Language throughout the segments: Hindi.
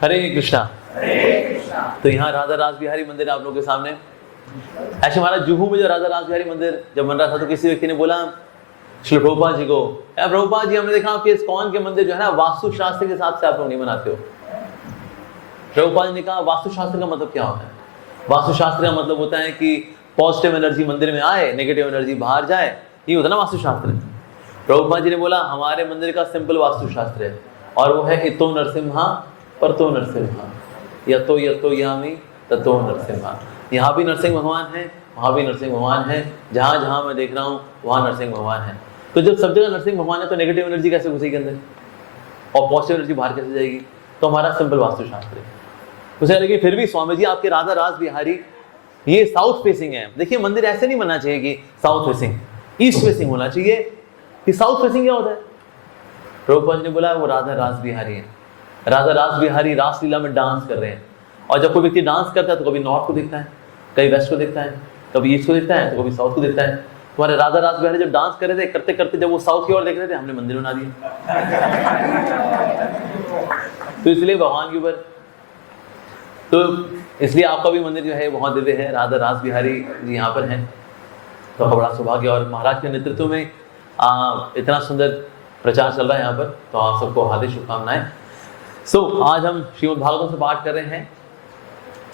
हरे कृष्णा। तो यहाँ राधा रास बिहारी मंदिर आप लोगों के सामने। ऐसे हमारा जुहू में जो राधा रास बिहारी मंदिर जब बन रहा था तो किसी व्यक्ति ने बोला श्री प्रभुपाद जी को, प्रभुपाद जी हमने देखा आपके इस्कॉन के मंदिर जो है ना वास्तु शास्त्र के हिसाब से आप लोग नहीं बनाते हो। प्रभुपाद जी ने कहा वास्तु शास्त्र का मतलब क्या होता है? वास्तु शास्त्र का मतलब होता है कि पॉजिटिव एनर्जी मंदिर में आए, नेगेटिव एनर्जी बाहर जाए, ये होता है ना वास्तु शास्त्र। प्रभुपाद जी ने बोला हमारे मंदिर का सिंपल वास्तु शास्त्र है और वो है इतो नरसिम्हा परतो नरसिम्हा, यतो यतो यामी ततो नरसिम्हा। यहाँ भी नरसिंह भगवान है, वहाँ भी नरसिंह भगवान है, जहाँ जहाँ मैं देख रहा हूँ वहाँ नरसिंह भगवान है। तो जब सब जगह नरसिंह भगवान है तो नेगेटिव एनर्जी कैसे घुसेगी अंदर और पॉजिटिव एनर्जी बाहर कैसे जाएगी? तो हमारा सिंपल वास्तु शास्त्र है। उसे लेकिन फिर भी स्वामी जी आपके राधा रास बिहारी ये साउथ फेसिंग है। देखिए मंदिर ऐसे नहीं बनना चाहिए कि साउथ फेसिंग, ईस्ट फेसिंग होना चाहिए। कि साउथ फेसिंग क्या होता है? प्रभुपाद जी ने बोला वो राधा रास बिहारी है। राधा रास बिहारी रासलीला में डांस कर रहे हैं और जब कोई व्यक्ति डांस करता है तो कभी नॉर्थ को देखता है, कभी वेस्ट को देखता है, कभी ईस्ट को देखता है तो कभी साउथ को देखता है। तुम्हारे राधा रास बिहारी जब डांस कर रहे थे, करते करते जब वो साउथ की ओर देख रहे थे हमने मंदिर बना दिया। तो इसलिए भगवान के ऊपर, तो इसलिए आपका भी मंदिर जो है बहुत दिव्य है, राधा रास बिहारी जी यहाँ पर हैं। तो बड़ा सौभाग्य और महाराज के नेतृत्व में इतना सुंदर प्रचार चल रहा है यहाँ पर, तो आप सबको हार्दिक शुभकामनाएं। आज हम श्रीमद् भागवतम से पाठ कर रहे हैं।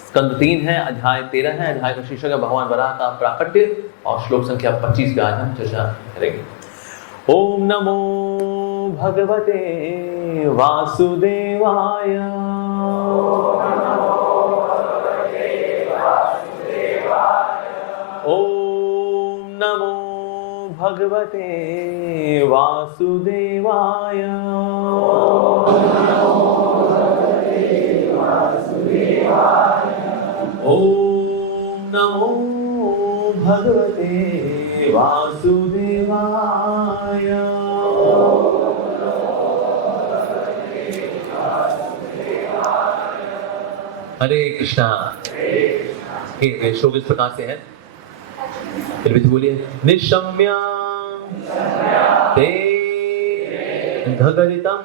स्कंद 3 है, अध्याय 13 है। अध्याय का शीर्षक है भगवान वराह का प्राकट्य और श्लोक संख्या 25 का आज हम चर्चा करेंगे। ओम नमो भगवते वासुदेवाय। ओम नमो भगवते वासुदेवाय। ओम नमो भगवते वासुदेवाय। हरे कृष्णा। ये श्लोक इस प्रकार से है, फिर भी बोलिए। निशम्या ते धगरितम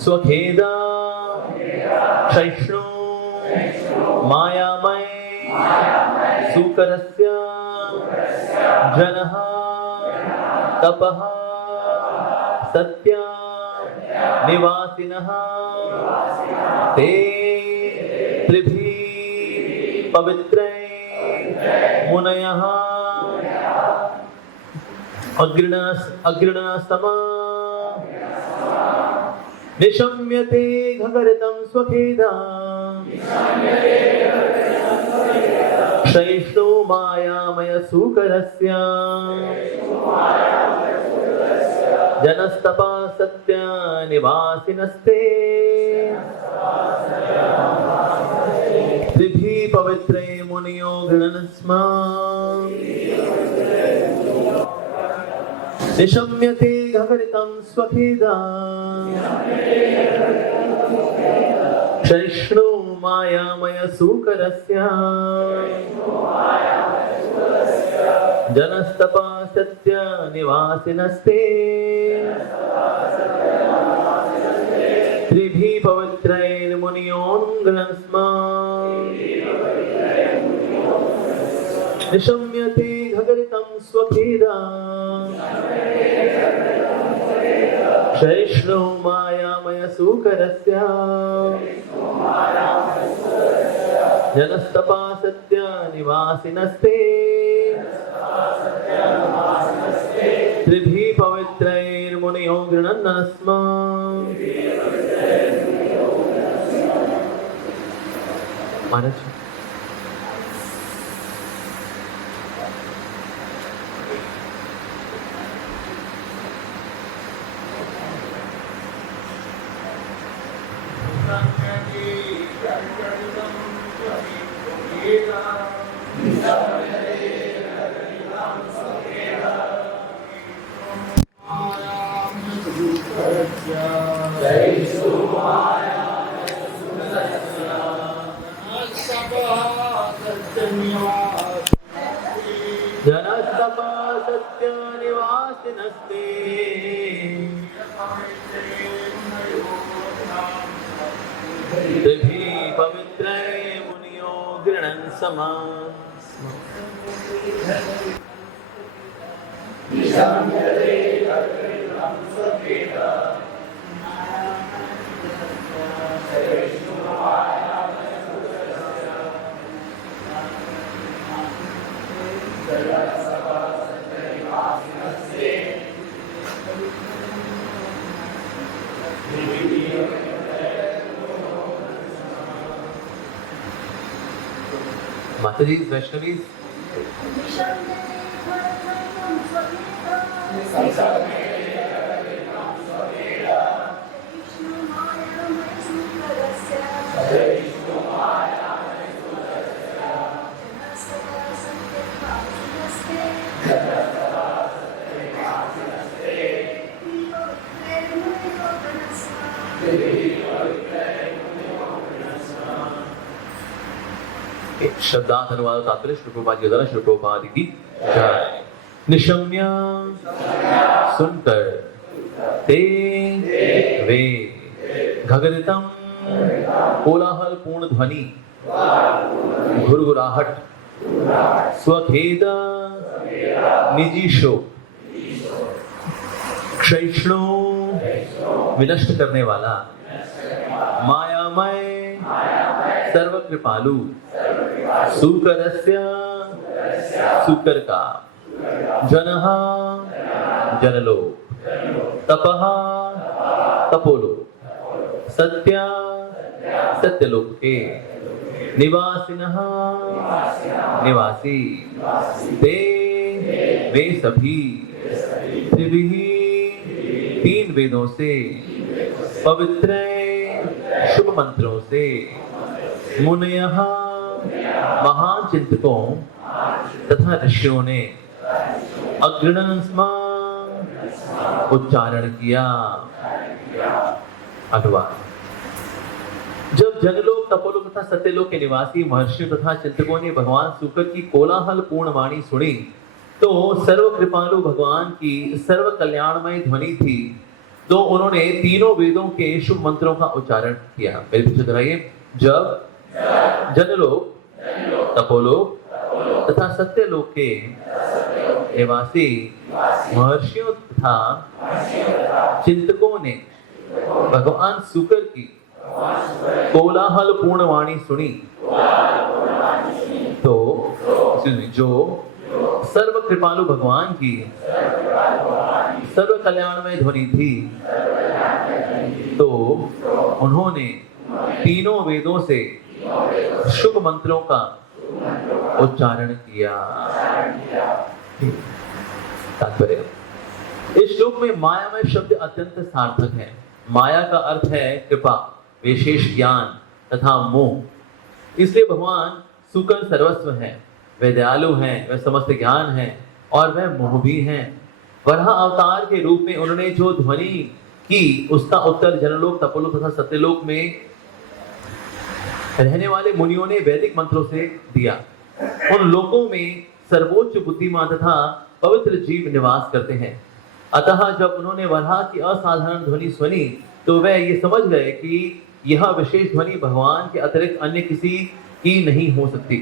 स्वखेदा क्षैष्णु मायामय सुकरस्य जनः तपः सत्या निवासिनः ते त्रिभिः पवित्रै मुनयः अग्रणसमा निशम्यते घगरितं स्वखेदा क्षैष्णु मायामय सूकरस्य जनस्तपा सत्या निवासिनस्ते त्रिभिः पवित्रै मुनियो गृह्णन् स्म। निशम्यते घगरितं स्वखेदा क्षैष्णु मायामय सूकरस्य जनस्तपा सत्या निवासिनस्ते त्रिभिः पवित्रैर् मुनियोन् गृह्णन् स्म। निशम्यते घगरितं स्वखेदा क्षैष्णु मायामय सूकरस्य जनस्तपा सत्या निवासिनस्ते त्रिभिः पवित्रैर्मुनियो गृह्णन् स्म। महाराज जनस्तपा सत्या निवासिनस्ते माताजी वैष्णवी शब्दार्थ अनुवाद तात्पर्य श्री प्रभुपाद जी द्वारा श्री प्रभुपाद की जय। निशम्य सुनकर ते वे घगरितम कोलाहल पूर्ण ध्वनि घुरघुराहट स्वखेद निजी शोक क्षयिष्णु विनष्ट करने वाला मायामय सर्व कृपालु सुकरस्य सुकर का जनः जनलो तपः तपोलो सत्या सत्यलोक के निवासिनः निवासी ते वे सभी त्रिभिः तीन वेदों से पवित्र शुभ मंत्रों से मुनयः महान चिंतकों तथा ऋषियों ने अग्रणस्मा उच्चारण किया। अनुवाद। जब जनलोक तपोलोक तथा सत्यलोक के निवासी महर्षियों तथा चिंतकों ने भगवान शुकर की कोलाहल पूर्ण वाणी सुनी तो सर्व कृपालु भगवान की सर्व कल्याणमय ध्वनि थी, तो उन्होंने तीनों वेदों के शुभ मंत्रों का उच्चारण किया। मेरे पीछे दोहराइए। जब जनलोक तपोलोक तथा सत्यलोक के निवासी महर्षियों तथा चिंतकों ने भगवान शुकर की कोलाहल पूर्ण वाणी सुनी तो जो सर्व कृपालु भगवान की सर्व कल्याणमय ध्वनि थी, तो उन्होंने तीनों वेदों से शुभ मंत्रों का उच्चारण किया। तात्पर्य। इस श्लोक में मायामय शब्द अत्यंत सार्थक है। माया का अर्थ है कृपा, विशेष ज्ञान तथा मोह। इसलिए भगवान शुकर सर्वस्व है, वे दयालु हैं, वे समस्त ज्ञान हैं और वह मोह भी हैं। वराह अवतार के रूप में उन्होंने जो ध्वनि की उसका उत्तर जनलोक तपोलोक तथा सत्यलोक में रहने वाले मुनियों ने वैदिक मंत्रों से दिया। उन लोकों में सर्वोच्च बुद्धिमान तथा पवित्र जीव निवास करते हैं। अतः जब उन्होंने वराह की असाधारण ध्वनि सुनी तो वे ये समझ गए कि यह विशेष ध्वनि भगवान के अतिरिक्त अन्य किसी की नहीं हो सकती।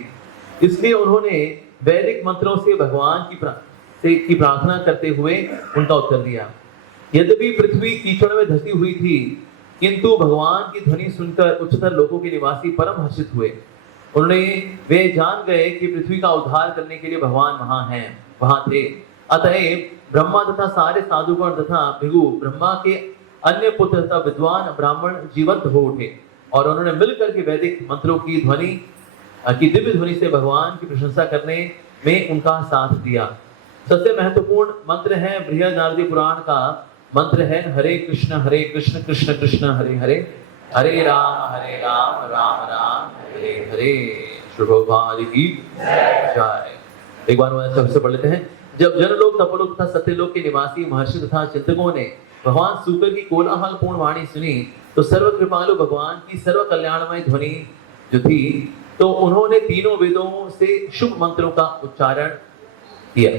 इसलिए उन्होंने वैदिक मंत्रों से भगवान की प्रार्थना करते हुए उनका उत्तर दिया। यद्यपि पृथ्वी कीचड़ में धसी हुई थी, किंतु भगवान की ध्वनि सुनकर उच्चतर लोकों के निवासी परम हर्षित हुए। वे जान गए कि पृथ्वी का उद्धार करने के लिए भगवान वहां थे। अतएव ब्रह्मा तथा सारे साधुगण तथा भृगु ब्रह्मा के अन्य पुत्र तथा विद्वान ब्राह्मण जीवंत हो उठे और उन्होंने मिलकर के वैदिक मंत्रों की दिव्य ध्वनि से भगवान की प्रशंसा करने में उनका साथ दिया। सबसे महत्वपूर्ण मंत्र है बृहद नारदी पुराण का मंत्र है हरे कृष्ण कृष्ण कृष्ण हरे हरे, हरे राम राम राम हरे हरे। श्री प्रभुपाद की जय। एक बार सबसे पढ़ लेते हैं। जब जनलोक तपोलोक तथा सत्यलोक के निवासी महर्षि तथा चिंतकों ने भगवान शुकर की कोलाहल पूर्ण वाणी सुनी तो सर्व कृपालु भगवान की सर्व कल्याणमय ध्वनि जो थी, तो उन्होंने तीनों वेदों से शुभ मंत्रों का उच्चारण किया।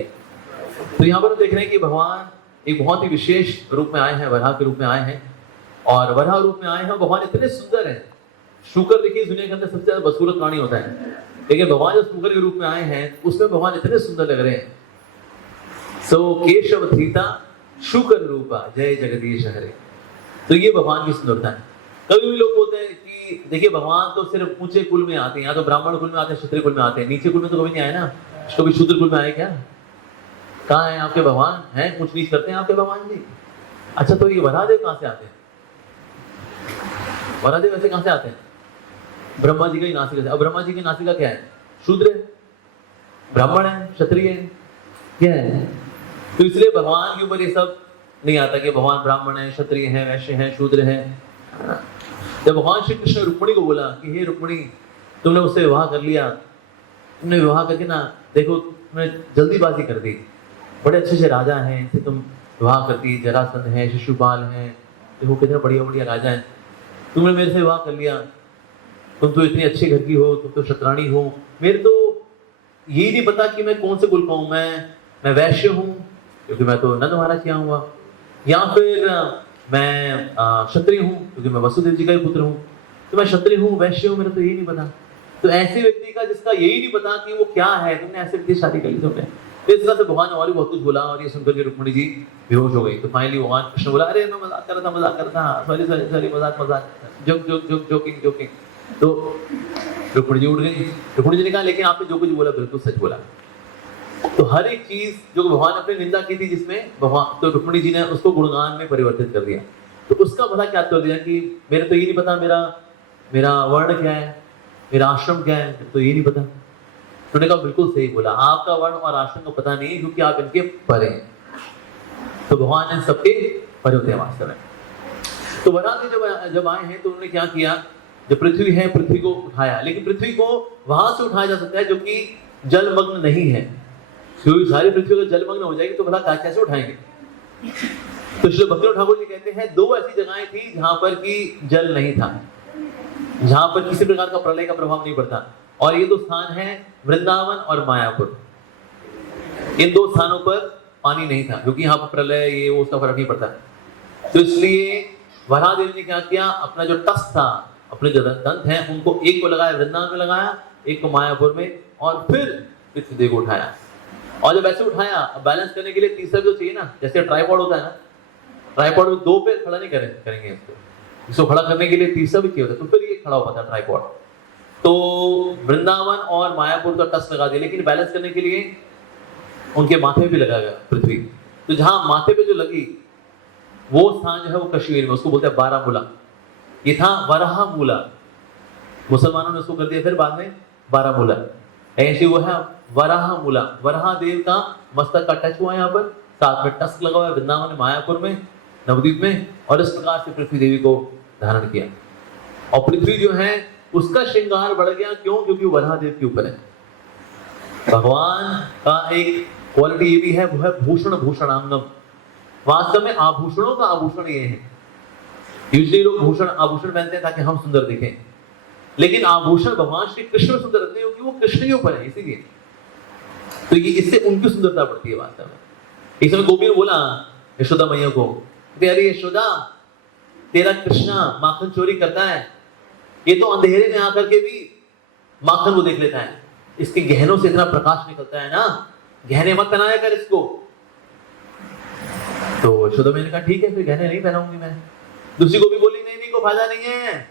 तो यहाँ पर देख रहे हैं कि भगवान एक बहुत ही विशेष रूप में आए हैं, वराह के रूप में आए हैं। और वराह रूप में आए हैं, भगवान इतने सुंदर हैं। शुकर देखिए दुनिया के अंदर सबसे ज्यादा बदसूरत प्राणी होता है, लेकिन भगवान जब सुकर के रूप में आए हैं उसमें भगवान इतने सुंदर लग रहे हैं। सो केशव थीता शुकर रूपा जय जगदीश हरे। तो ये भगवान की सुंदरता है। कभी भी लोग बोलते हैं कि देखिए भगवान तो सिर्फ ऊंचे कुल में आते हैं, या तो ब्राह्मण कुल में आते हैं, क्षत्रिय कुल में आते हैं, नीचे कुल में तो कभी नहीं आए ना। कभी शूद्र कुल में आए क्या? कहाँ है आपके भगवान? हैं कुछ नीच करते हैं आपके भगवान जी? अच्छा तो ये वरादेव कहाँ से आते हैं? वरादेव ऐसे कहाँ से आते हैं? ब्रह्मा जी का ही नासिका। अब ब्रह्मा जी की नासिका क्या है? शूद्र है, ब्राह्मण है, क्षत्रिय है, क्या है? तो इसलिए भगवान के ऊपर ये सब नहीं आता कि भगवान ब्राह्मण है, क्षत्रिय है, वैश्य है, शूद्र है। जब भगवान श्री कृष्ण ने रुक्मिणी को बोला कि हे रुक्मिणी, तुमने उससे विवाह कर लिया, तुमने विवाह करके ना देखो तुमने जल्दीबाजी कर दी, बड़े अच्छे से राजा हैं, इनसे तुम विवाह करती, जरासंध है, शिशुपाल है, देखो कितने बढ़िया बढ़िया राजा हैं, तुमने मेरे से विवाह कर लिया, तुम तो इतनी अच्छे घर की हो, तुम तो शतरानी हो, मेरे तो यही नहीं पता कि मैं कौन से कुल का हूँ, मैं वैश्य हूँ क्योंकि मैं तो नंद महाराज किया हुआ, या फिर मैं क्षत्रिय हूँ क्योंकि मैं वसुदेव जी का ही पुत्र हूँ। तो मैं क्षत्रिय हूँ, वैश्य हूँ, मेरा तो यही नहीं पता। तो ऐसे व्यक्ति का जिसका यही नहीं पता कि वो क्या है, तुमने ऐसे व्यक्ति शादी कर ली तुमने। तो इस तरह से भगवान और भी बहुत कुछ बोला और ये सुनकर के रुक्मिणी जी बेहोश हो गई। तो फाइनली भगवान कृष्ण बोला, अरे मैं मजाक कर रहा था, सॉरी मजाक, जोकिंग। तो रुक्मिणी जी उठ गई। रुक्मिणी जी ने कहा लेकिन आपने जो कुछ बोला बिल्कुल सच बोला। तो हर एक चीज जो भगवान ने अपनी निंदा की थी जिसमें भगवान, तो रुक्मिणी जी ने उसको गुणगान में परिवर्तित कर दिया। तो उसका भला क्या कर दिया कि मेरे तो ये नहीं पता मेरा वर्ण क्या है, मेरा आश्रम क्या है, तो ये नहीं पता। उन्होंने कहा बिल्कुल सही बोला, आपका वर्ण और आश्रम को पता नहीं क्योंकि आप इनके परे हैं। तो भगवान इन सबके परे होते हैं वास्तव में। तो वराह जब आए हैं तो उन्होंने क्या किया, जो पृथ्वी है पृथ्वी को उठाया, लेकिन पृथ्वी को वहां से उठाया जा सकता है जो कि जलमग्न नहीं है, क्योंकि सारी पृथ्वी अगर जलमग्न हो जाएगी तो भला कैसे उठाएंगे। तो श्री भक्तिनाथ ठाकुर जी कहते हैं दो ऐसी जगहें थी जहां पर कि जल नहीं था, जहां पर किसी प्रकार का प्रलय का प्रभाव नहीं पड़ता, और ये दो स्थान है वृंदावन और मायापुर। इन दो स्थानों पर पानी नहीं था क्योंकि यहाँ पर प्रलय ये वो उसका फर्क नहीं पड़ता। तो इसलिए वराह देवी ने क्या किया, अपना जो टस था, अपने जो दंत हैं उनको एक को लगाया वृंदावन में लगाया, एक को मायापुर में, और फिर पृथ्वी को उठाया। और जब ऐसे उठाया, बैलेंस करने के लिए तीसरा जो चाहिए ना, जैसे ट्राइपॉड होता है ना, ट्राइपॉड में दो पे खड़ा नहीं करेंगे इसको खड़ा करने के लिए तीसरा भी चाहिए होता है, तो फिर ये खड़ा हो पाता है ट्राइपॉड। तो वृंदावन और मायापुर का टस लगा दिया, लेकिन बैलेंस करने के लिए उनके माथे भी लगा गया पृथ्वी। तो जहां माथे पे जो लगी वो स्थान जो है वो कश्मीर में, उसको बोलते हैं बारामूला। ये था वराहमूला, मुसलमानों ने उसको कर दिया फिर बाद में बारामूला। ऐसे वो है वराहमूला, वराह देव का मस्तक का टच हुआ यहाँ पर, साथ में टस्क लगा हुआ है वृंदावन मायापुर में नवद्वीप में, और इस प्रकार से पृथ्वी देवी को धारण किया। और पृथ्वी जो है उसका श्रृंगार बढ़ गया, क्यों? क्योंकि वराह देव के ऊपर है। भगवान का एक क्वालिटी ये भी है, वो है भूषण भूषणांगम। वास्तव में आभूषणों का आभूषण ये है। यूजुअली लोग भूषण आभूषण पहनते हैं ताकि हम सुंदर दिखें, लेकिन आभूषण भगवान श्री कृष्ण सुंदर रखते हैं क्योंकि वो कृष्ण के ऊपर है, इसीलिए। तो ये इससे उनकी सुंदरता बढ़ती है वास्तव में। इस समय गोपी ने बोला यशोदा मैया को, अरे यशोदा तेरा कृष्णा माखन चोरी करता है, ये तो अंधेरे में आकर के भी माखन को देख लेता है, इसके गहनों से इतना प्रकाश निकलता है ना, गहने मत पहनाया कर इसको। तो यशोदा मैया ने कहा ठीक है फिर गहने नहीं पहनाऊंगी मैं। दूसरी गोपी बोली नहीं को फायदा नहीं है,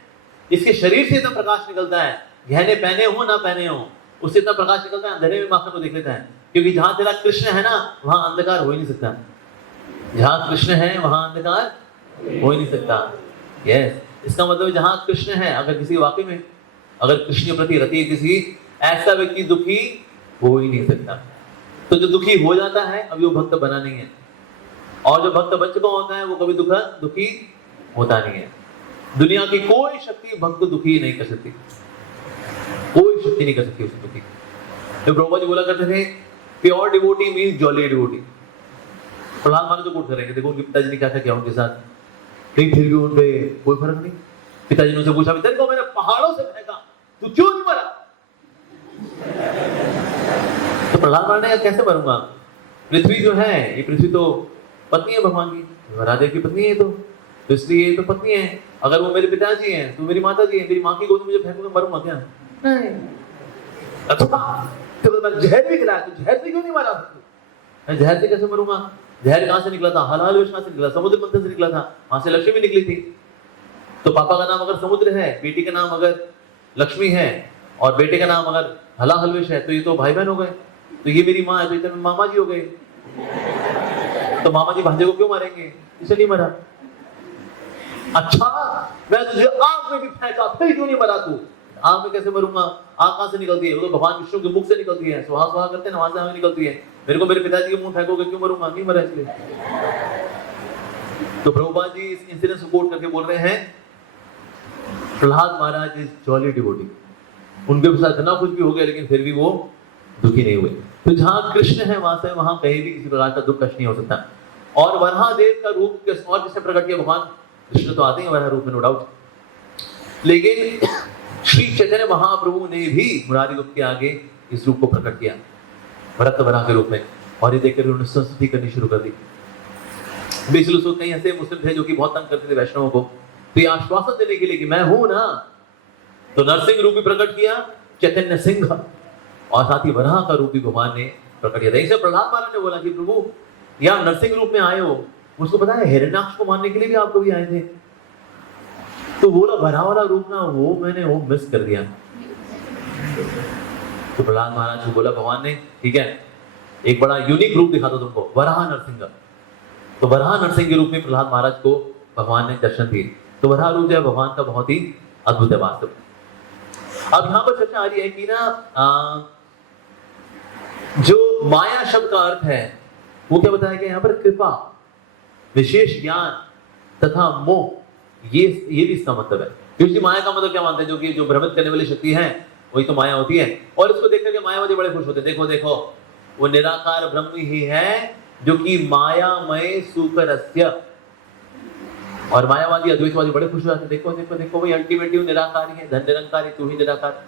इसके शरीर से इतना प्रकाश निकलता है, गहने पहने हो ना पहने हो उससे इतना प्रकाश निकलता है, अंधेरे में माखन को देख लेता है। क्योंकि जहां तेरा कृष्ण है ना वहां अंधकार हो ही नहीं सकता, जहां कृष्ण है वहां अंधकार हो ही नहीं सकता। यस, इसका मतलब जहां कृष्ण है, अगर किसी वाकई में अगर कृष्ण के प्रति रति किसी, ऐसा व्यक्ति दुखी हो ही नहीं सकता। तो जो दुखी हो जाता है अभी वो भक्त बना नहीं है, और जो भक्त बन चुका होता है वो कभी दुखी होता नहीं है। दुनिया की कोई शक्ति भक्त को दुखी नहीं कर सकती, कोई शक्ति नहीं कर सकती उसे दुखी। तो प्रभुपाद जी बोला करते थे pure devotee means jolly devotee. Prahlad Maharaj तो कोट करेंगे, देखो उनके पिताजी ने क्या किया उनके साथ, कहीं फिर भी उन पे कोई फर्क नहीं। पिताजी ने उनसे पूछा तेरे को मैंने पहाड़ों से फेंका, तू क्यों नहीं मरा? तो प्रहलाद महाराज ने कैसे मरूंगा, पृथ्वी जो है ये पृथ्वी तो पत्नी है भगवान की, महाराज की पत्नी है, तो इसलिए ये तो पत्नी है। अगर वो मेरे पिताजी हैं तो मेरी माता जी है, मेरी माँ की गोद में मुझे फेंकूंगा मरूंगा क्या? नहीं। अच्छा तो मैं जहर भी खिलाया, तो जहर से क्यों नहीं मारा? मैं जहर से कैसे मरूंगा? जहर कहां से निकला था? हलाल विष कहां से निकला? समुद्र मंथन से निकला था, वहां से लक्ष्मी भी निकली थी। तो पापा का नाम अगर समुद्र है, बेटी का नाम अगर लक्ष्मी है, और बेटे का नाम अगर हलाल विष है, तो ये तो भाई बहन हो गए। तो ये मेरी माँ है, तो इतने मामा जी हो गए। तो मामा जी भांजे को क्यों मारेंगे? इसे नहीं मरा। अच्छा मैं तुझे आग में भी फेंका, फिर क्यों नहीं मरा तू? आग में कैसे मरूंगा? आग कहां से निकलती है? वो तो भगवान विष्णु के मुख से निकलती है, सुहा सुहा करते हैं ना, वहां से आग निकलती है। मेरे को मेरे पिताजी के मुंह फेंकोगे, क्यों मरूंगा? नहीं मरा इसलिए। तो प्रभुपाद जी इस इंसिडेंट को कोट करके बोल रहे हैं, प्रहलाद महाराज इज जॉली डिवोटी। उनके साथ इतना कुछ भी हो गया, लेकिन फिर भी वो दुखी नहीं हुए। तो जहां कृष्ण है वहां से वहां कहीं भी किसी प्रकार का दुख कष्ट नहीं हो सकता। और वराहदेव का रूप और जिससे प्रकट किया भगवान कृष्ण, तो आते हैं वराह रूप में, नो डाउट। लेकिन श्री चैतन्य महाप्रभु ने भी मुरारी रूप के आगे इस रूप को प्रकट किया, भरत वराह के रूप में। और ये देखकर उन्होंने संस्तुति करनी शुरू कर दी। बेसिल कई ऐसे मुस्लिम थे जो कि बहुत तंग करते थे वैष्णवों को, तो ये आश्वासन देने के लिए कि मैं हूं ना, तो नरसिंह रूप भी प्रकट किया चैतन्य सिंह, और साथ ही वराह का रूप भी भगवान ने प्रकट किया। इससे प्रहलाद महाराज ने बोला कि प्रभु ये आप नरसिंह रूप में आए हो, उसको पता है हिरण्याक्ष को मारने के लिए भी आप कभी आए थे? तो बोला वराह वाला रूप ना, वो मैंने वो मिस कर दिया। तो प्रहलाद महाराज को बोला भगवान ने, ठीक है एक बड़ा यूनिक रूप दिखा दो तुमको, वराह नरसिंह। तो वराह नरसिंह के रूप में प्रहलाद महाराज को भगवान ने दर्शन दिए। तो वराह रूप जो है भगवान का बहुत ही अद्भुत है वास्तव। अब यहाँ पर चर्चा आ रही है कि ना जो माया शब्द का अर्थ है वो क्या बताया गया यहाँ पर? कृपा, विशेष ज्ञान तथा मोह, ये भी इसका मतलब है। क्योंकि माया का मतलब क्या मानते हैं? जो भ्रमित करने वाली शक्ति है वही तो माया होती है। और इसको देख करके मायावादी बड़े खुश होते हैं, देखो देखो वो निराकार ब्रह्म ही है जो कि मायामय सुकरस्य। और मायावादी अद्वैतवादी बड़े खुश हो जाते हैं, देखो देखो देखो भाई अल्टीमेटली वो निराकारी है, धन निरंकारी, तू ही निराकार।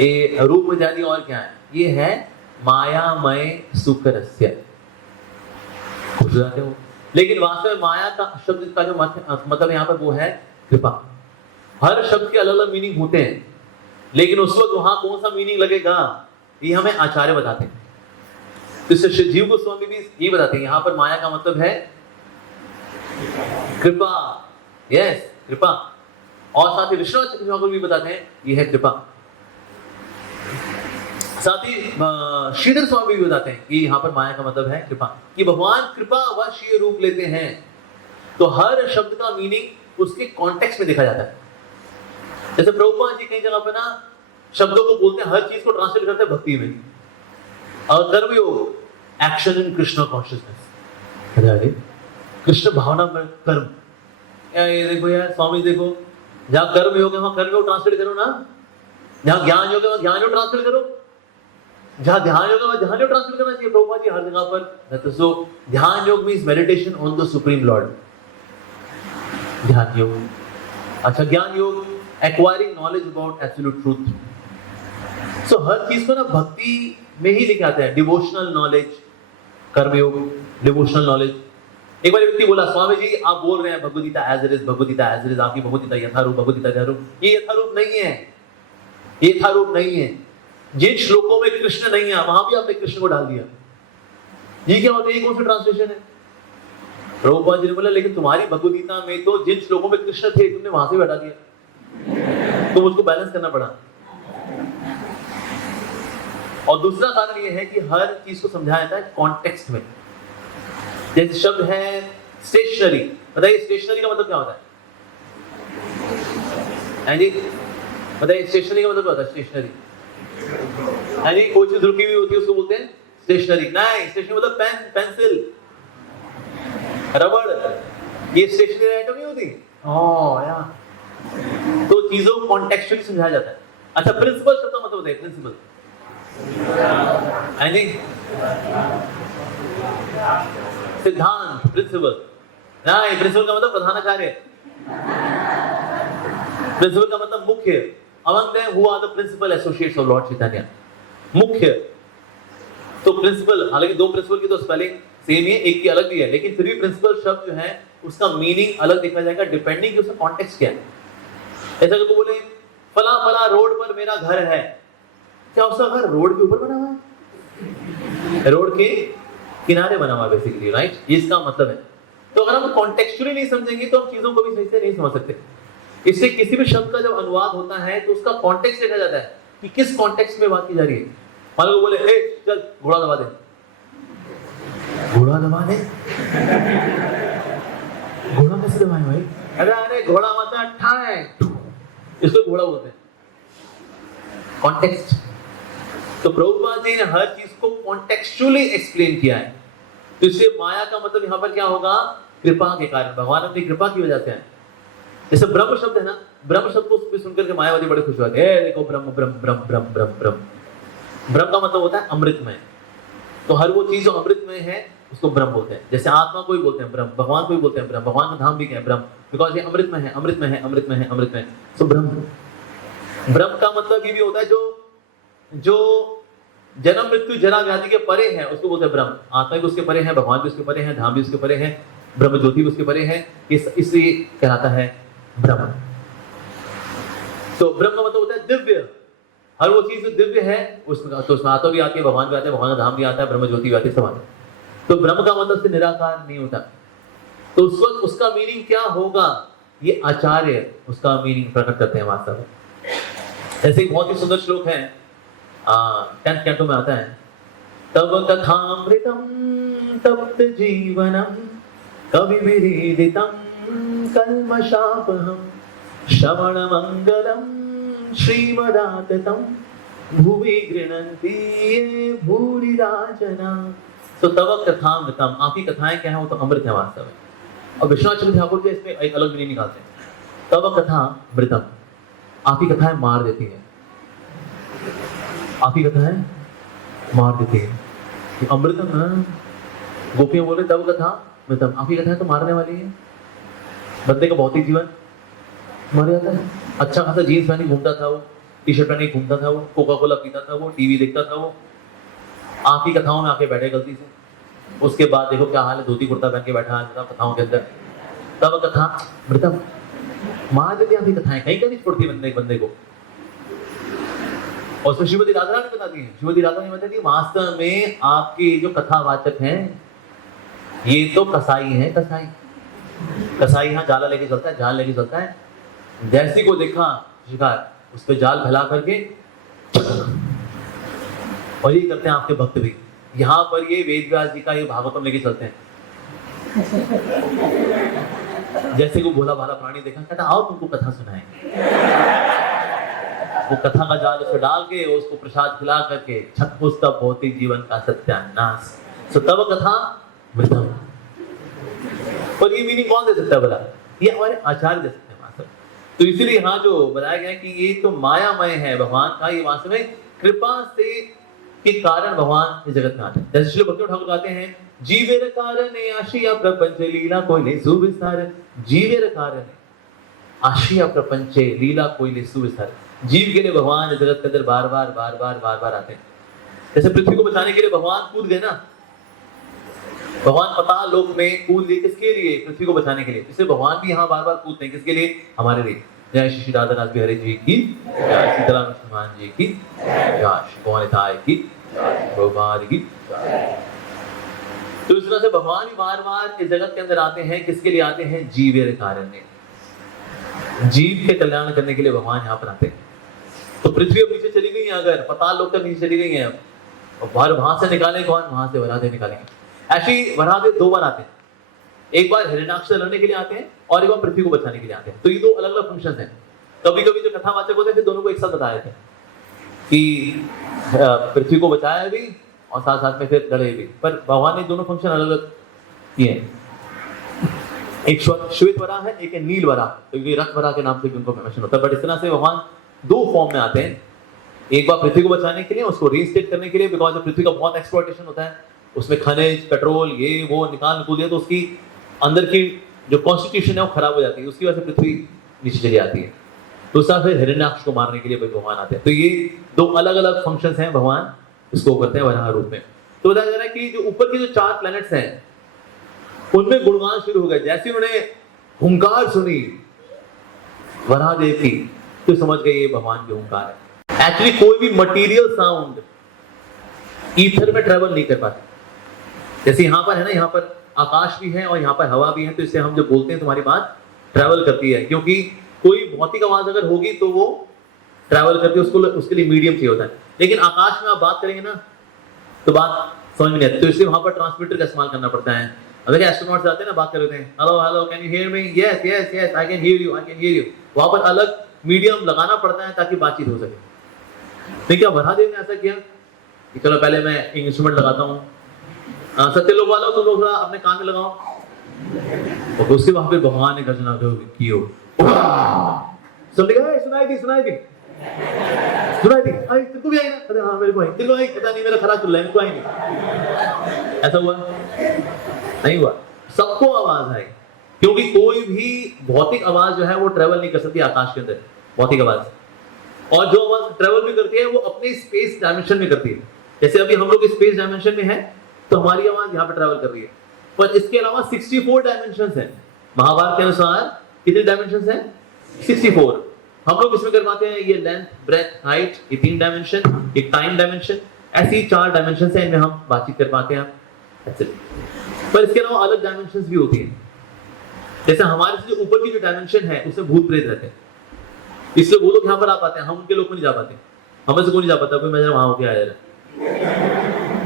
ये रूप में जाती और क्या है? ये है मायामय सुकरस्य, खुश हो जाते हो। लेकिन वास्तव में माया का शब्द का जो मतलब यहाँ पर वो है कृपा। हर शब्द के अलग अलग मीनिंग होते हैं, लेकिन उस वक्त वहां कौन सा मीनिंग लगेगा ये हमें आचार्य बताते हैं। तो इससे जीव गोस्वामी भी ये बताते हैं, यहाँ पर माया का मतलब है कृपा, यस कृपा। और साथ ही विष्णु भी बताते हैं ये है कृपा। साथ ही श्रीधर स्वामी भी बताते हैं कि यहाँ पर माया का मतलब है कृपा, कि भगवान कृपा वश ये रूप लेते हैं। तो हर शब्द का मीनिंग उसके कॉन्टेक्स्ट में देखा जाता है। जैसे प्रभुपाद जी कई जगह पे ना शब्दों को बोलते हैं, हर चीज को ट्रांसलेट करते हैं भक्ति में। और कर्मयोग, action in Krishna consciousness, Krishna भावना में कर्म। ये देखो यार स्वामी देखो, जहाँ कर्म योग है वहां कर्मयोग ट्रांसलेट करो ना, जहाँ ज्ञान योग है वहां ज्ञान योग ट्रांसलेट करो, जहाँ ध्यान योग है वहां ध्यान योग ट्रांसलेट करना चाहिए। प्रभुपाद जी हर जगह पर सो ध्यान योग means meditation on the supreme lord, ध्यान योग। अच्छा ज्ञान योग acquiring knowledge about absolute truth. So हर चीज को ना भक्ति में ही लिखे आते हैं। डिवोशनल नॉलेज, कर्मयोग, डिवोशनल नॉलेज। एक बार व्यक्ति बोला, स्वामी जी आप बोल रहे हैं Bhagavad Gita as it is, Bhagavad Gita as it is, आपकी भगवद गीता यथारूप, भगवद गीता यथारूप। ये यथारूप नहीं है, ये यथारूप नहीं है। जिन श्लोकों में कृष्ण नहीं है वहां भी आपने कृष्ण को डाल दिया। ये क्या होता है? ये कौन सा ट्रांसलेशन है? प्रभुपाद जी ने बोला लेकिन तुम्हारी भगवद गीता में तो जिन श्लोकों में कृष्ण थे तुमने वहां से हटा दिया, तो मुझको बैलेंस करना पड़ा। और दूसरा कारण यह है कि हर चीज को समझाया जाता है कॉन्टेक्स्ट में। जैसे शब्द है स्टेशनरी, बताइए स्टेशनरी का मतलब क्या होता है जी? बताइए स्टेशनरी का मतलब क्या होता है? स्टेशनरी यानी कोई चीज रुकी हुई होती है उसको बोलते हैं स्टेशनरी। नहीं, स्टेशनरी मतलब पेन, पेंसिल, रबड़, ये स्टेशनरी आइटम नहीं होती। यार तो चीजों को कॉन्टेक्चुअली समझाया जाता है। अच्छा प्रिंसिपल शब्द का मतलब होता है प्रिंसिपल, सिद्धांत, प्रिंसिपल। नहीं, प्रिंसिपल का मतलब प्रधानाचार्य, प्रिंसिपल का मतलब मुख्य। Among them who are the principal associates of Lord Chaitanya, मुख्य। तो प्रिंसिपल, हालांकि दो प्रिंसिपल की तो स्पेलिंग सेम ही है, एक की अलग भी है, लेकिन फिर भी प्रिंसिपल शब्द जो है उसका मीनिंग अलग देखा जाएगा डिपेंडिंग कि उसका कॉन्टेक्स्ट क्या है। ऐसा तो बोले फला फला रोड पर मेरा घर है, क्या उसका घर रोड के ऊपर बना हुआ है? रोड के किनारे बना हुआ है बेसिकली, राइट? ये इसका मतलब है। तो अगर हम कॉन्टेक्चुअली नहीं समझेंगे तो हम चीजों को भी सही से नहीं समझ सकते। इससे किसी भी शब्द का जब अनुवाद होता है तो उसका कॉन्टेक्स्ट देखा जाता है कि किस कॉन्टेक्स्ट में बात की जा रही है। मान लो बोले, ए चल घोड़ा दबा दे, घोड़ा दबा दे, घोड़ा कैसे दबाए भाई? अरे घोड़ा मतलब ठाए, इसको घोड़ा बोलते हैं। कॉन्टेक्स्ट। तो प्रभुपाद जी ने हर चीज को कॉन्टेक्चुअली एक्सप्लेन किया है। तो इसलिए माया का मतलब यहाँ पर क्या होगा? कृपा के कारण, भगवान अपनी कृपा की वजह से है। जैसे ब्रह्म शब्द है ना, ब्रह्म शब्द को सुनकर के मायावादी बड़े खुश होते हैं, देखो ब्रह्म ब्रह्म ब्रह्म ब्रह्म ब्रह्म ब्रह्म। ब्रह्म का मतलब होता है अमृतमय। तो हर वो चीज जो अमृतमय है उसको ब्रह्म बोलते हैं। जैसे आत्मा को भी बोलते हैं ब्रह्म, भगवान को भी बोलते हैं ब्रह्म, भगवान का धाम भी क्या है? ब्रह्म, बिकॉज ये अमृतमय है, अमृतमय है, अमृतमय है, अमृतमय। तो ब्रह्म, ब्रह्म का मतलब ये भी होता है जो जन्म मृत्यु जरा व्याधि के परे है, उसको बोलते हैं ब्रह्म। आत्मा भी उसके परे है, भगवान भी उसके परे है, धाम भी उसके परे है, ब्रह्म ज्योति भी उसके परे है, इसलिए कहलाता है ब्रह्म। तो ब्रह्म का मतलब होता है दिव्य। हर वो चीज जो दिव्य है उसमें, तो उसमें आत्मा भी आती है, भगवान भी आते हैं, भगवान का धाम भी आता है, ब्रह्म ज्योति भी आती है, सब आता है। तो ब्रह्म का मतलब से निराकार नहीं होता। तो उस वक्त उसका मीनिंग क्या होगा, ये आचार्य उसका मीनिंग प्रकट करते हैं वास्तव में। ऐसे एक बहुत ही सुंदर श्लोक है, 10th कैंटो में आता है, तव कथामृतम तप्त जीवनम कवि विरीदितम कल्मषापहम श्रवण मंगलम श्रीमदाततम भुवि गृह्णन्ति ये भूरिदा जना। तो तव कथामृतम, आपकी कथाएं क्या है? वो तो अमृत है वास्तव में। और विश्वनाथ चंद्र ठाकुर जी इसमें एक अलग मीनिंग निकालते हैं। तव कथामृतम, आपकी कथाएं मार देती है, आपकी कथाएं मार देती है। अमृतम ना, गोपियां बोले तव कथामृतम, आपकी कथाएं तो मारने वाली है। बंदे का भौतिक जीवन मर जाता है। अच्छा खासा जीन्स पहने घूमता था वो, टी शर्ट पहने घूमता था वो, कोका कोला पीता था वो, टीवी देखता था वो, आपकी कथाओं में आके बैठे गलती से। उसके बाद देखो क्या हाल है, धोती कुर्ता पहन के बैठा है कथाओं के अंदर। तब कथा मृतम, मार देती आपकी कथाएं, कहीं कहीं छोड़ती है बंदे को। और उसमें श्रीमती राधा ने बताती है, श्रीमती राधा ने बताती है वास्तव में आपके जो कथावाचक हैं ये तो कसाई हैं, कसाई। कसाई यहाँ जाला लेके चलता है, जाल लेके चलता है, जैसी को देखा शिकार उस पर जाल फैला करके, और ये करते हैं आपके भक्त भी। यहाँ पर ये वेद व्यास जी का ये भागवतम लेके चलते हैं। जैसे को भोला भाला प्राणी देखा, कहता आओ तुमको कथा सुनाएंगे। वो कथा का जाल उसको डाल के उसको प्रसाद खिला करके छत उसका भौतिक जीवन का सत्यानाश। तो तब कथा मृतम। और ये मीनिंग कौन दे सकता है बोला? ये हमारे आचार्य दे सकते हैं वास्तव। तो इसीलिए यहाँ जो बताया गया कि ये तो मायामय है भगवान का, ये वास्तव में कृपा से के कारण भगवान इस जगत में आते हैं। जैसे श्री भक्ति ठाकुर कहते हैं, जीवेर कारणे आशिया प्रपंच लीला कोइले सुविस्तार। जीवेर कारणे आशिया प्रपंच लीला कोइले सुविस्तार। जीव के लिए भगवान इस जगत के अंदर बार बार आते हैं। जैसे पृथ्वी को बचाने के लिए भगवान कूद गए ना, भगवान पाताल लोक में कूद गए, किसके लिए? पृथ्वी को बचाने के लिए। इसलिए भगवान भी यहाँ बार बार कूदते हैं, किसके लिए? हमारे लिए। जय श्री राधानाथ बिहारी जी की जय, सीताराम हनुमान जी की जय, भगवान की प्रभुपाद की। तो इस तरह से भगवान भी बार बार इस जगत के अंदर आते हैं, किसके लिए आते हैं? जीवेर कारणे, जीव के कल्याण करने के लिए भगवान यहाँ पर आते हैं। तो पृथ्वी अब नीचे चली गई है, अगर पाताल लोक तक नीचे चली गई है, अब वहां से निकाले कौन? वहां से वरादेव निकालेंगे। ऐसी वरादेव 2 बार आते हैं, एक बार हिरण्याक्ष से लड़ने के लिए आते हैं और एक बार पृथ्वी को बचाने के लिए आते हैं। तो ये 2 अलग अलग फंक्शंस हैं। कभी कभी जो कथावाचक होते हैं फिर दोनों को एक साथ बता देते हैं कि पृथ्वी को बचाया भी और साथ साथ में फिर लड़े भी, पर भगवान ने दोनों फंक्शन अलग अलग किए हैं। एक श्वेत वरा है, एक है नील वरा, तो ये रक्त वरा के नाम से भी उनको मेंशन होता है। बट इस तरह से भगवान 2 फॉर्म में आते हैं, एक बार पृथ्वी को बचाने के लिए, उसको रीस्टेट करने के लिए, बिकॉज पृथ्वी का बहुत एक्सप्लॉयटेशन होता है, उसमें खनिज पेट्रोल ये वो निकाल दिया तो उसकी अंदर की जो कॉन्स्टिट्यूशन है वो खराब हो जाती है, उसकी वजह से पृथ्वी नीचे चली जाती है। तो उसका फिर हिरण्याक्ष को मारने के लिए भगवान आते हैं। तो ये 2 अलग अलग फंक्शंस हैं, भगवान इसको करते हैं वराह रूप में। तो बताया जा रहा है कि जो ऊपर की जो 4 प्लैनेट्स हैं उनमें गुणगान शुरू हो गए। जैसे उन्होंने हुंकार सुनी वराह देव की तो समझ गए ये भगवान की हुंकार है। एक्चुअली कोई भी मटेरियल साउंड ईथर में ट्रेवल नहीं कर पाते। जैसे यहाँ पर है ना, यहाँ पर आकाश भी है और यहाँ पर हवा भी है, तो इससे हम जब बोलते हैं तुम्हारी बात ट्रेवल करती है, क्योंकि कोई भौतिक आवाज अगर होगी तो वो ट्रैवल करती है, उसके लिए मीडियम चाहिए होता है। लेकिन आकाश में आप बात करेंगे ना तो बात समझ में नहीं आती, तो इसलिए वहां पर ट्रांसमीटर का इस्तेमाल करना पड़ता है। अगर एस्ट्रोनॉट्स आते हैं ना, बात कर रहे हैं, hello hello can you hear me, yes yes yes I can hear you, I can hear you, वहां पर अलग मीडियम लगाना पड़ता है ताकि बातचीत हो सके। तो क्या वराहदेव ने ऐसा किया कि चलो पहले मैं इंस्ट्रूमेंट लगाता हूँ, सत्य लोग वालों तुम लोग अपने कान में लगाओ, और उससे वहां पे भगवान ने गर्जना की हो, सुनाई दी आई, तेरे को भी आई ना, अरे हाँ मेरे को आई, तेरे को आई, पता नहीं मेरा खराब चल रहा है, मेरे को आई नहीं। ऐसा हुआ नहीं हुआ, सबको आवाज आई, क्योंकि कोई भी भौतिक आवाज जो है वो ट्रेवल नहीं कर सकती आकाश के अंदर, भौतिक आवाज। और जो आवाज ट्रेवल भी करती है वो अपने स्पेस डायमेंशन में करती है। जैसे अभी हम लोग स्पेस डायमेंशन में है तो हमारी आवाज यहाँ पे ट्रेवल कर रही है, पर इसके अलावा 64 डायमेंशन है। महाभारत के अनुसार कितने डायमेंशन है? 64। हम लोग इसमें कर पाते हैं ये लेंथ, ब्रेथ, हाइट, ये 3 डायमेंशन, एक टाइम डायमेंशन, ऐसी 4 डायमेंशन है, इनमें हम बातचीत कर पाते हैं। पर इसके अलावा अलग डायमेंशन भी होती हैं। जैसे हमारे से जो ऊपर की जो डायमेंशन है उसमें भूत प्रेत रहते हैं, इसलिए वो लोग यहाँ पर आ पाते हैं, हम उनके लोग को नहीं जा पाते। हमें से कोई नहीं जा पाता, कोई मैं वहां होके आया है,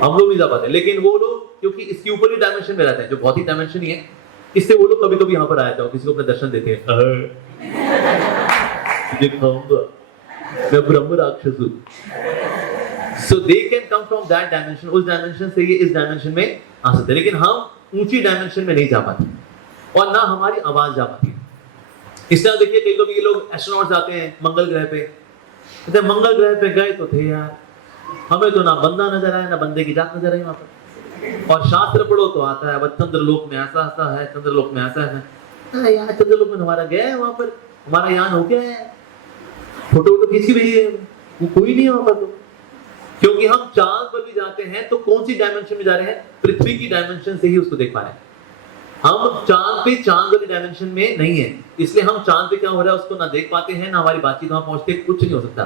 हम लोग नहीं जा पाते। लेकिन वो लोग क्योंकि इसके ऊपर ही डायमेंशन में रहते हैं, जो भौतिक डायमेंशन ही है, इससे वो लोग कभी कभी यहाँ पर आया था, किसी को अपने दर्शन देते हैं, मैं ब्रह्म राक्षस हूं। So they can come from that dimension, उस डायमेंशन से ये इस डायमेंशन में आ सकते हैं, लेकिन हम ऊंची डायमेंशन में नहीं जा पाते और ना हमारी आवाज जा पाती। इसलिए देखिए कई लोग, ये लोग एस्ट्रोनॉट्स आते हैं मंगल ग्रह पे, कहते हैं मंगल ग्रह पे गए तो थे यार, हमें तो ना बंदा नजर आया ना बंदे की जात नजर आई वहां पर, और शास्त्र पढ़ो तो आता है चंद्रलोक में ऐसा ऐसा है, चंद्रलोक में ऐसा है यार, चंद्रलोक में हमारा गया है, वहां पर हमारा यान हो गया है, फोटो खींच के भेजिए, वो कोई नहीं है वहां पर। तो क्योंकि हम चांद पर भी जाते हैं तो कौन सी डायमेंशन में जा रहे हैं? पृथ्वी की डायमेंशन से ही उसको देख पा रहे हैं। हम चांद पे चांद वाली डायमेंशन में नहीं है, इसलिए हम चांद पे क्या हो रहा है उसको ना देख पाते हैं, ना हमारी बातचीत वहां पहुंचते, कुछ नहीं हो सकता।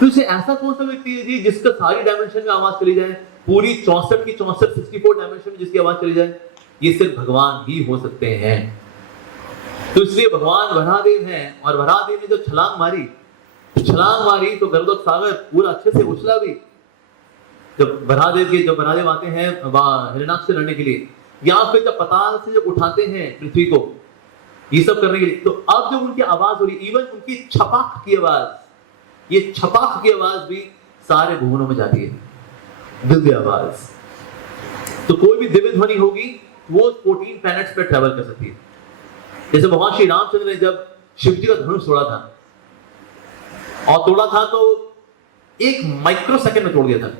तो इसे ऐसा कौन सा व्यक्ति है जी जिसका सारी डायमेंशन में आवाज चली जाए, पूरी 64 की 64 डायमेंशन में जिसकी आवाज चली जाए? ये सिर्फ भगवान ही हो सकते हैं। तो इसलिए भगवान वराहदेव हैं, और वराहदेव ने जो छलांग मारी तो गर्दोत सागर पूरा अच्छे से उछला भी। जब वराहदेव आते हैं हिरण्याक्ष से लड़ने के लिए, या फिर जब पाताल से जब उठाते हैं पृथ्वी को ये सब करने के लिए, तो अब जब उनकी आवाज हो रही, इवन उनकी छपाक की आवाज, ये छपाक की आवाज भी सारे भुवनों में जाती है, दिव्य आवाज। तो कोई भी दिव्य ध्वनि होगी वो 14 प्लैनेट्स पे ट्रेवल कर सकती है। जैसे भगवान श्री रामचंद्र ने जब शिव जी का धनुष तोड़ा था तो 1 माइक्रो सेकंड में तोड़ दिया था।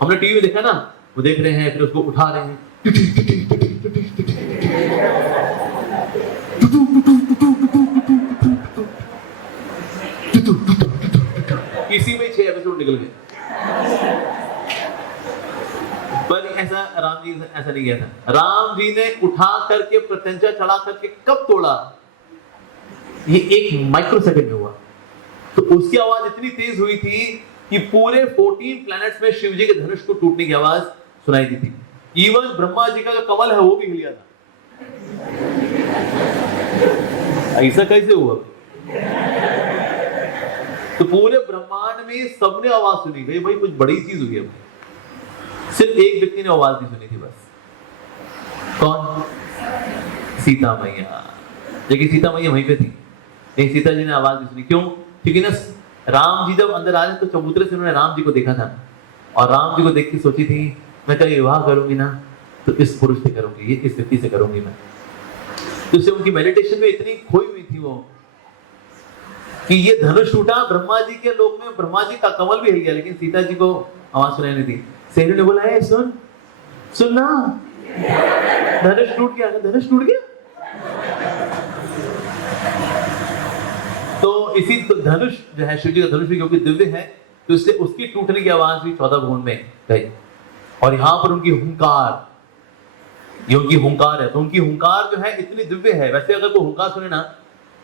हमने टीवी में देखा ना, वो देख रहे हैं, फिर उसको उठा रहे हैं, इसी में 6 एपिसोड निकल गए। पर ऐसा राम जी ऐसा नहीं किया था। राम जी ने उठा करके प्रत्यंचा चढ़ा करके कब तोड़ा? ये 1 माइक्रो सेकंड में हुआ। तो उसकी आवाज इतनी तेज हुई थी कि पूरे 14 प्लैनेट्स में शिव जी के धनुष को टूटने की आवाज सुनाई दी थी। इवन ब्रह्मा जी का जो कमल है वो भी हिल गया था। ऐसा कैसे हुआ? तो पूरे ब्रह्मांड में सबने आवाज सुनी गई, भाई कुछ बड़ी चीज हुई है। सिर्फ एक व्यक्ति ने आवाज नहीं सुनी थी बस। कौन? सीता मैया। लेकिन सीता मैया वहीं पे थी, नहीं सीता जी ने आवाज नहीं सुनी। क्यों? क्योंकि ना राम जी जब अंदर आए तो चबूतरे से उन्होंने राम जी को देखा था, और राम जी को देख के सोची थी मैं कहीं विवाह करूंगी ना तो इस पुरुष से करूंगी, इस व्यक्ति से करूंगी मैं। तो इससे उनकी मेडिटेशन में इतनी खोई हुई थी वो कि ये धनुष टूटा ब्रह्मा जी के लोक में, ब्रह्मा जी का कमल भी हिल गया, लेकिन सीता जी को आवाज सुनाई नहीं दी। सेहरी ने बोला है सुन ना, धनुष टूट गया। धनुष टूट गया तो इसी तो धनुष जो है शिव जी का धनुष भी क्योंकि दिव्य है, तो इसलिए उसकी टूटने की आवाज भी 14 भुवन में गई। और यहाँ पर उनकी हुंकार, ये उनकी हुंकार है, तो उनकी हुंकार जो है इतनी दिव्य है। वैसे अगर कोई हुंकार सुने ना,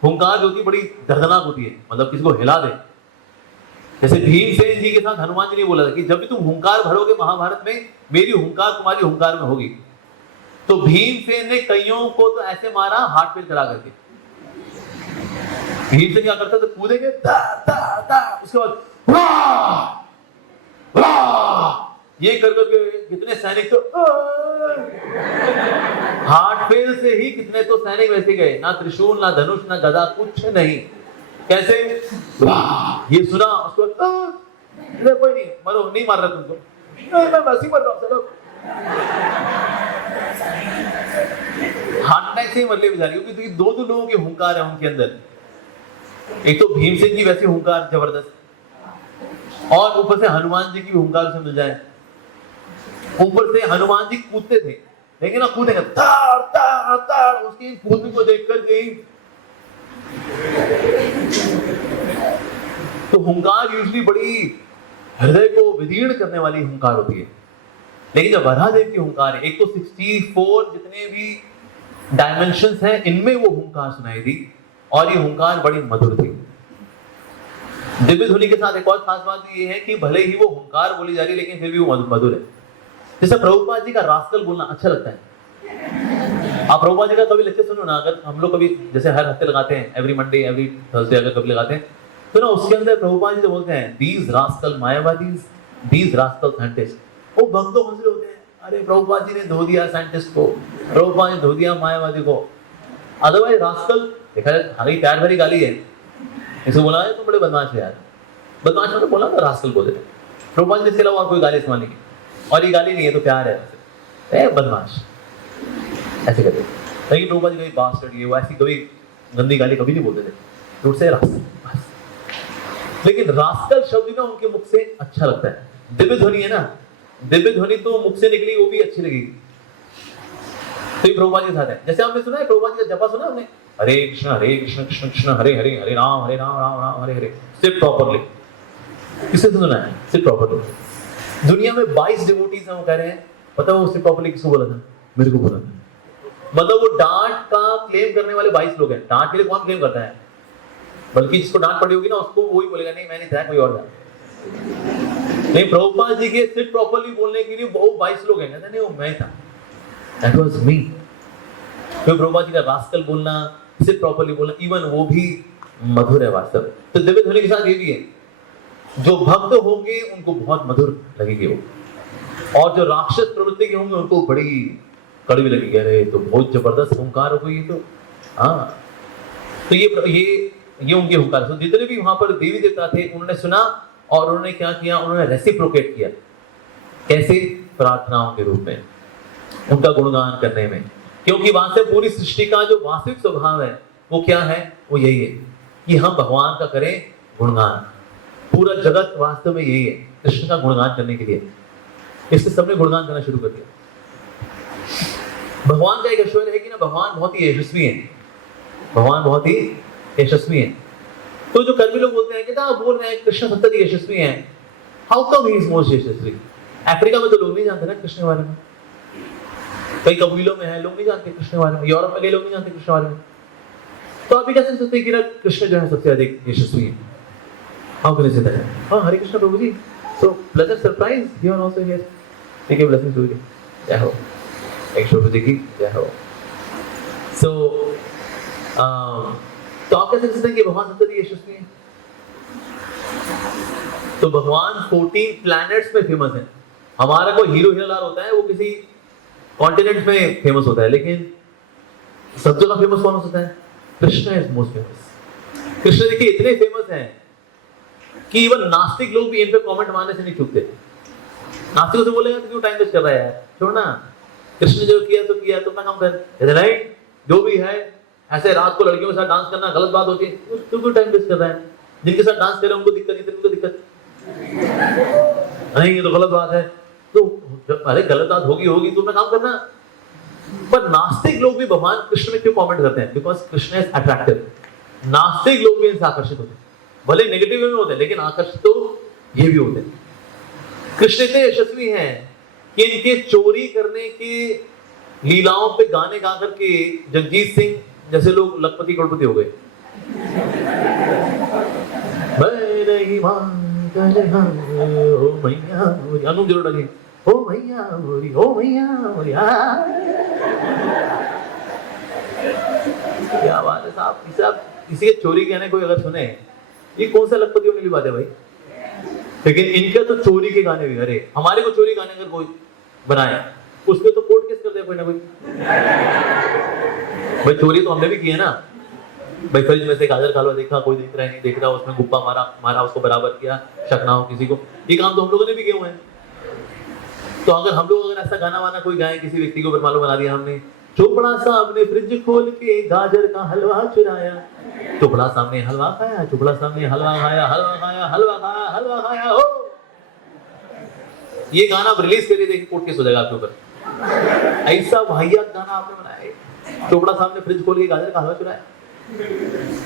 हुंकार जो होती है बड़ी दर्दनाक होती है, मतलब किसी को हिला दे, जैसे भीमसेन जी के साथ हनुमान जी ने बोला था कि जब भी तुम हुंकार भरोगे महाभारत में, मेरी हुंकार तुम्हारी हुंकार में होगी। तो भीमसेन ने कईयों को तो ऐसे मारा हाथ पैर चला करके। भीमसेन क्या करता था, कूदेंगे दा, दा, दा, उसके बाद ये कर करके कितने सैनिक तो हाथ पैर से ही कितने तो सैनिक वैसे गए, ना त्रिशूल ना धनुष ना गदा, कुछ नहीं। कैसे? ये सुना उसको, कोई नहीं मरो, नहीं मार रहा तुमको, मैं बस ही मर रहा हूं, चलो। हार्ट अटैक से ही मर ले बेचारी, क्योंकि दो लोगों की हुंकार है उनके अंदर। एक तो भीमसेन जी वैसी हुंकार जबरदस्त, और ऊपर से हनुमान जी की भी हुंकार उसे मिल जाए। ऊपर से हनुमान जी कूदते थे, लेकिन ना कूदेंगे तार तार तार, उसकी कूदने को देख कर गई। तो हुंकार यूजुअली बड़ी हृदय को विदीर्ण करने वाली हुंकार होती है। लेकिन जब वराहदेव की हुंकार है, एक तो 64 जितने भी डायमेंशंस हैं, इनमें वो हुंकार सुनाई दी, और ये हुंकार बड़ी मधुर थी। दिव्य ध्वनि के साथ एक और खास बात ये है कि भले ही वो हुंकार बोली जा रही है, लेकिन फिर भी वो मधुर है। जैसे प्रभुपाद जी का रास्कल बोलना अच्छा लगता है। आप प्रभुपाद जी का कभी लेक्चर सुनो ना, अगर हम लोग कभी जैसे हर हफ्ते लगाते हैं, एवरी मंडे एवरी थर्सडे अगर कभी लगाते हैं, तो ना उसके अंदर प्रभुपाद जी जो बोलते हैं, these rascal Mayavadis, these rascal scientist. वो भक्त लोग हंस रहे होते हैं, अरे प्रभुपाद जी ने धो दिया साइंटिस्ट को, प्रभुपाद ने धो दिया मायावादी को। अदरवाइज रास्कल देखा जाए हमारी प्यार भरी गाली है, इसे बोला है तो बड़े बदमाश है यार, बदमाश ने तो बोला तो रास्कल बोल देते। प्रभुपाद जी ने इसके अलावा और कोई गाली इस्तेमाल नहीं की, और ये गाली नहीं है तो प्यार है, बदमाश ऐसे कहते। लेकिन प्रभुपाद जी कभी बास्टर्ड ये वो ऐसी कभी गंदी गाली कभी नहीं बोलते थे, तो उससे रास्कल। लेकिन रास्कल शब्द ना उनके मुख से अच्छा लगता है। दिव्य ध्वनि है ना, दिव्य ध्वनि तो मुख से निकली वो भी अच्छी लगेगी। तो ये प्रभुपाद जी के साथ है। जैसे आपने सुना है प्रभुपाद जी का जपा सुना हमने, हरे कृष्ण कृष्ण कृष्ण हरे हरे, हरे राम राम राम हरे हरे। सिर्फ प्रॉपरली किससे सुना है? सिर्फ प्रॉपरली। दुनिया में 22 डिवोटीज हैं, वो कह रहे हैं, पता है वो सिर्फ प्रॉपरली किसको बोला था? मेरे को बोला था। मतलब वो डांट का क्लेम करने वाले 22 लोग हैं। डांट के लिए कौन क्लेम करता है? बल्कि जिसको डांट पड़ी होगी ना, उसको वही बोलेगा नहीं मैं नहीं था, कोई और था। नहीं, प्रभुपाद जी के सिर्फ प्रॉपरली बोलने के लिए वो 22 लोग हैं, कहते नहीं वो मैं था, दैट वाज मी। तो प्रभुपाद जी का रास्कल बोलना, सिर्फ प्रॉपरली बोलना, इवन वो भी मधुर है वास्तव में। तो दिव्य ध्वनि के साथ ये भी है, जो भक्त होंगे उनको बहुत मधुर लगेगी वो, और जो राक्षस प्रवृत्ति के होंगे उनको बड़ी कड़वी लगेगी। अरे तो बहुत जबरदस्त हुंकार हो गई तो। हाँ, तो ये उनके हुंकार। तो जितने भी वहां पर देवी देवता थे उन्होंने सुना, और उन्होंने क्या किया, उन्होंने रेसिप्रोकेट किया। कैसे? प्रार्थनाओं के रूप में, उनका गुणगान करने में। क्योंकि वहां से पूरी सृष्टि का जो वास्तविक स्वभाव है वो क्या है? वो यही है कि हम भगवान का करें गुणगान। पूरा जगत वास्तव में यही है, कृष्ण का गुणगान करने के लिए। इससे सबने गुणगान करना शुरू कर दिया। भगवान का एक ऐश्वर्य है कि ना, भगवान बहुत ही यशस्वी है, भगवान बहुत ही यशस्वी है। तो जो कर्मी लोग बोलते हैं कि ना, बोल रहे हैं कृष्ण सत्य यशस्वी हैं, how come he is most Yashasvi? Africa में तो लोग नहीं जानते ना कृष्ण के बारे में, कई कबीलों में है लोग नहीं जानते कृष्ण के बारे में, यूरोप में कई लोग नहीं जानते कृष्ण के बारे में। तो आप भी कैसे सोचते हैं कि कृष्ण जो है सबसे अधिक यशस्वी है? How can you say that? हां, हरे कृष्ण प्रभु ji, so pleasant surprise, you are also here. ठीक है, ब्लेसिंग्स टू यू। जय हो, एक प्रभु जी की जय हो। सो तो आप कैसे सोचते हैं कि भगवान सबसे यशस्वी है? तो भगवान 14 प्लैनेट्स में फेमस है। हमारा कोई हीरो हीरालाल होता है, वो किसी कॉन्टिनेंट में फेमस होता है, लेकिन सब जगह फेमस कौन होता है? Krishna is most famous. Krishna देखिए इतने फेमस हैं कि इवन नास्तिक लोग भी इन पे कमेंट मारने से नहीं चूकते। नास्तिकों से बोलेगा तो क्यों टाइम वेस्ट कर रहा है यार, छोड़ना, कृष्ण जो किया तो किया, तो अपना काम कर। नहीं, जो भी है, ऐसे रात को लड़कियों के साथ डांस करना गलत बात होती है, तो क्यों टाइम वेस्ट कर रहा है? जिनके साथ डांस कर रहे हैं उनको दिक्कत नहीं, उनको दिक्कत नहीं, ये तो गलत बात है। तो अरे गलत बात होगी तो अपना काम करना। पर नास्तिक लोग भी भगवान कृष्ण में क्यों कमेंट करते हैं? Because Krishna is attractive. नास्तिक लोग भी इनसे आकर्षित होते हैं, भले नेगेटिव में होते हैं, लेकिन आकर्षित तो ये भी होते हैं। कृष्ण इतने यशस्वी हैं कि इनके चोरी करने की लीलाओं पे गाने गा करके जगजीत सिंह जैसे लोग लखपति करोड़पति हो गए। मैं नहीं मानता हो मैया मोरी, अनुप जरूर लगे, हो मैया मोरी, हो मैया मोरी। क्या बात है साहब, किसी के चोरी कहने कोई अगर सुने, ये कौन सा लखपति होने की बात है भाई। लेकिन इनके तो चोरी के गाने भी, अरे हमारे को चोरी गाने अगर कोई बनाए उसके तो कोर्ट केस कर दे कोई ना कोई। भाई चोरी तो हमने भी की है ना भाई, फ्रिज में से गाजर खालवा देखा, कोई देख रहा है नहीं देख रहा, उसमें गुप्पा मारा उसको बराबर किया, शक ना हो किसी को, ये काम तो हम लोगों ने भी किए हुए हैं। तो अगर हम लोग ऐसा गाना वाना कोई गाए किसी व्यक्ति को ऊपर मालूम बना दिया हमने, चोपड़ा साहब ने फ्रिज खोल के गाजर का हलवा चुराया, चोपड़ा साहब ने हलवा खाया, चोपड़ा साहब ने हलवा खाया, हलवा खाया, हलवा खाया, हलवा खाया, हो ये गाना आप रिलीज करिए, देखिए कोर्ट केस हो जाएगा आपके ऊपर। ऐसा वाहियात गाना आपने बनाया, चोपड़ा साहब ने फ्रिज खोल के गाजर का हलवा चुराया।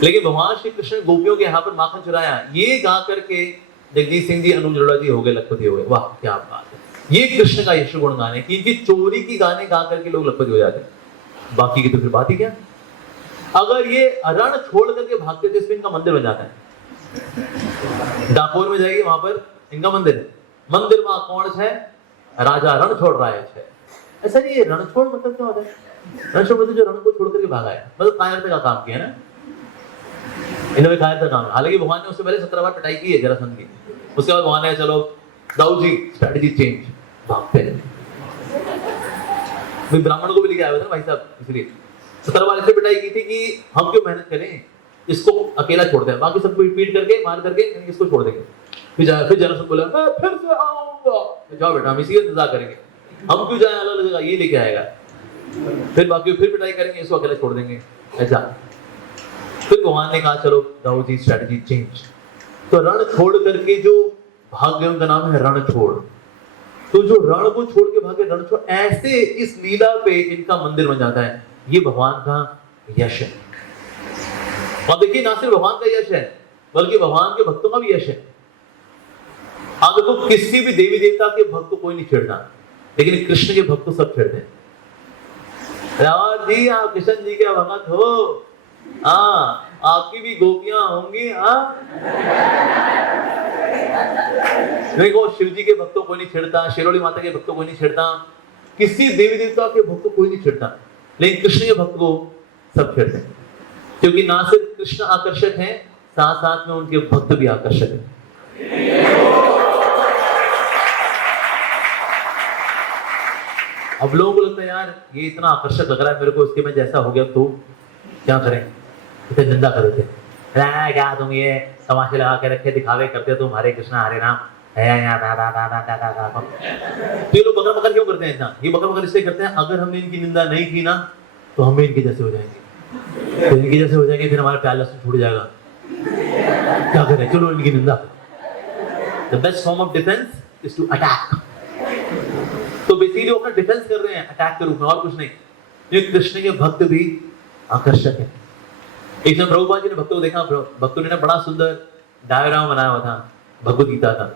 लेकिन भगवान श्री कृष्ण गोपियों के यहाँ पर माखन चुराया, ये गा करके जगदीश सिंह जी, अनुप जलोटा जी हो गए लखपति हो गए। वाह क्या बात है, ये कृष्ण का यश गुण गाने की, इनकी चोरी की गाने गा करके लोग लखपति हो जाते हैं, बाकी की तो फिर बात ही क्या। अगर ये रण छोड़ करके भागते थे, इसमें इनका मंदिर बन जाता है। डाकोर में जाएगी, वहां पर इनका मंदिर है, मंदिर वहां कौन है, राजा रण छोड़ रहा है। ऐसा नहीं, ये रण छोड़ मतलब क्या होता है, रण छोड़ मतलब जो रण को छोड़ करके भागा है, मतलब कायरता का काम किया ना इन्होंने, कायरता काम। हालांकि भगवान ने उससे पहले 17 बार पिटाई की है जरासंध की, उसके बाद भगवान ने चलो दाऊद जी स्ट्रेटजी चेंज, भागते हैं। ब्राह्मण को भी लेके आया हुआ था भाई साहब, इसलिए 17 बार इससे पिटाई की थी कि हम क्यों मेहनत करें, इसको अकेला छोड़ दें, बाकी सबको पीट करके मार करके इसको छोड़ देंगे। फिर जरासंध बोला मैं फिर से आऊंगा, जाओ बेटा हम इसी का इंतजार करेंगे, हम क्यों जाए अलग जगह, ये लेके आएगा। फिर बाकी फिर पिटाई करेंगे, इसको अकेला छोड़ देंगे, ऐसा। फिर भगवान ने कहा चलो दाऊद जी स्ट्रेटजी चेंज, तो रण छोड़ करके जो भाग गए उनका नाम है रण छोड़। तो जो रण को छोड़ के भागे रण छोड़, ऐसे इस लीला पे इनका मंदिर बन जाता है। ये भगवान का यश है। और देखिए ना सिर्फ भगवान का यश है, बल्कि भगवान के भक्तों का भी यश है। आप देखो किसी भी देवी देवता के भक्त को कोई नहीं छेड़ता, लेकिन कृष्ण के भक्त को सब छेड़ते हैं। जी आप कृष्ण जी के भगत हो, हाँ आपकी भी गोपियां होंगी। हाँ देखो शिव जी के भक्तों को नहीं छेड़ता, शेरोली माता के भक्तों को नहीं छेड़ता, किसी देवी देवता के भक्त को कोई नहीं छेड़ता, लेकिन कृष्ण के भक्त को सब छेड़ते हैं। क्योंकि ना सिर्फ कृष्ण आकर्षक हैं, साथ साथ में उनके भक्त भी आकर्षक हैं। अब लोगों को लगता है यार ये इतना आकर्षक लग रहा है मेरे को, इसके में जैसा हो गया तो क्या करें, इतने निंदा कर देते हैं, क्या तुम ये तमाशे लगा के रखे दिखावे करते हो, तुम हरे कृष्णा हरे राम है। ये लोग बकर बकर क्यों करते हैं इतना, ये बकर बकर इसलिए करते हैं अगर हमने इनकी निंदा नहीं की ना तो हम भी इनके जैसे हो जाएंगे, तो इनके जैसे हो जाएंगे, फिर हमारा प्यार लहसुन छूट जाएगा। क्या करें, चलो इनकी निंदा। The best form of defence is to attack. तो बेसिकली अपना डिफेंस कर रहे हैं अटैक के रूप में, और कुछ नहीं। ये कृष्ण के भक्त भी आकर्षक है। एक दिन प्रभुपाद जी ने भक्तों को देखा, भक्तों ने बड़ा सुंदर डायग्राम बनाया हुआ था भगवद गीता का,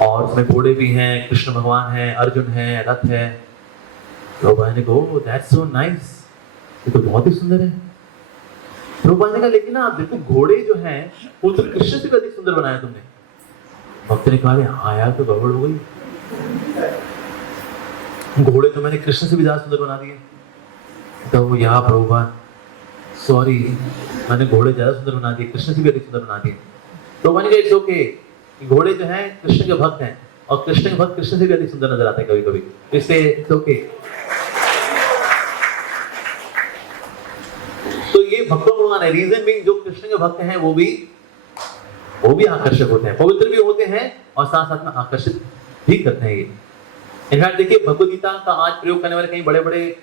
और उसमें घोड़े भी हैं, कृष्ण भगवान है, अर्जुन है, रथ है। प्रभुपाद ने कहा दैट्स सो नाइस, ये तो बहुत ही सुंदर है। प्रभुपाद ने कहा लेकिन ना आप देखो घोड़े जो हैं वो तो कृष्ण से अधिक सुंदर बनाया तुमने। भक्त ने कहा हाँ यार तो गड़बड़ हो गई, घोड़े तो मैंने कृष्ण से भी ज्यादा सुंदर बना दिए। तो यहाँ प्रभुपाद सॉरी, मैंने घोड़े ज्यादा सुंदर बना दिए, कृष्ण से भी अधिक सुंदर बना दिए। तो मैंने कहा इट्स ओके, घोड़े जो हैं कृष्ण के भक्त हैं, और कृष्ण के भक्त कृष्ण से भी अधिक सुंदर नजर आते हैं कभी कभी, इससे इट्स ओके। तो ये भक्तों को माना है, रीजन भी जो कृष्ण के भक्त हैं वो भी आकर्षक होते हैं, पवित्र भी होते हैं, और साथ साथ में आकर्षित भी करते हैं। ये इनफैक्ट देखिए भगवद गीता का आज प्रयोग करने वाले कई बड़े बड़े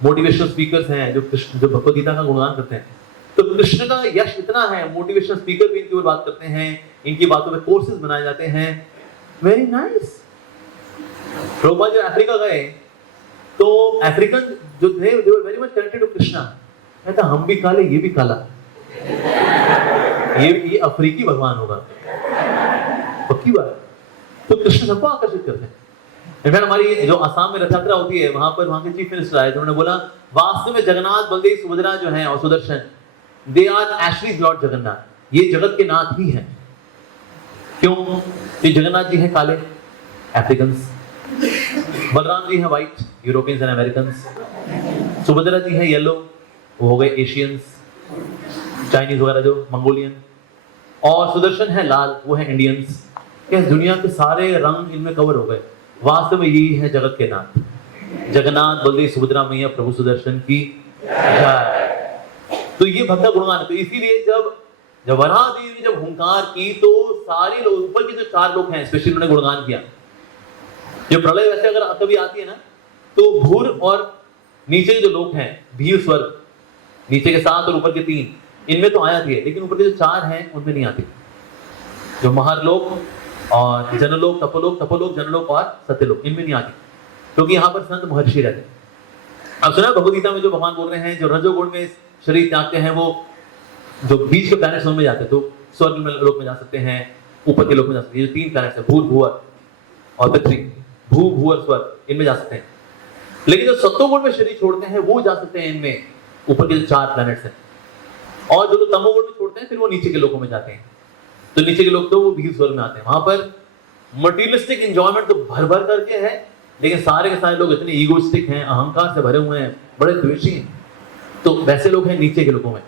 मोटिवेशनल स्पीकर्स हैं जो भगवद गीता का गुणगान करते हैं। तो कृष्ण का यश इतना है, मोटिवेशनल स्पीकर भी इनकी बात करते हैं, इनकी बातों में कोर्सेज बनाए जाते हैं। Very nice. प्रभुपाद जब अफ्रीका गए तो अफ्रीकन जो थे they were very much connected to Krishna. कहता हम भी काले, ये भी काला, ये अफ्रीकी भगवान होगा, पक्की बात। तो कृष्ण सबको आकर्षित करते हैं। इनफैक्ट हमारी जो असम में रथ यात्रा होती है, वहां पर वहां के चीफ मिनिस्टर आए, उन्होंने बोला वास्तव में जगन्नाथ बलदेव सुभद्रा जो हैं और Sudarshan, they are actually lord Jagannath, ये जगत के नाथ ही हैं। क्यों? ये जगन्नाथ जी हैं काले, अफ्रीकन्स, बलराम जी हैं white, Europeans and Americans, Subhadra ji हैं येलो, वो हो गए एशियंस, चाइनीज वगैरह जो मंगोलियन, और सुदर्शन है लाल, वो है इंडियंस। क्या दुनिया के सारे रंग इनमें कवर हो गए। वास्तव में यही है जगत के नाथ, जगन्नाथ बलदेव सुभद्रा मैया प्रभु सुदर्शन की जय। तो ये भक्त का गुणगान। तो इसीलिए जब वराह देवी ने जब हुंकार की तो सारे लोग, ऊपर के जो 4 लोग हैं स्पेशली, उन्होंने गुणगान किया। जो प्रलय वैसे अगर कभी आती है ना, तो भूर और नीचे के जो लोग हैं, भीर स्वर्ग, नीचे के 7 और ऊपर के 3, इनमें तो आ जाती है, लेकिन ऊपर के जो 4 हैं उनमें नहीं आती। जो महरलोक और जनलोक, तपोलोक, जनलोक और सत्यलोक, इनमें नहीं आती, क्योंकि यहाँ पर संत महर्षि रहते हैं। अब सुना भगवद गीता में जो भगवान बोल रहे हैं, जो रजोगुण में शरीर त्यागते हैं वो जो बीच के प्लैनेट्स में जा सकते, तो स्वर्ग में लोक में जा सकते हैं, ऊपर के लोक में जा सकते हैं। ये 3 प्लैनेट्स है, भूर, भूवर और पृथ्वी, भू, भूवर, स्वर्ग, इनमें जा सकते हैं। लेकिन जो सत्वगुण में शरीर छोड़ते हैं वो जा सकते हैं इनमें, ऊपर के जो 4 प्लैनेट्स हैं। और जो लोग तमोगुण में छोड़ते हैं फिर वो नीचे के लोकों में जाते हैं। तो नीचे के लोग तो वो भीर स्वर्ग में आते हैं। वहां पर मटीरियलिस्टिक एंजॉयमेंट तो भर भर करके है, लेकिन सारे के सारे लोग इतने ईगोइस्टिक हैं, अहंकार से भरे हुए हैं, बड़े द्वेषी हैं। तो वैसे लोग हैं नीचे के लोगों में।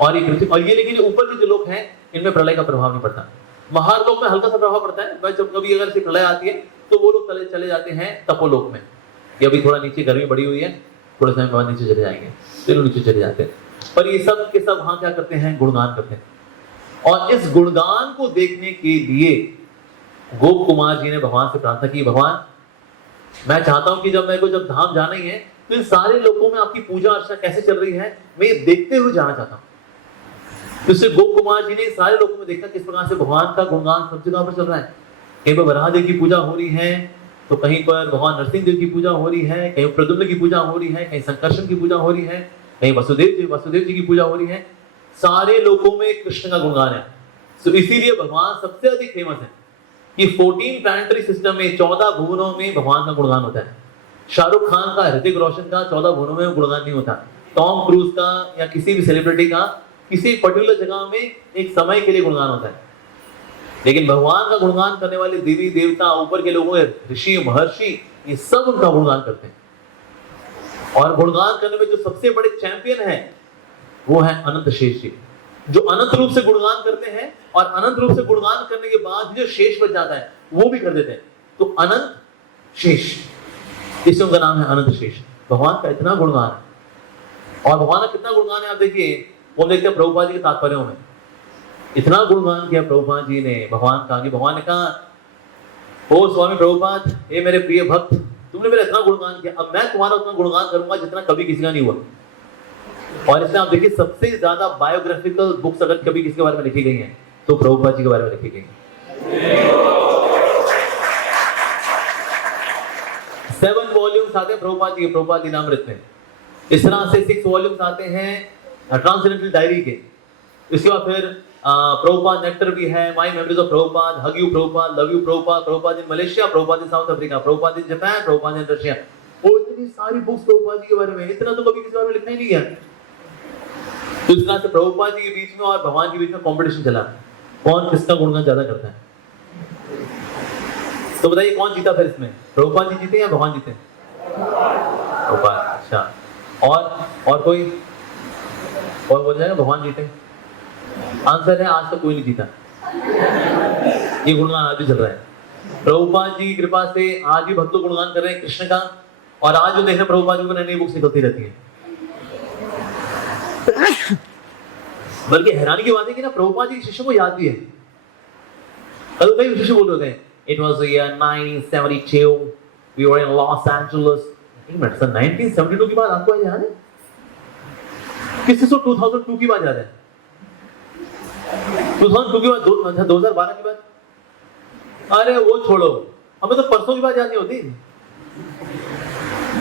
और ये पृथ्वी, और ये लेकिन ऊपर के जो लोग हैं इनमें प्रलय का प्रभाव नहीं पड़ता। महालोक में हल्का सा प्रभाव पड़ता है, बस जब कभी अगर से प्रलय आती है तो वो लोग चले जाते हैं तपोलोक में, कि अभी थोड़ा नीचे गर्मी बढ़ी हुई है, थोड़े समय बाद नीचे चले जाएंगे, फिर नीचे चले जाते हैं। पर ये सब के सब वहां क्या करते हैं? गुणगान करते हैं। और इस गुणगान को देखने के लिए गोप कुमार जी ने भगवान से प्रार्थना की, भगवान मैं चाहता हूं कि जब मेरे को जब धाम जाना ही है तो इन सारे लोगों में आपकी पूजा अर्चना कैसे चल रही है मैं ये देखते हुए जाना चाहता हूं। तो इससे गोप कुमार जी ने सारे लोगों में देखा किस प्रकार से भगवान का गुणगान सब जगह पर चल रहा है। कहीं पर वराह देव की पूजा हो रही है, तो कहीं पर भगवान नरसिंह देव की पूजा हो रही है, कहीं प्रद्युम्न की पूजा हो रही है, कहीं संकर्षण की पूजा हो रही है, कहीं वसुदेव जी की पूजा हो रही है। सारे लोगों में कृष्ण का गुणगान है। तो इसीलिए भगवान सबसे अधिक फेमस है कि 14 प्लैनेटरी सिस्टम में 14 भुवनों में भगवान का गुणगान होता है। शाहरुख खान का, ऋतिक रोशन का 14 भुवनों में गुणगान नहीं होता। टॉम क्रूज का या किसी भी सेलिब्रिटी का किसी पर्टिकुलर जगह में एक समय के लिए गुणगान होता है। लेकिन भगवान का गुणगान करने वाले देवी देवता, ऊपर के लोगों के ऋषि महर्षि, ये सब उनका गुणगान करते हैं। और गुणगान करने में जो सबसे बड़े चैंपियन है वो है अनंत शेष जी, जो अनंत रूप से गुणगान करते हैं। और अनंत रूप से गुणगान करने के बाद जो शेष बच जाता है वो भी कर देते हैं। तो अनंत शेष, इसलिए उनका नाम है अनंत शेष। भगवान का इतना गुणगान है। और भगवान का कितना गुणगान है आप देखिए, वो देखते हैं प्रभुपाद जी के तात्पर्यों में। इतना गुणगान किया प्रभुपाद जी ने भगवान का कि भगवान ने कहा, ओ स्वामी प्रभुपाद, हे मेरे प्रिय भक्त, तुमने मेरा इतना गुणगान किया, अब मैं तुम्हारा उतना गुणगान करूंगा जितना कभी किसी का नहीं हुआ। और इसमें आप देखिए सबसे ज्यादा बायोग्राफिकल बुक्स अगर कभी किसी के बारे में लिखी गई हैं तो प्रभुपाद जी के बारे में लिखी गई है। 7 वॉल्यूम्स आते हैं प्रभुपाद जी के, प्रभुपाद लीलामृत में। इस तरह से 6 वॉल्यूम्स आते हैं ट्रांसेंडेंटल डायरी के। इसके बाद फिर प्रभुपाद नेक्टर भी है, my memories of Prabhupada, hug you Prabhupada, love you Prabhupada, Prabhupada in Malaysia, Prabhupada in south Africa, Prabhupada in Japan, Prabhupada in Russia. और इतनी सारी बुक्स प्रभुपाद जी के बारे में, इतना तो कभी किसी बारे में लिखा ही नहीं गया। तो इस तरह से प्रभुपाद जी के बीच में और भगवान के बीच में कंपटीशन चला, कौन किसका गुणगान ज्यादा करता है। तो बताइए कौन जीता फिर इसमें, प्रभुपाद जी जीते या भगवान जीते? प्रभुपाद। अच्छा, और कोई और बोल जाएगा भगवान जीते? आंसर है आज तक कोई नहीं जीता। ये गुणगान आज भी चल रहा है। प्रभुपाद जी की कृपा से आज भी भक्त लोग गुणगान कर रहे हैं कृष्ण का। और आज जो देख रहे प्रभुपाद जी को नई नई बुक्स निकलती रहती है। बल्कि हैरानी की बात है कि ना प्रभुपाद जी के शिष्यों को याद भी है। कल कई शिष्य बोल रहे थे, it was the year 1972, we were in Los Angeles. 1972 की बात आपको याद है? किसी से 2002 की बात याद है? 2002 की बात, 2012 की बात? अरे वो छोड़ो, हमें तो परसों की बात याद नहीं होती।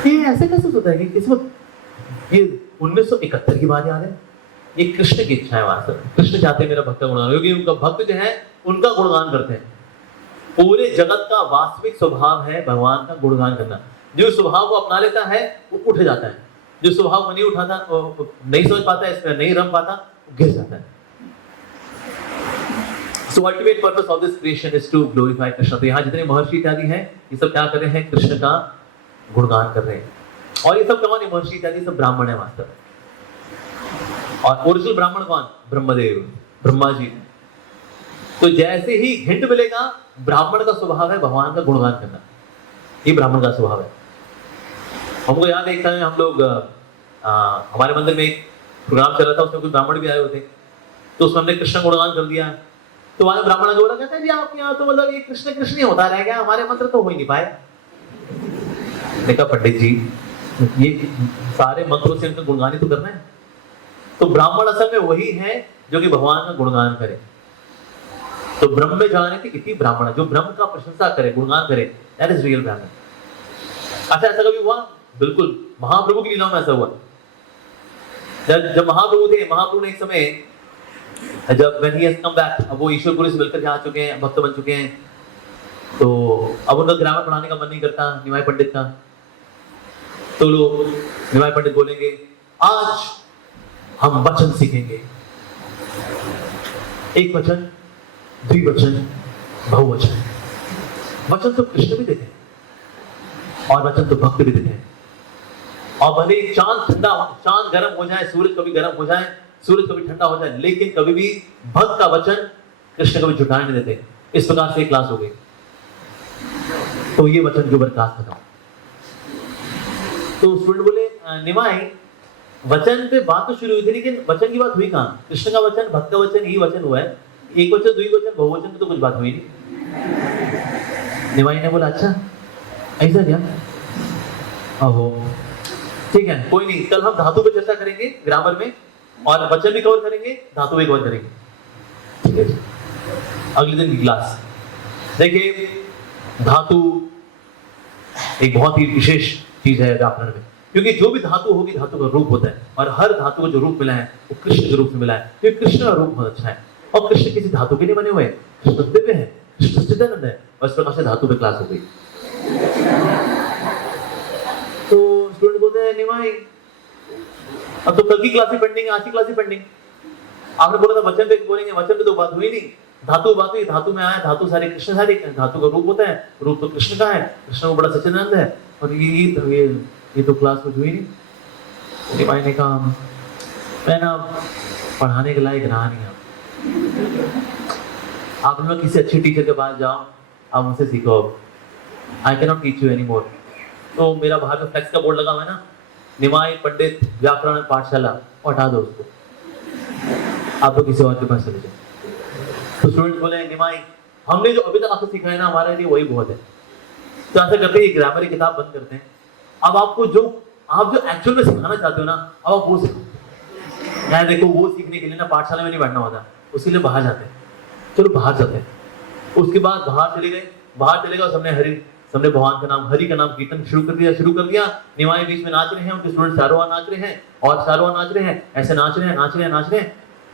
ये ऐसे कैसे होता है कि किसी को ये 1971 की बात याद है? ये कृष्ण की इच्छा है। वास्तव में कृष्ण चाहते हैं मेरा भक्त का गुणगान, क्योंकि उनका भक्त जो है उनका गुणगान करते हैं। पूरे जगत का वास्तविक स्वभाव है भगवान का गुणगान करना। जो स्वभाव को अपना लेता है वो उठ जाता है, जो स्वभाव को नहीं उठाता, नहीं समझ पाता, इसमें नहीं रम पाता, गिर जाता है। So ultimate purpose of this creation is to glorify Krishna. तो यहाँ जितने महर्षि इत्यादि हैं, ये सब क्या कर रहे हैं? कृष्ण का गुणगान कर रहे हैं। और ये सब कौन है? महर्षि इत्यादि सब ब्राह्मण है वास्तव में। और ओरिजिनल ब्राह्मण कौन? ब्रह्मदेव, ब्रह्मा जी। तो जैसे ही हिंट मिलेगा, ब्राह्मण का स्वभाव है भगवान का गुणगान करना, ये ब्राह्मण का स्वभाव है। हमको याद है एक समय हम लोग हमारे मंदिर में एक प्रोग्राम चल रहा था, उसमें कुछ ब्राह्मण भी आए होते, तो उसमें हमने कृष्ण गुणगान कर दिया। तो वहां ब्राह्मण आगे बोला, कहते हैं जी आप यहाँ तो मतलब ये कृष्ण कृष्ण ही होता रह गया, हमारे मंत्र तो हो ही नहीं पाए। देखा पंडित जी, ये सारे मंत्रों से उनका गुणगान ही तो करना है। तो ब्राह्मण असल में वही है जो कि भगवान का गुणगान करे। तो ब्रह्म में जाने के इति ब्राह्मण, जो ब्रह्म का प्रशंसा करे, गुणगान करे, दैट इज रियल ब्राह्मण। अच्छा, ऐसा कभी हुआ? बिल्कुल, महाप्रभु की लीलाओं में ऐसा हुआ। जब महाप्रभु थे, महाप्रभु ने एक समय जब when he has come back, अब वो ईश्वरपुरी से मिलकर आ चुके हैं, भक्त बन चुके हैं, तो अब उनका ग्रामर पढ़ाने का मन नहीं करता निमाय पंडित का। तो लोग निमाय पंडित बोलेंगे, आज हम वचन सीखेंगे, एक वचन, द्विवचन, बहुवचन। वचन तो कृष्ण भी देते हैं और वचन तो भक्त भी देते हैं। और भले चांद गर्म हो जाए, सूरज कभी गर्म हो जाए, सूरज कभी ठंडा हो जाए, लेकिन कभी भी भक्त का वचन कृष्ण कभी झुकाने नहीं देते। इस प्रकार से क्लास हो गई। तो ये वचन के ऊपर क्लास खत्म। तो स्टूडेंट बोले, निमाई वचन पे बात तो शुरू हुई थी, लेकिन वचन की बात हुई कहां? कृष्ण का वचन, भक्त का वचन, यही वचन हुआ है। एक वचन, द्विवचन, बहुवचन में तो कुछ बात हुई नहीं। निमाई ने बोला, अच्छा ऐसा क्या? अहो ठीक है, कोई नहीं, कल हम धातु पे चर्चा करेंगे ग्रामर में, और वचन भी कवर करेंगे, धातु भी कवर करेंगे। ठीक है, अगले दिन की क्लास। देखिए, धातु एक बहुत ही विशेष चीज है व्याकरण में, क्योंकि जो भी धातु होगी, धातु का रूप होता है, और हर धातु को जो रूप मिला है वो कृष्ण के रूप में मिला है, क्योंकि कृष्ण का रूप बहुत अच्छा है। और कृष्ण किसी धातु के लिए बने हुए हैं, कृष्ण दिव्य है, कृष्ण सच्चिदानंद है। और इस प्रकार से धातु पे क्लास हो गई। तो स्टूडेंट बोलते हैं, निमाई अब तो कल की क्लास ही पेंडिंग है, आज की क्लास ही पेंडिंग। आपने बोला था वचन पे बोलेंगे, वचन पे तो बात हुई नहीं। धातु बात हुई, धातु में आया, धातु सारी कृष्ण सारी, धातु का रूप होता है, रूप तो कृष्ण का है, कृष्ण को बड़ा सच्चिदानंद है। और ये तो क्लास कुछ हुई नहीं। निमाई ने कहा, मैं ना पढ़ाने के लायक रहा नहीं। आप लोग किसी अच्छे टीचर के पास जाओ, आप उनसे सीखो। I can not teach you any more. तो मेरा बाहर में फ्लेक्स का बोर्ड लगा हुआ है ना, निमाई पंडित व्याकरण पाठशाला, हटा दो उसको, आप तो किसी और के पास चले जाओ। तो स्टूडेंट बोले, निमाई हमने जो अभी तक आपको सिखाया ना, हमारे लिए वही बहुत है। तो ऐसा करते हैं, ग्रामर की किताब बंद करते हैं। अब आपको जो एक्चुअल में सिखाना चाहते हो ना, अब आप वो सीखो। यार देखो, वो सीखने के लिए ना पाठशाला में नहीं बैठना होता, उसके लिए बाहर जाते हैं। चलो बाहर जाते हैं। उसके बाद बाहर चले गए, और सबने भगवान का नाम, हरि का नाम कीर्तन शुरू कर दिया। निमाई बीच में नाच रहे हैं, उनके स्टूडेंट चारों नाच रहे हैं, और चारों नाच रहे हैं, ऐसे नाच रहे हैं।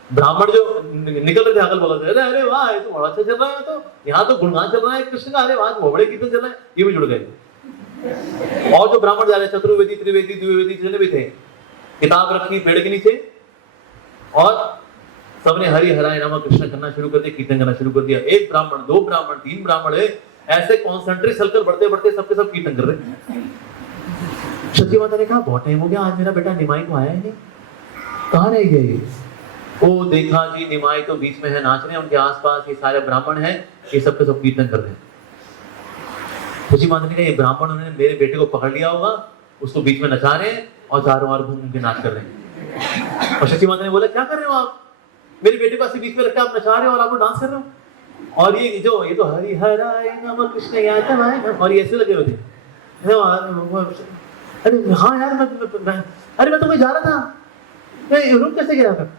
ब्राह्मण जो निकल रहे थे अगल बगल से, अरे वाह, ये तो बड़ा अच्छा चल रहा है, तो यहाँ तो गुणगान चल रहा है कृष्ण का, अरे वाह बड़े कीर्तन चल रहा है, ये भी जुड़ गए। और जो ब्राह्मण जा रहे, चतुर्वेदी, त्रिवेदी, द्विवेदी जितने भी थे, किताब रखी पेड़ के नीचे, और सबने हरि हराय राम कृष्ण करना शुरू कर दिया, कीर्तन करना शुरू कर दिया। एक ब्राह्मण, दो ब्राह्मण, तीन ब्राह्मण, ऐसे कॉन्सेंट्रिक सर्कल बढ़ते बढ़ते सबके सब कीर्तन कर रहे हैं। सच्ची माता ने कहा, बहुत टाइम हो गया, आज मेरा बेटा निमाई को आया ही नहीं, कहाँ रह गया ये? वो देखा जी, निमाई तो बीच में है, नाच रहे हैं, उनके आसपास ये सारे ब्राह्मण हैं, ये सबके सब कीर्तन कर रहे हैं। सच्ची माता ने कहा, ये ब्राह्मण उन्होंने मेरे बेटे को पकड़ लिया होगा, उसको बीच में नचा रहे हैं, और चारों ओर घूम के नाच कर रहे हैं। और सच्ची माता ने बोला, क्या कर रहे हो आप? मेरे बेटे को ऐसे बीच में रखकर आप नचा रहे हो और आप लोग डांस कर रहे हो, और ये तो हरि हराय नम कृष्ण यातम है, और ये ऐसे लगे हुए थे। अरे हाँ यार, मैं तो जा रहा था, मैं रुक कैसे गया था?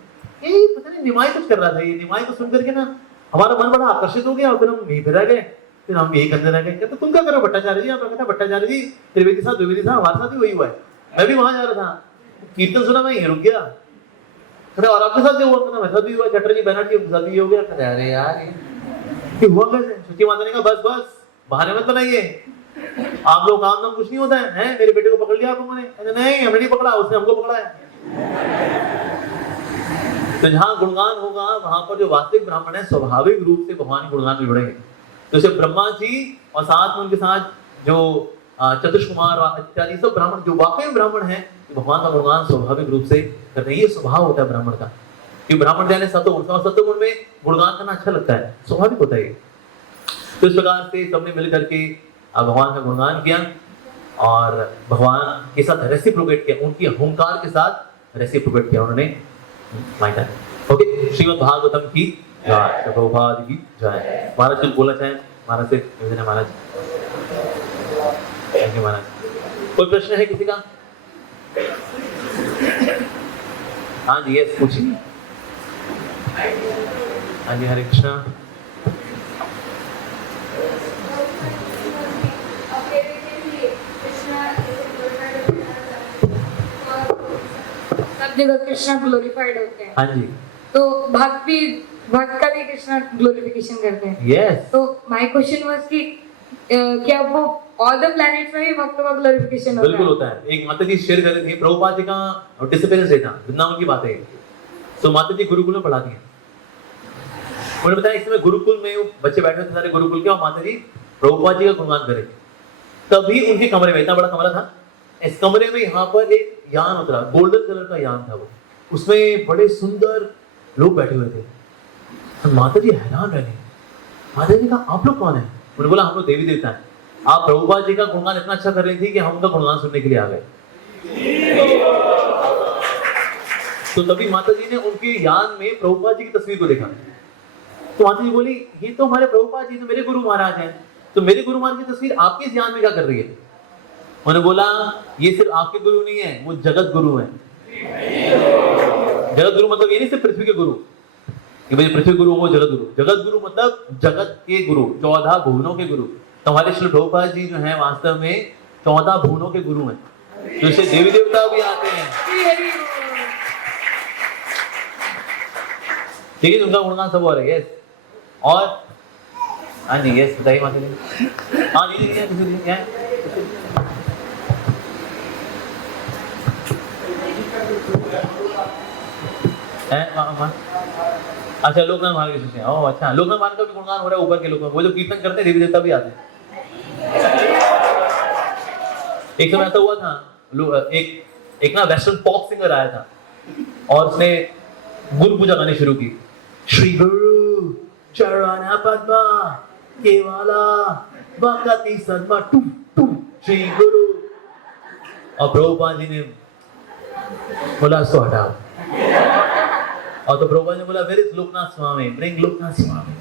ये पता नहीं निमाई कुछ कर रहा था। ये निमाई को सुन करके ना हमारा मन बड़ा आकर्षित हो गया, और फिर हम यहीं पे रह गए। फिर हम यही करने रह गए। कहते तुम क्या करो भट्टाचार्य जी? आप कहता भट्टाचार्य जी, त्रिवेदी साहब, द्विवेदी साहब, हमारे साथ भी वही हुआ है, मैं भी वहां जा रहा था, कीर्तन सुना, मैं यहीं रुक गया। और आपके साथ क्या हुआ? कहता मेरे साथ भी हुआ, चटर्जी बैनर्जी के साथ भी हो गया। अरे यार ये हुआ कैसे? सच्ची माता ने कहा, बस बहाने मत बनाइए, आप लोग काम कुछ नहीं होता है। मेरे बेटे को पकड़ लिया आप लोगों ने? नहीं, हमने नहीं पकड़ा, उसने हमको पकड़ा है। तो जहाँ गुणगान होगा वहां पर जो वास्तविक ब्राह्मण है स्वाभाविक रूप से भगवान के गुणगान में जुड़ेंगे। तो जैसे ब्रह्मा जी और साथ में उनके साथ जो चतुष कुमार इत्यादि सब ब्राह्मण जो वाकई ब्राह्मण है, भगवान का गुणगान स्वाभाविक रूप से करते हैं। ये स्वभाव होता है ब्राह्मण का कि ब्राह्मण जाने सत्वगुण में गुणगान करना अच्छा लगता है, स्वाभाविक होता है। तो इस प्रकार से सबने मिल करके भगवान का गुणगान किया और भगवान के साथ रेसिप्रोकेट किया, उनकी हुंकार के साथ रेसिप्रोकेट किया उन्होंने। ओके, श्रीमद् भागवतम की जय, प्रभुपाद की जय। महाराज कुछ बोलना चाहें? महाराज से महाराज, थैंक यू महाराज। कोई प्रश्न है किसी का? हाँ जी, यस पूछिए। हाँ जी, हरे कृष्णा। सब जगह कृष्णा ग्लोरीफाइड होते हैं। हाँ जी। तो भक्त का भी कृष्णा ग्लोरिफिकेशन करते हैं। यस। तो माय क्वेश्चन वाज कि क्या वो ऑल द प्लैनेट्स में भी भक्तों का ग्लोरिफिकेशन होता है? बिल्कुल होता है। एक माता जी शेयर कर रही थी, प्रभुपाद जी का डिसअपीयरेंस डे था, वृंदावन की बात है। तो माता जी गुरुकुल में पढ़ाती हैं। उन्होंने बताया इस समय गुरुकुल में बच्चे बैठे थे सारे गुरुकुल के, और माता जी प्रभुपाद जी का गुणगान कर रहे थे। तभी उनके कमरे में, इतना बड़ा कमरा था, इस कमरे में यहाँ पर एक यान उतरा, गोल्डन कलर का यान था वो, उसमें बड़े सुंदर लोग बैठे हुए थे। और माता जी हैरान रहे। माता जी कहा आप लोग कौन है? उन्होंने बोला हम लोग देवी देवता हैं। आप प्रभुपाद जी का गुणगान इतना अच्छा कर रही थी कि हम उनका गुणगान सुनने के लिए आ गए। तो तभी माता जी ने उनके यान में प्रभुपाद जी की तस्वीर को देखा। तो माता जी बोली ये तो हमारे प्रभुपाद जी, तो मेरे गुरु महाराज हैं, तो मेरे गुरु महाराज की तस्वीर आपके यान में क्या कर रही है? उन्होंने बोला ये सिर्फ आपके गुरु नहीं है, वो जगत गुरु है। जगत गुरु मतलब ये नहीं सिर्फ पृथ्वी के गुरु कि भाई पृथ्वी गुरु वो जगत गुरु। जगत गुरु मतलब जगत के गुरु, 14 भुवनों के गुरु। तो हमारे श्री प्रभुपाद जी जो हैं वास्तव में 14 भुवनों के गुरु हैं। तो इससे देवी देवता भी आते हैं, ठीक है, उनका गुणगान सब हो रहा है। और हाँ जी, यस बताइए माता जी। हाँ जी क्या अच्छा, लोकनाथ महाराज के शिष्य। ओह अच्छा, लोकनाथ महाराज का भी गुणगान हो रहा है ऊपर के लोग, वो जो कीर्तन करते हैं देवी देवता भी आते हैं। एक समय ऐसा हुआ था, एक ना वेस्टर्न पॉप सिंगर आया था और उसने गुरु पूजा गाने शुरू की। श्री गुरु चरण पद्मा केवला बकति सद्मा टू टू श्री गुरु। और प्रभुपाद जी ने बोला सो हटा, और तो प्रभुपाद ने बोला where is Lokanath Swami, bring Lokanath Swami.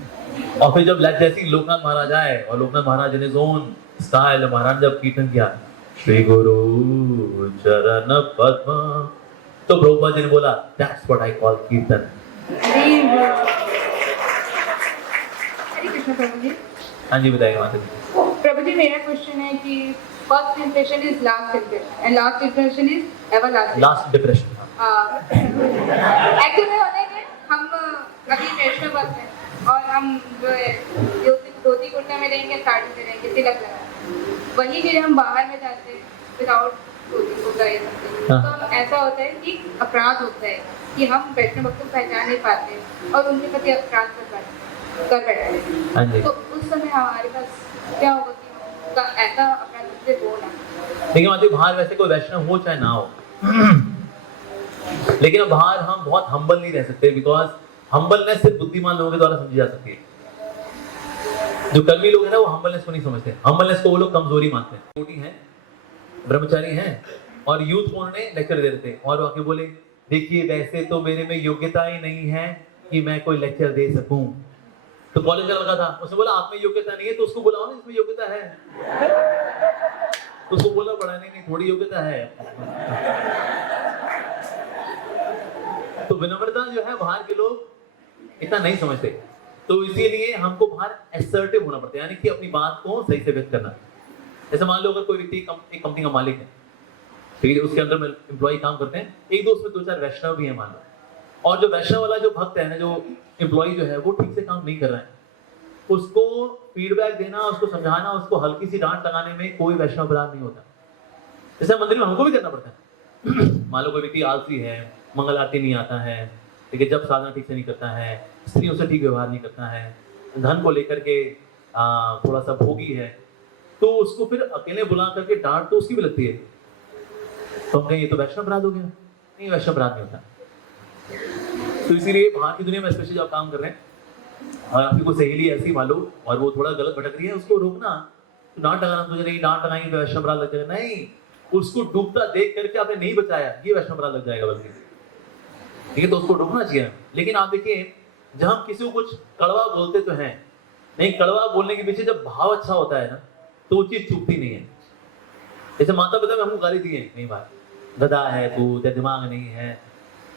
और फिर जब जैसे लोकनाथ महाराज आए और लोकनाथ महाराज ने जोन स्टाइल महाराज जब कीर्तन किया श्री गुरु चरण पद्मा, तो प्रभुपाद जी ने बोला दैट्स व्हाट आई कॉल कीर्तन। प्रभु जी। हाँ जी बताइए माता जी। प्रभु जी मेरा क्वेश्चन है कि first impression is last impression and last impression is everlasting. Last depression. Actually होता है कि हम अभी वैष्णव भक्त हैं और हम जो है धोती कुर्ता में रहेंगे, साड़ी में रहेंगे, तिलक लगाएंगे, वही फिर हम बाहर में जाते हैं विदाउट धोती कुर्ता ये सब, तो हम ऐसा होता है कि अपराध होता है कि हम वैष्णव भक्त को पहचान नहीं पाते और उनके प्रति अपराध कर बैठते हैं। तो उस समय हमारे पास क्या होगा कि ऐसा अपराध से हो ना। देखिए माता जी, बाहर वैसे कोई वैष्णव हो चाहे ना हो, लेकिन अब बाहर हम बहुत हम्बल नहीं रह सकते, बिकॉज हम्बलनेस सिर्फ बुद्धिमान लोगों के द्वारा समझी जा सकती है। जो कर्मी लोग हैं ना वो हम्बलनेस को नहीं समझते। हम्बलनेस को वो लोग कमजोरी मानते हैं। छोटी हैं, ब्रह्मचारी हैं और यूथ को उन्होंने लेक्चर दे रहे थे और आके बोले देखिए वैसे तो मेरे में योग्यता ही नहीं है कि मैं कोई लेक्चर दे सकूं। तो कॉलेज का लगा था, उसने बोला आप में योग्यता नहीं है तो उसको बुलाओ ना जिसमें योग्यता है। तो उसको बोला पढ़ाने नहीं थोड़ी योग्यता है। तो विनम्रता जो है बाहर के लोग इतना नहीं समझते, तो इसीलिए हमको बाहर असर्टिव होना पड़ता है, यानी कि अपनी बात को सही से व्यक्त करना। जैसे मान लो अगर कोई व्यक्ति एक कंपनी का मालिक है, ठीक है, उसके अंदर में एम्प्लॉय काम करते हैं, एक दो उसमें 2-4 वैष्णव भी है मान लो, और जो वैष्णव वाला जो भक्त है ना, जो एम्प्लॉय जो है वो ठीक से काम नहीं कर रहा है, उसको फीडबैक देना, उसको समझाना, उसको हल्की सी डांट लगाने में कोई वैष्णव अपराध नहीं होता। जैसे मंदिर में हमको भी करना पड़ता है। मान लो कोई व्यक्ति आलसी है, मंगल आरती नहीं आता है, ठीक है, जब साधना ठीक से नहीं करता है, स्त्रियों से ठीक व्यवहार नहीं करता है, धन को लेकर के थोड़ा सा भोगी है, तो उसको फिर अकेले बुला करके डांट तो उसकी भी लगती है। तो हम कहें ये तो वैष्णव अपराध हो गया। नहीं, वैष्णव अपराध नहीं होता। तो इसीलिए बाहर की दुनिया में स्पेशली आप काम कर रहे हैं और आपकी कोई सहेली ऐसी मालूम और वो थोड़ा गलत भटक रही है, उसको रोकना, तो डांट लगाना, तुझे नहीं डांट लगाएंगे तो वैष्णव अपराध लग जाएगा। नहीं, उसको डूबता देख करके आपने नहीं बचाया, ये वैष्णव अपराध लग जाएगा बल्कि। ठीक है, तो उसको रोकना चाहिए। लेकिन आप देखिए, जब हम किसी को कुछ कड़वा बोलते तो हैं, नहीं, कड़वा बोलने के पीछे जब भाव अच्छा होता है ना, तो वो चीज चुभती नहीं है। जैसे माता पिता में हमको गाली दिए कई बार, गधा है तू, तेरा दिमाग नहीं है,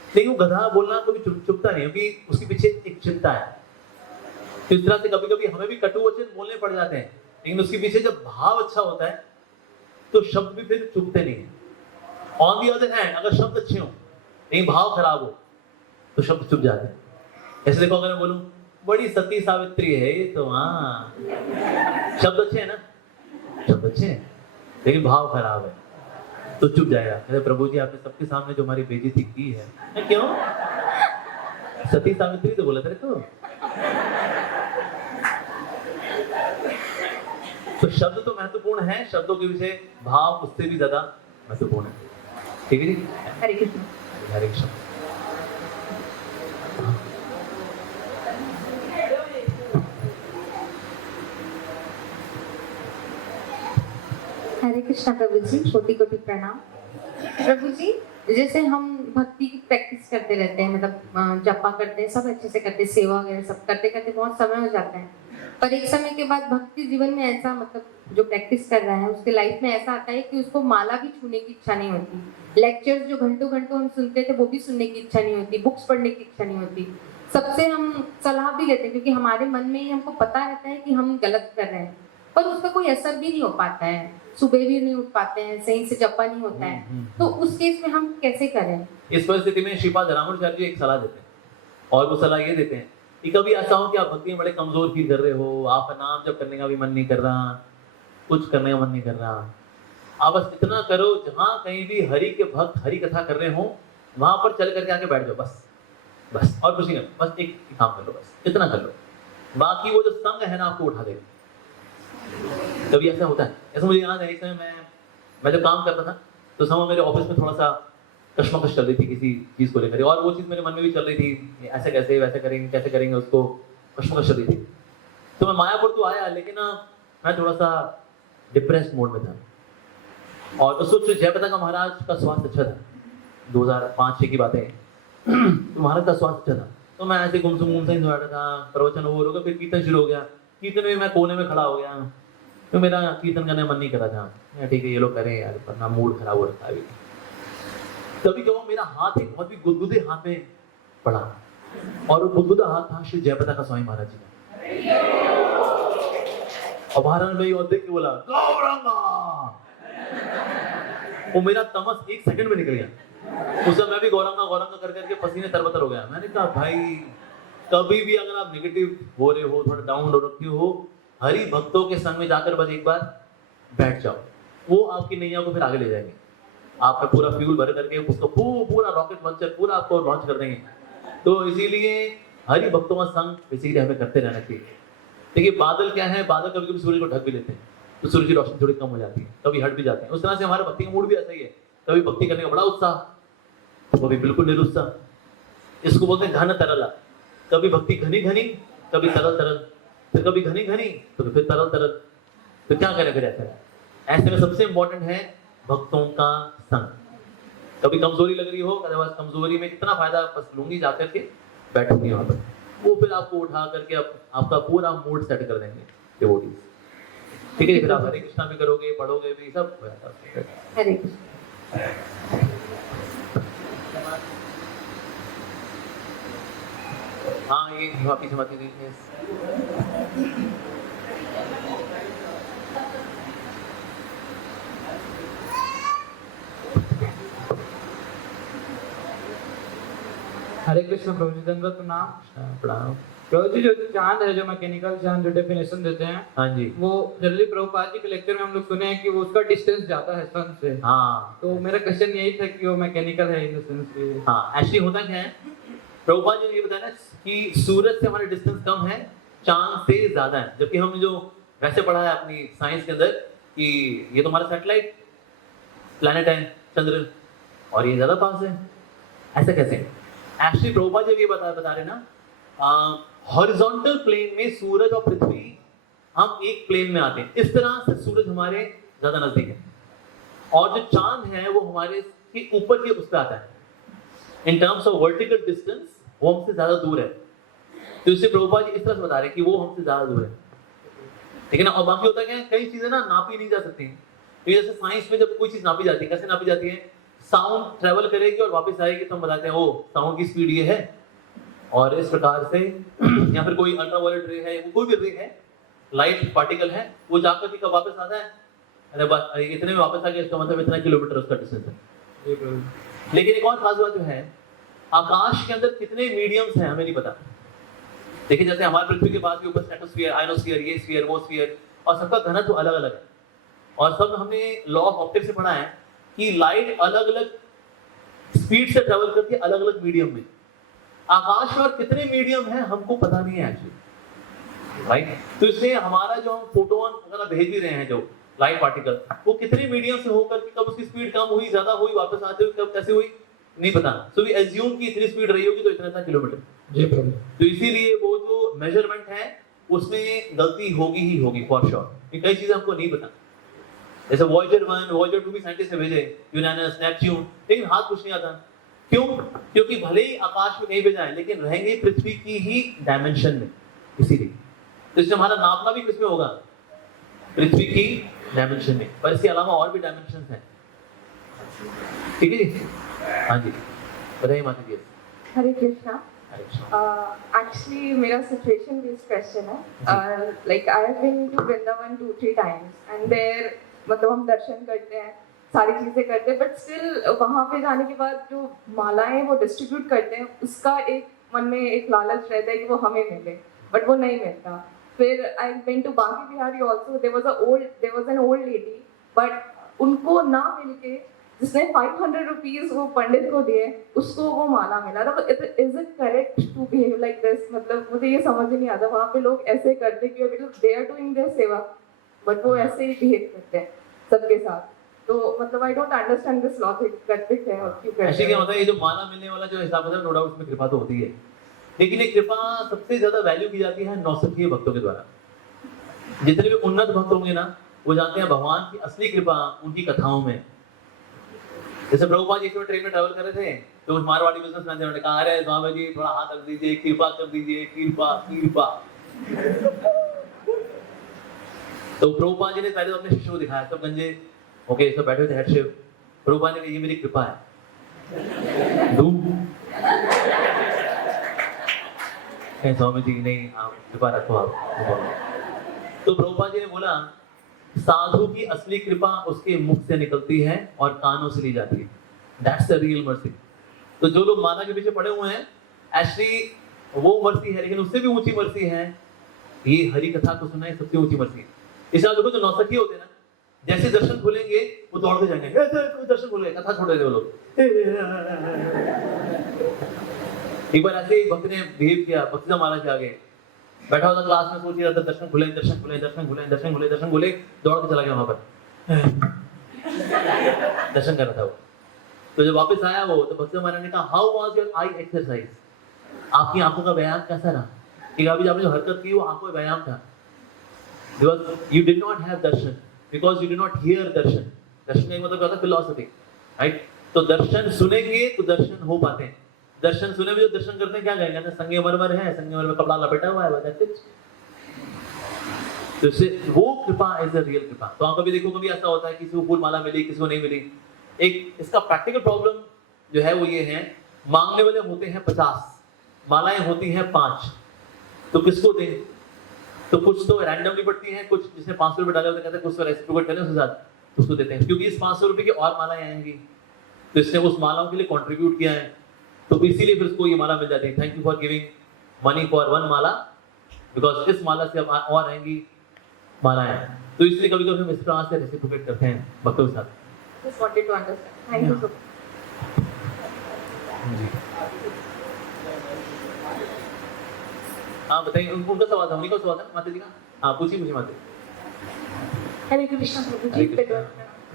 लेकिन वो गधा बोलना कभी चुभता नहीं, क्योंकि उसके पीछे एक चिंता है। तो इस तरह से कभी कभी हमें भी कटु वचन बोलने पड़ जाते हैं, लेकिन उसके पीछे जब भाव अच्छा होता है तो शब्द भी फिर चुभते नहीं है। ऑन दी अदर हैंड, अगर शब्द अच्छे हो लेकिन भाव खराब हो तो शब्द चुभ जाते हैं। ऐसे देखो, अगर मैं बोलूं बड़ी सती सावित्री है ये तो, हाँ, शब्द अच्छे हैं ना, शब्द अच्छे हैं, लेकिन भाव खराब है तो चुप जाएगा। अरे प्रभु जी, आपने सबके सामने जो हमारी बेइज्जती की है, क्यों? सती सावित्री तो बोला था तो शब्द तो महत्वपूर्ण है, शब्दों के विषय भाव उससे भी ज्यादा महत्वपूर्ण है। ठीक है जी, हरे कृष्ण। हरे कृष्ण। हरे कृष्णा प्रभु जी, कोटि कोटि प्रणाम। प्रभु जी, जैसे हम भक्ति की प्रैक्टिस करते रहते हैं, मतलब जपा करते हैं, सब अच्छे से करते हैं, सेवा वगैरह सब करते करते बहुत समय हो जाता है, पर एक समय के बाद भक्ति जीवन में ऐसा, मतलब जो प्रैक्टिस कर रहा है उसके लाइफ में ऐसा आता है कि उसको माला भी छूने की इच्छा नहीं होती, लेक्चर्स जो घंटों घंटों हम सुनते थे वो भी सुनने की इच्छा नहीं होती, बुक्स पढ़ने की इच्छा नहीं होती, सबसे हम सलाह भी लेते हैं क्योंकि हमारे मन में ही हमको पता रहता है कि हम गलत कर रहे हैं, पर उसका कोई असर भी नहीं हो पाता है, सुबह भी नहीं उठ पाते हैं, सही से जपा नहीं होता है, तो उस केस में हम कैसे करें? इस परिस्थिति में श्रीपाद रामानुजाचार्य जी एक सलाह देते हैं, और वो सलाह ये देते हैं कि कभी ऐसा हो कि आप भक्ति में बड़े कमजोर फील कर रहे हो, आपका नाम जप करने का भी मन नहीं कर रहा, कुछ करने का मन नहीं कर रहा, आप बस इतना करो, जहां कहीं भी हरि के भक्त हरि कथा कर रहे हो वहां पर चल करके आके बैठ जाओ, बस बस, और कुछ नहीं करना, बस एक काम कर लो, बस इतना कर लो, बाकी वो जो संग है ना आपको उठा देगा। कभी ऐसा होता है, ऐसा मुझे याद है, एक समय मैं जब काम करता था तो समय मेरे ऑफिस में थोड़ा सा कश्मकश चल रही थी किसी चीज को लेकर, और वो चीज मेरे मन में भी चल रही थी, ऐसे कैसे वैसे करेंगे, कैसे करेंगे, उसको कश्मकश चल रही थी। तो मैं मायापुर तो आया, लेकिन मैं थोड़ा सा डिप्रेस्ड मोड में था, और उस वक्त जयप्रदा का महाराज का स्वास्थ्य अच्छा था, 2005-6 की बातें तो महाराज का स्वास्थ्य अच्छा था, तो मैं ऐसे घूमते ही बैठा था, प्रवचन ओवर हो गया, फिर कीर्तन शुरू हो गया, कीर्तन में मैं कोने में खड़ा हो गया, तो मेरा कीर्तन करने मन नहीं करा था, ठीक है ये लोग करें यार, वरना मूड खराब हो रखा है अभी। तभी कहो मेरा हाथ एक बहुत ही गुदगुदे हाथ में पड़ा, और वो गुदगुदा हाथ था श्री जयप्रदा का स्वामी महाराज जी का। और महाराज भाई और देख के बोला गौरंगा, वो मेरा तमस 1 सेकंड में निकल गया, उस समय मैं भी गौरंगा गौरंगा कर करके पसीने तरबतर हो गया। मैंने कहा भाई, कभी भी अगर आप नेगेटिव हो रहे हो, थोड़ा डाउन हो रखे हो, हरि भक्तों के संग में जाकर बस एक बार बैठ जाओ, वो आपकी नैया को फिर आगे ले जाएंगे, आपका पूरा फ्यूल भर करके उसको पूरा रॉकेट लॉन्चर पूरा आपको लॉन्च कर देंगे। तो इसीलिए हरि भक्तों का संग इसीलिए हमें करते रहना चाहिए। देखिए बादल क्या है, बादल कभी कभी सूर्य को ढक भी लेते हैं, तो सूर्य की रोशनी थोड़ी कम हो जाती है, कभी हट भी जाते हैं। उस तरह से हमारा भक्ति का मूड भी ऐसा ही है, कभी भक्ति करने का बड़ा उत्साह, तो कभी बिल्कुल निरुत्साह। इसको बोलते हैं घन तरला, कभी भक्ति घनी घनी, कभी तरल तरल, फिर कभी घनी घनी, तो फिर तरल तरल। तो क्या करें फिर ऐसे में सबसे इंपॉर्टेंट है भक्तों का संग। कभी कमजोरी लग रही हो, अदरवाइज कमजोरी में इतना फायदा बस लूंगी जाकर के बैठूंगी वहां पर, वो फिर आपको उठा करके आपका पूरा मूड सेट कर देंगे डिवोटीज। ठीक है, फिर आप हरे कृष्णा भी करोगे, पढ़ोगे भी, सब हरे कृष्ण। हाँ ये वापिस मत दीजिए। हरे कृष्ण प्रभु जी, दंडवत प्रणाम। प्रणाम। प्रभु जी, जो चांद है, जो मैकेनिकल चांद जो डेफिनेशन देते हैं, हाँ जी, वो जनरली प्रभुपाद जी के लेक्चर में हम लोग सुने हैं कि वो उसका डिस्टेंस ज्यादा है सन से। हाँ तो मेरा क्वेश्चन यही था कि वो मैकेनिकल है इन द सेंस कि हाँ, एक्चुअली होता क्या है, प्रभुपाद जी ने ये बताया ना कि सूरज से हमारा डिस्टेंस कम है, चांद से ज्यादा है, जबकि हमने जो वैसे पढ़ा है अपनी साइंस के अंदर कि ये तो हमारा सैटेलाइट प्लैनेट है चंद्र, और ये ज्यादा पास है। ऐसा कैसे? एक्चुअली प्रभुपाद जी ये बता रहे ना, हॉरिजॉन्टल प्लेन में सूरज और पृथ्वी हम एक प्लेन में आते हैं, इस तरह से सूरज हमारे ज्यादा नजदीक है, और जो चांद है वो हमारे के ऊपर के उस पर आता है। In terms of vertical distance वो हमसे ज्यादा दूर है। तो इससे प्रभुपाद जी इस तरह से बता रहे हैं कि वो हमसे ज्यादा दूर है, ठीक है ना। और बाकी होता है कई चीजें ना नापी नहीं जा सकती हैं। तो जैसे साइंस में जब कोई चीज नापी जाती है, कैसे नापी जाती है? साउंड ट्रेवल करेगी और वापस आएगी तो हम बताते हैं ओ साउंड की स्पीड ये है, और इस प्रकार से या फिर कोई अल्ट्रावायलेट रे है, कोई भी रे है, लाइट पार्टिकल है, वो जाकर के कब वापस आता है? अरे बस इतने में वापस आ गया, इसका मतलब इतना किलोमीटर उसका डिस्टेंस है। लेकिन एक और खास बात जो है, आकाश के अंदर कितने मीडियम्स हैं हमें नहीं पता। देखिए जैसे हमारे पृथ्वी के पास भी ऊपर स्ट्रेटोस्फीयर, आयनोस्फीयर, ये स्फीयर, वो स्फीयर, और सबका घनत्व अलग अलग है। और सब हमने लॉ ऑफ ऑप्टिक्स से पढ़ा है कि लाइट अलग अलग स्पीड से ट्रेवल करती है अलग अलग मीडियम में। आकाश में और कितने मीडियम है हमको पता नहीं है एक्चुअली, राइट। तो इसलिए हमारा जो हम फोटोन अगर भेज भी रहे हैं, जो लाइट पार्टिकल, वो कितने मीडियम से होकर के कब उसकी स्पीड कम हुई, ज्यादा हुई, वापस आते हुए कब कैसे हुई, नहीं पता। सो वी एज्यूम कि इतनी स्पीड रही होगी तो इतना किलोमीटर। जी प्रभु। तो इसीलिए वो जो मेजरमेंट है उसमें गलती होगी ही होगी फॉर श्योर। ये कई चीजें हमको नहीं पता। जैसे वॉयेजर 1, वॉयेजर 2 भी साइंटिस्ट ने भेजे, यूरेनस, नेपच्यून, लेकिन हाथ कुछ नहीं आता। क्यों? क्योंकि भले ही आकाश में कहीं भी जाए लेकिन रहेंगे पृथ्वी की ही डायमेंशन में, इसीलिए। तो इससे हमारा नापना भी किसमें होगा? पृथ्वी की डायमेंशन में। पर इसके अलावा और भी डायमेंशन हैं, ठीक है जी? हाँ जी बताइए माता जी। हरे कृष्णा। Actually मेरा situation based question है। Like I have been to Vrindavan 2-3 times and there मतलब हम दर्शन करते हैं, सारी चीजें करते हैं, बट स्टिल वहाँ पे जाने के बाद जो मालाएं वो डिस्ट्रीब्यूट करते हैं, उसका एक मन में एक लालच रहता है कि वो हमें मिले, बट वो नहीं मिलता। फिर आई went to Banke Bihari also, there was an old lady, but उनको ना मिलके जिसने 500 रुपीज वो पंडित को दिए, उसको वो माला मिला था। Is it correct to behave like this? मतलब मुझे ये समझ ही नहीं आता वहाँ पे लोग ऐसे करते क्यों? मतलब दे आर डूइंग देयर सेवा, बट वो ऐसे ही बिहेव करते हैं सबके साथ। तो मतलब I don't understand this logic, करते हैं और क्यों करते हैं? ऐसे क्या होता है, ये जो माला मिलने वाला जो हिसाब होता है, नो डाउट उसमें कृपा तो होती है, लेकिन ये कृपा सबसे ज्यादा वैल्यू की जाती है नौसखीय भक्तों के द्वारा। जितने भी उन्नत भक्त होंगे ना, वो जानते हैं भगवान की असली कृपा उनकी कथाओं में। जैसे प्रभुपाद जी एक ट्रेन में ट्रैवल कर रहे थे, तो उस मारवाड़ी बिजनेसमैन ने कहा, अरे स्वामी जी थोड़ा हाथ रख दीजिए, कृपा कर दीजिए, कृपा कृपा। तो प्रभुपाद जी ने पहले तो अपने शिष्यों को दिखाया, सब गंजे ओके, सब बैठे थे हेडशिप। प्रभुपाद ने कहा, ये मेरी कृपा है, दूं? स्वामी जी नहीं, आप कृपा रखो आप। तो प्रभुपाद जी ने बोला, साधु की असली कृपा उसके मुख से निकलती है और कानों से ली जाती है। That's the real mercy. तो जो लोग माला के पीछे पड़े हुए हैं, एक्चुअली वो मर्सी है, लेकिन उससे भी ऊंची मर्सी है ये हरि कथा को सुना है, सबसे ऊंची मर्सी है। इसलिए देखो जो नौसखी होते हैं ना, जैसे दर्शन खुलेंगे वो दौड़ते जाएंगे, दर्शन खुल गए, कथा छोड़ देते वो लोग। एक बार ऐसे एक भक्त ने बिहेव किया, भक्ति माला के आगे बैठा हुआ था क्लास में, सोच रहा था दर्शन खुले, दर्शन खुले, दर्शन खुले, दर्शन खुले, दर्शन खुले, दौड़ के चला गया वहां पर दर्शन कर रहा था वो। तो जब वापस आया वो, तो भक्त महाराज ने कहा, how was your I exercise? आपकी आंखों का व्यायाम कैसा रहा? कि अभी आपने जो हरकत की वो आंखों का व्यायाम था, because you did not have दर्शन, because you did not hear दर्शन। दर्शन का मतलब क्या होता है? Philosophy, right. तो दर्शन सुनेंगे तो दर्शन हो पाते हैं। दर्शन सुने भी जो दर्शन करते हैं, क्या कहेंगे? संगमरमर है, संगमरमर में कपड़ा लपेटा हुआ है, बस ऐसे। तो इससे वो कृपा इज द रियल कृपा। तो आप कभी देखो, कभी ऐसा होता है किसी को फूल माला मिली, किसी को नहीं मिली। एक इसका प्रैक्टिकल प्रॉब्लम जो है वो ये है, मांगने वाले होते हैं 50, मालाएं होती हैं 5, तो किसको दें? तो कुछ तो रैंडमली बढ़ती हैं, कुछ जिसने 500 रुपए डाले होते कहते हैं कुछ तो रेसिप्रोकेट करें उसके साथ, उसको देते हैं, क्योंकि इस 500 रुपए की और मालाएं आएंगी, तो इसने उस मालाओं के लिए कंट्रीब्यूट किया है, तो इसीलिए फिर उसको ये माला मिल जाती है। Thank you for giving money for 1 Mala, because इस माला से अब और आएंगी मालाएं। तो इसलिए कभी कभी हम इस तरह से रेसिप्रोकेट करते हैं भक्तों के साथ। Just wanted to understand. Thank you so much. जी। हाँ बताइए, उनका सवाल था, उन्हीं का सवाल था माता जी का। हाँ पूछिए माता जी। हरे कृष्ण प्रभु हरे जी। कृष्ण।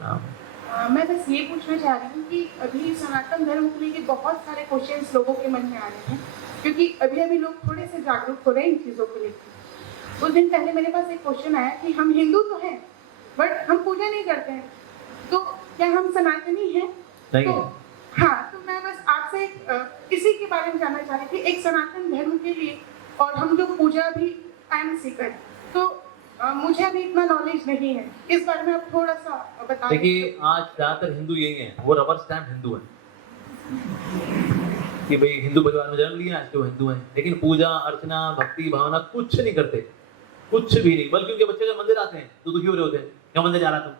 हाँ। मैं बस ये पूछना चाह रही हूँ कि अभी सनातन धर्म को लेकर बहुत सारे क्वेश्चंस लोगों के मन में आ रहे हैं, क्योंकि अभी लोग थोड़े से जागरूक हो रहे हैं इन चीज़ों को लेकर। कुछ दिन पहले मेरे पास एक क्वेश्चन आया कि हम हिंदू तो हैं बट हम पूजा नहीं करते हैं, तो क्या हम सनातनी हैं? नहीं तो है। हाँ, तो मैं बस आपसे इसी के बारे में जानना चाह रही थी, एक सनातन धर्म के लिए, और हम जो पूजा भी टाइम से करें, तो मुझे अभी इतना नॉलेज नहीं है, इस बारे में आप थोड़ा सा बता दें। देखिए आज ज्यादातर हिंदू यही है, वो रबर स्टैम्प हिंदू है कि भाई हिंदू परिवार में जन्म लिया आज तो हिंदू है, लेकिन पूजा अर्चना भक्ति भावना कुछ नहीं करते, कुछ भी नहीं। बल्कि उनके बच्चे जब मंदिर आते हैं तो दुखी हो रहे होते हैं, क्यों मंदिर जा रहा तुम,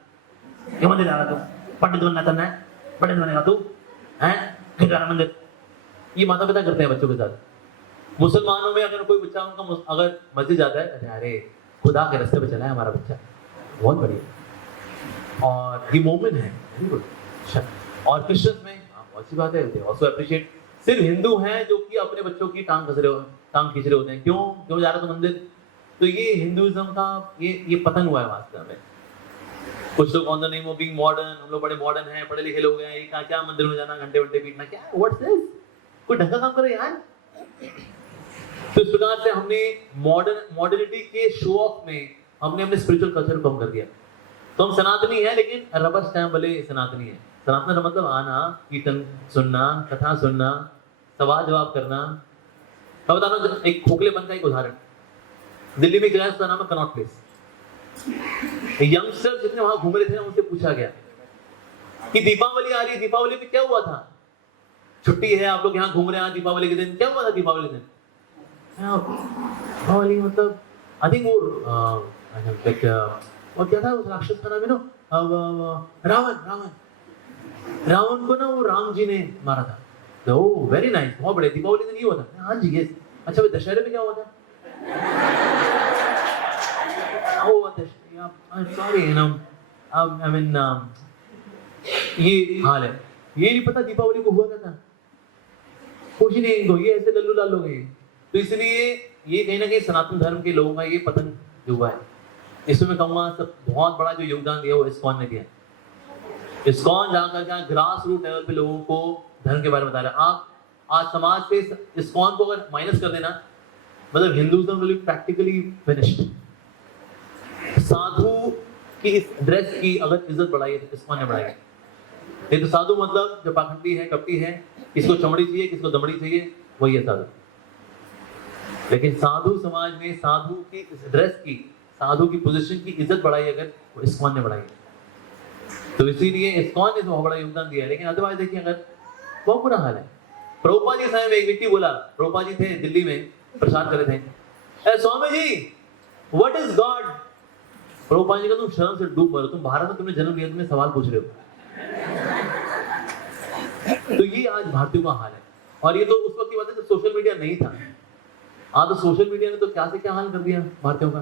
क्यों मंदिर जा रहा तुम, पंडित बनना करना है, पंडित बनेगा तू हैं, क्यों जा रहा मंदिर। ये माता पिता करते हैं बच्चों के साथ। मुसलमानों में अगर कोई बच्चा उनका अगर मस्जिद जाता है, अरे खुदा के रास्ते पे चला है हमारा बच्चा, बहुत बढ़िया, और ही मोमिन है, वेरी गुड। और क्रिश्चियंस में बहुत सी बात है, दे आल्सो अप्रिशिएट। सिर्फ हिंदू हैं जो कि अपने बच्चों की टांग खींच रहे होते हैं, क्यों जा रहा था मंदिर। तो ये हिंदुइज्म का ये पतन हुआ है वास्तव में। कुछ लोग on the name of being modern, हम लोग बड़े मॉडर्न हैं, पढ़े लिखे लोग हैं, ये क्या मंदिर में जाना, घंटे घंटे पीटना, क्या व्हाट्स दिस, कोई ढंग का काम करो यार। तो इस प्रकार से हमने मॉडर्निटी के शो ऑफ में हमने अपने स्पिरिचुअल कल्चर को कम कर दिया। तो हम सनातनी हैं, लेकिन रबर स्टैम्प वाले सनातनी है। सनातन का मतलब आना, कीर्तन सुनना, कथा सुनना, सवाल जवाब करना। मैं बता रहा हूँ एक खोखलेपन का एक उदाहरण। दिल्ली में क्लास का नाम है कनॉट प्लेस। यंगस्टर्स जितने वहां घूम रहे थे ना, उनसे पूछा गया कि दीपावली आ रही है, दीपावली पे क्या हुआ था, छुट्टी है आप लोग यहाँ घूम रहे हैं, दीपावली के दिन क्या हुआ था, दीपावली के दिन दीपावली मतलब आई थिंक और क्या था उस राक्षस का नाम है ना, रावण को ना वो राम जी ने मारा था। तो वेरी नाइस, बहुत बड़े, दीपावली दिन ये हुआ था। हाँ जी यस। अच्छा भाई दशहरे में क्या हुआ था? सॉरी आई मीन ये हाल है, ये नहीं पता दीपावली को हुआ क्या था, कुछ नहीं इनको, ये ऐसे लल्लू लाल लोग हैं। तो इसलिए ये कहीं ना कहीं सनातन धर्म के लोगों का ये पतन जो हुआ है, इसमें मैं कहूँगा सब बहुत बड़ा जो योगदान दिया वो इस्कॉन ने दिया। इस्कॉन जाकर के ग्रास रूट लेवल पे लोगों को धर्म के बारे में बता रहा है। आप आज समाज पे इस्कॉन को अगर माइनस कर देना, मतलब Hinduism will be practically finished. साधु की इस ड्रेस की अगर इज्जत बढ़ाई है तो इस्कॉन ने बढ़ाई है। ये तो साधु मतलब जो पाखंडी है, कपटी है, किसको चमड़ी चाहिए, किसको दमड़ी चाहिए, वही है साधु। लेकिन साधु समाज में साधु की इस ड्रेस की, साधु की पोजीशन की इज्जत बढ़ाई अगर, वो इस्कॉन ने बढ़ाई है। तो इसीलिए इस्कॉन ने बहुत बड़ा योगदान दिया है। लेकिन अदरवाइज देखिए अगर बहुत बुरा हाल है। प्रभुपाद जी साहब, एक व्यक्ति बोला, प्रभुपाद जी थे दिल्ली में प्रसाद कर रहे थे, Swami ji what is God. Prabhupada ji का तुम शर्म से डूब मरो, तुम भारत में तुमने जन्म लिया, तुम्हें सवाल पूछ रहे हो। तो ये आज भारतीयों का हाल है। और ये तो उस वक्त की बात है जब सोशल मीडिया नहीं था। आज तो सोशल मीडिया ने तो क्या से क्या हाल कर दिया भारतीयों का।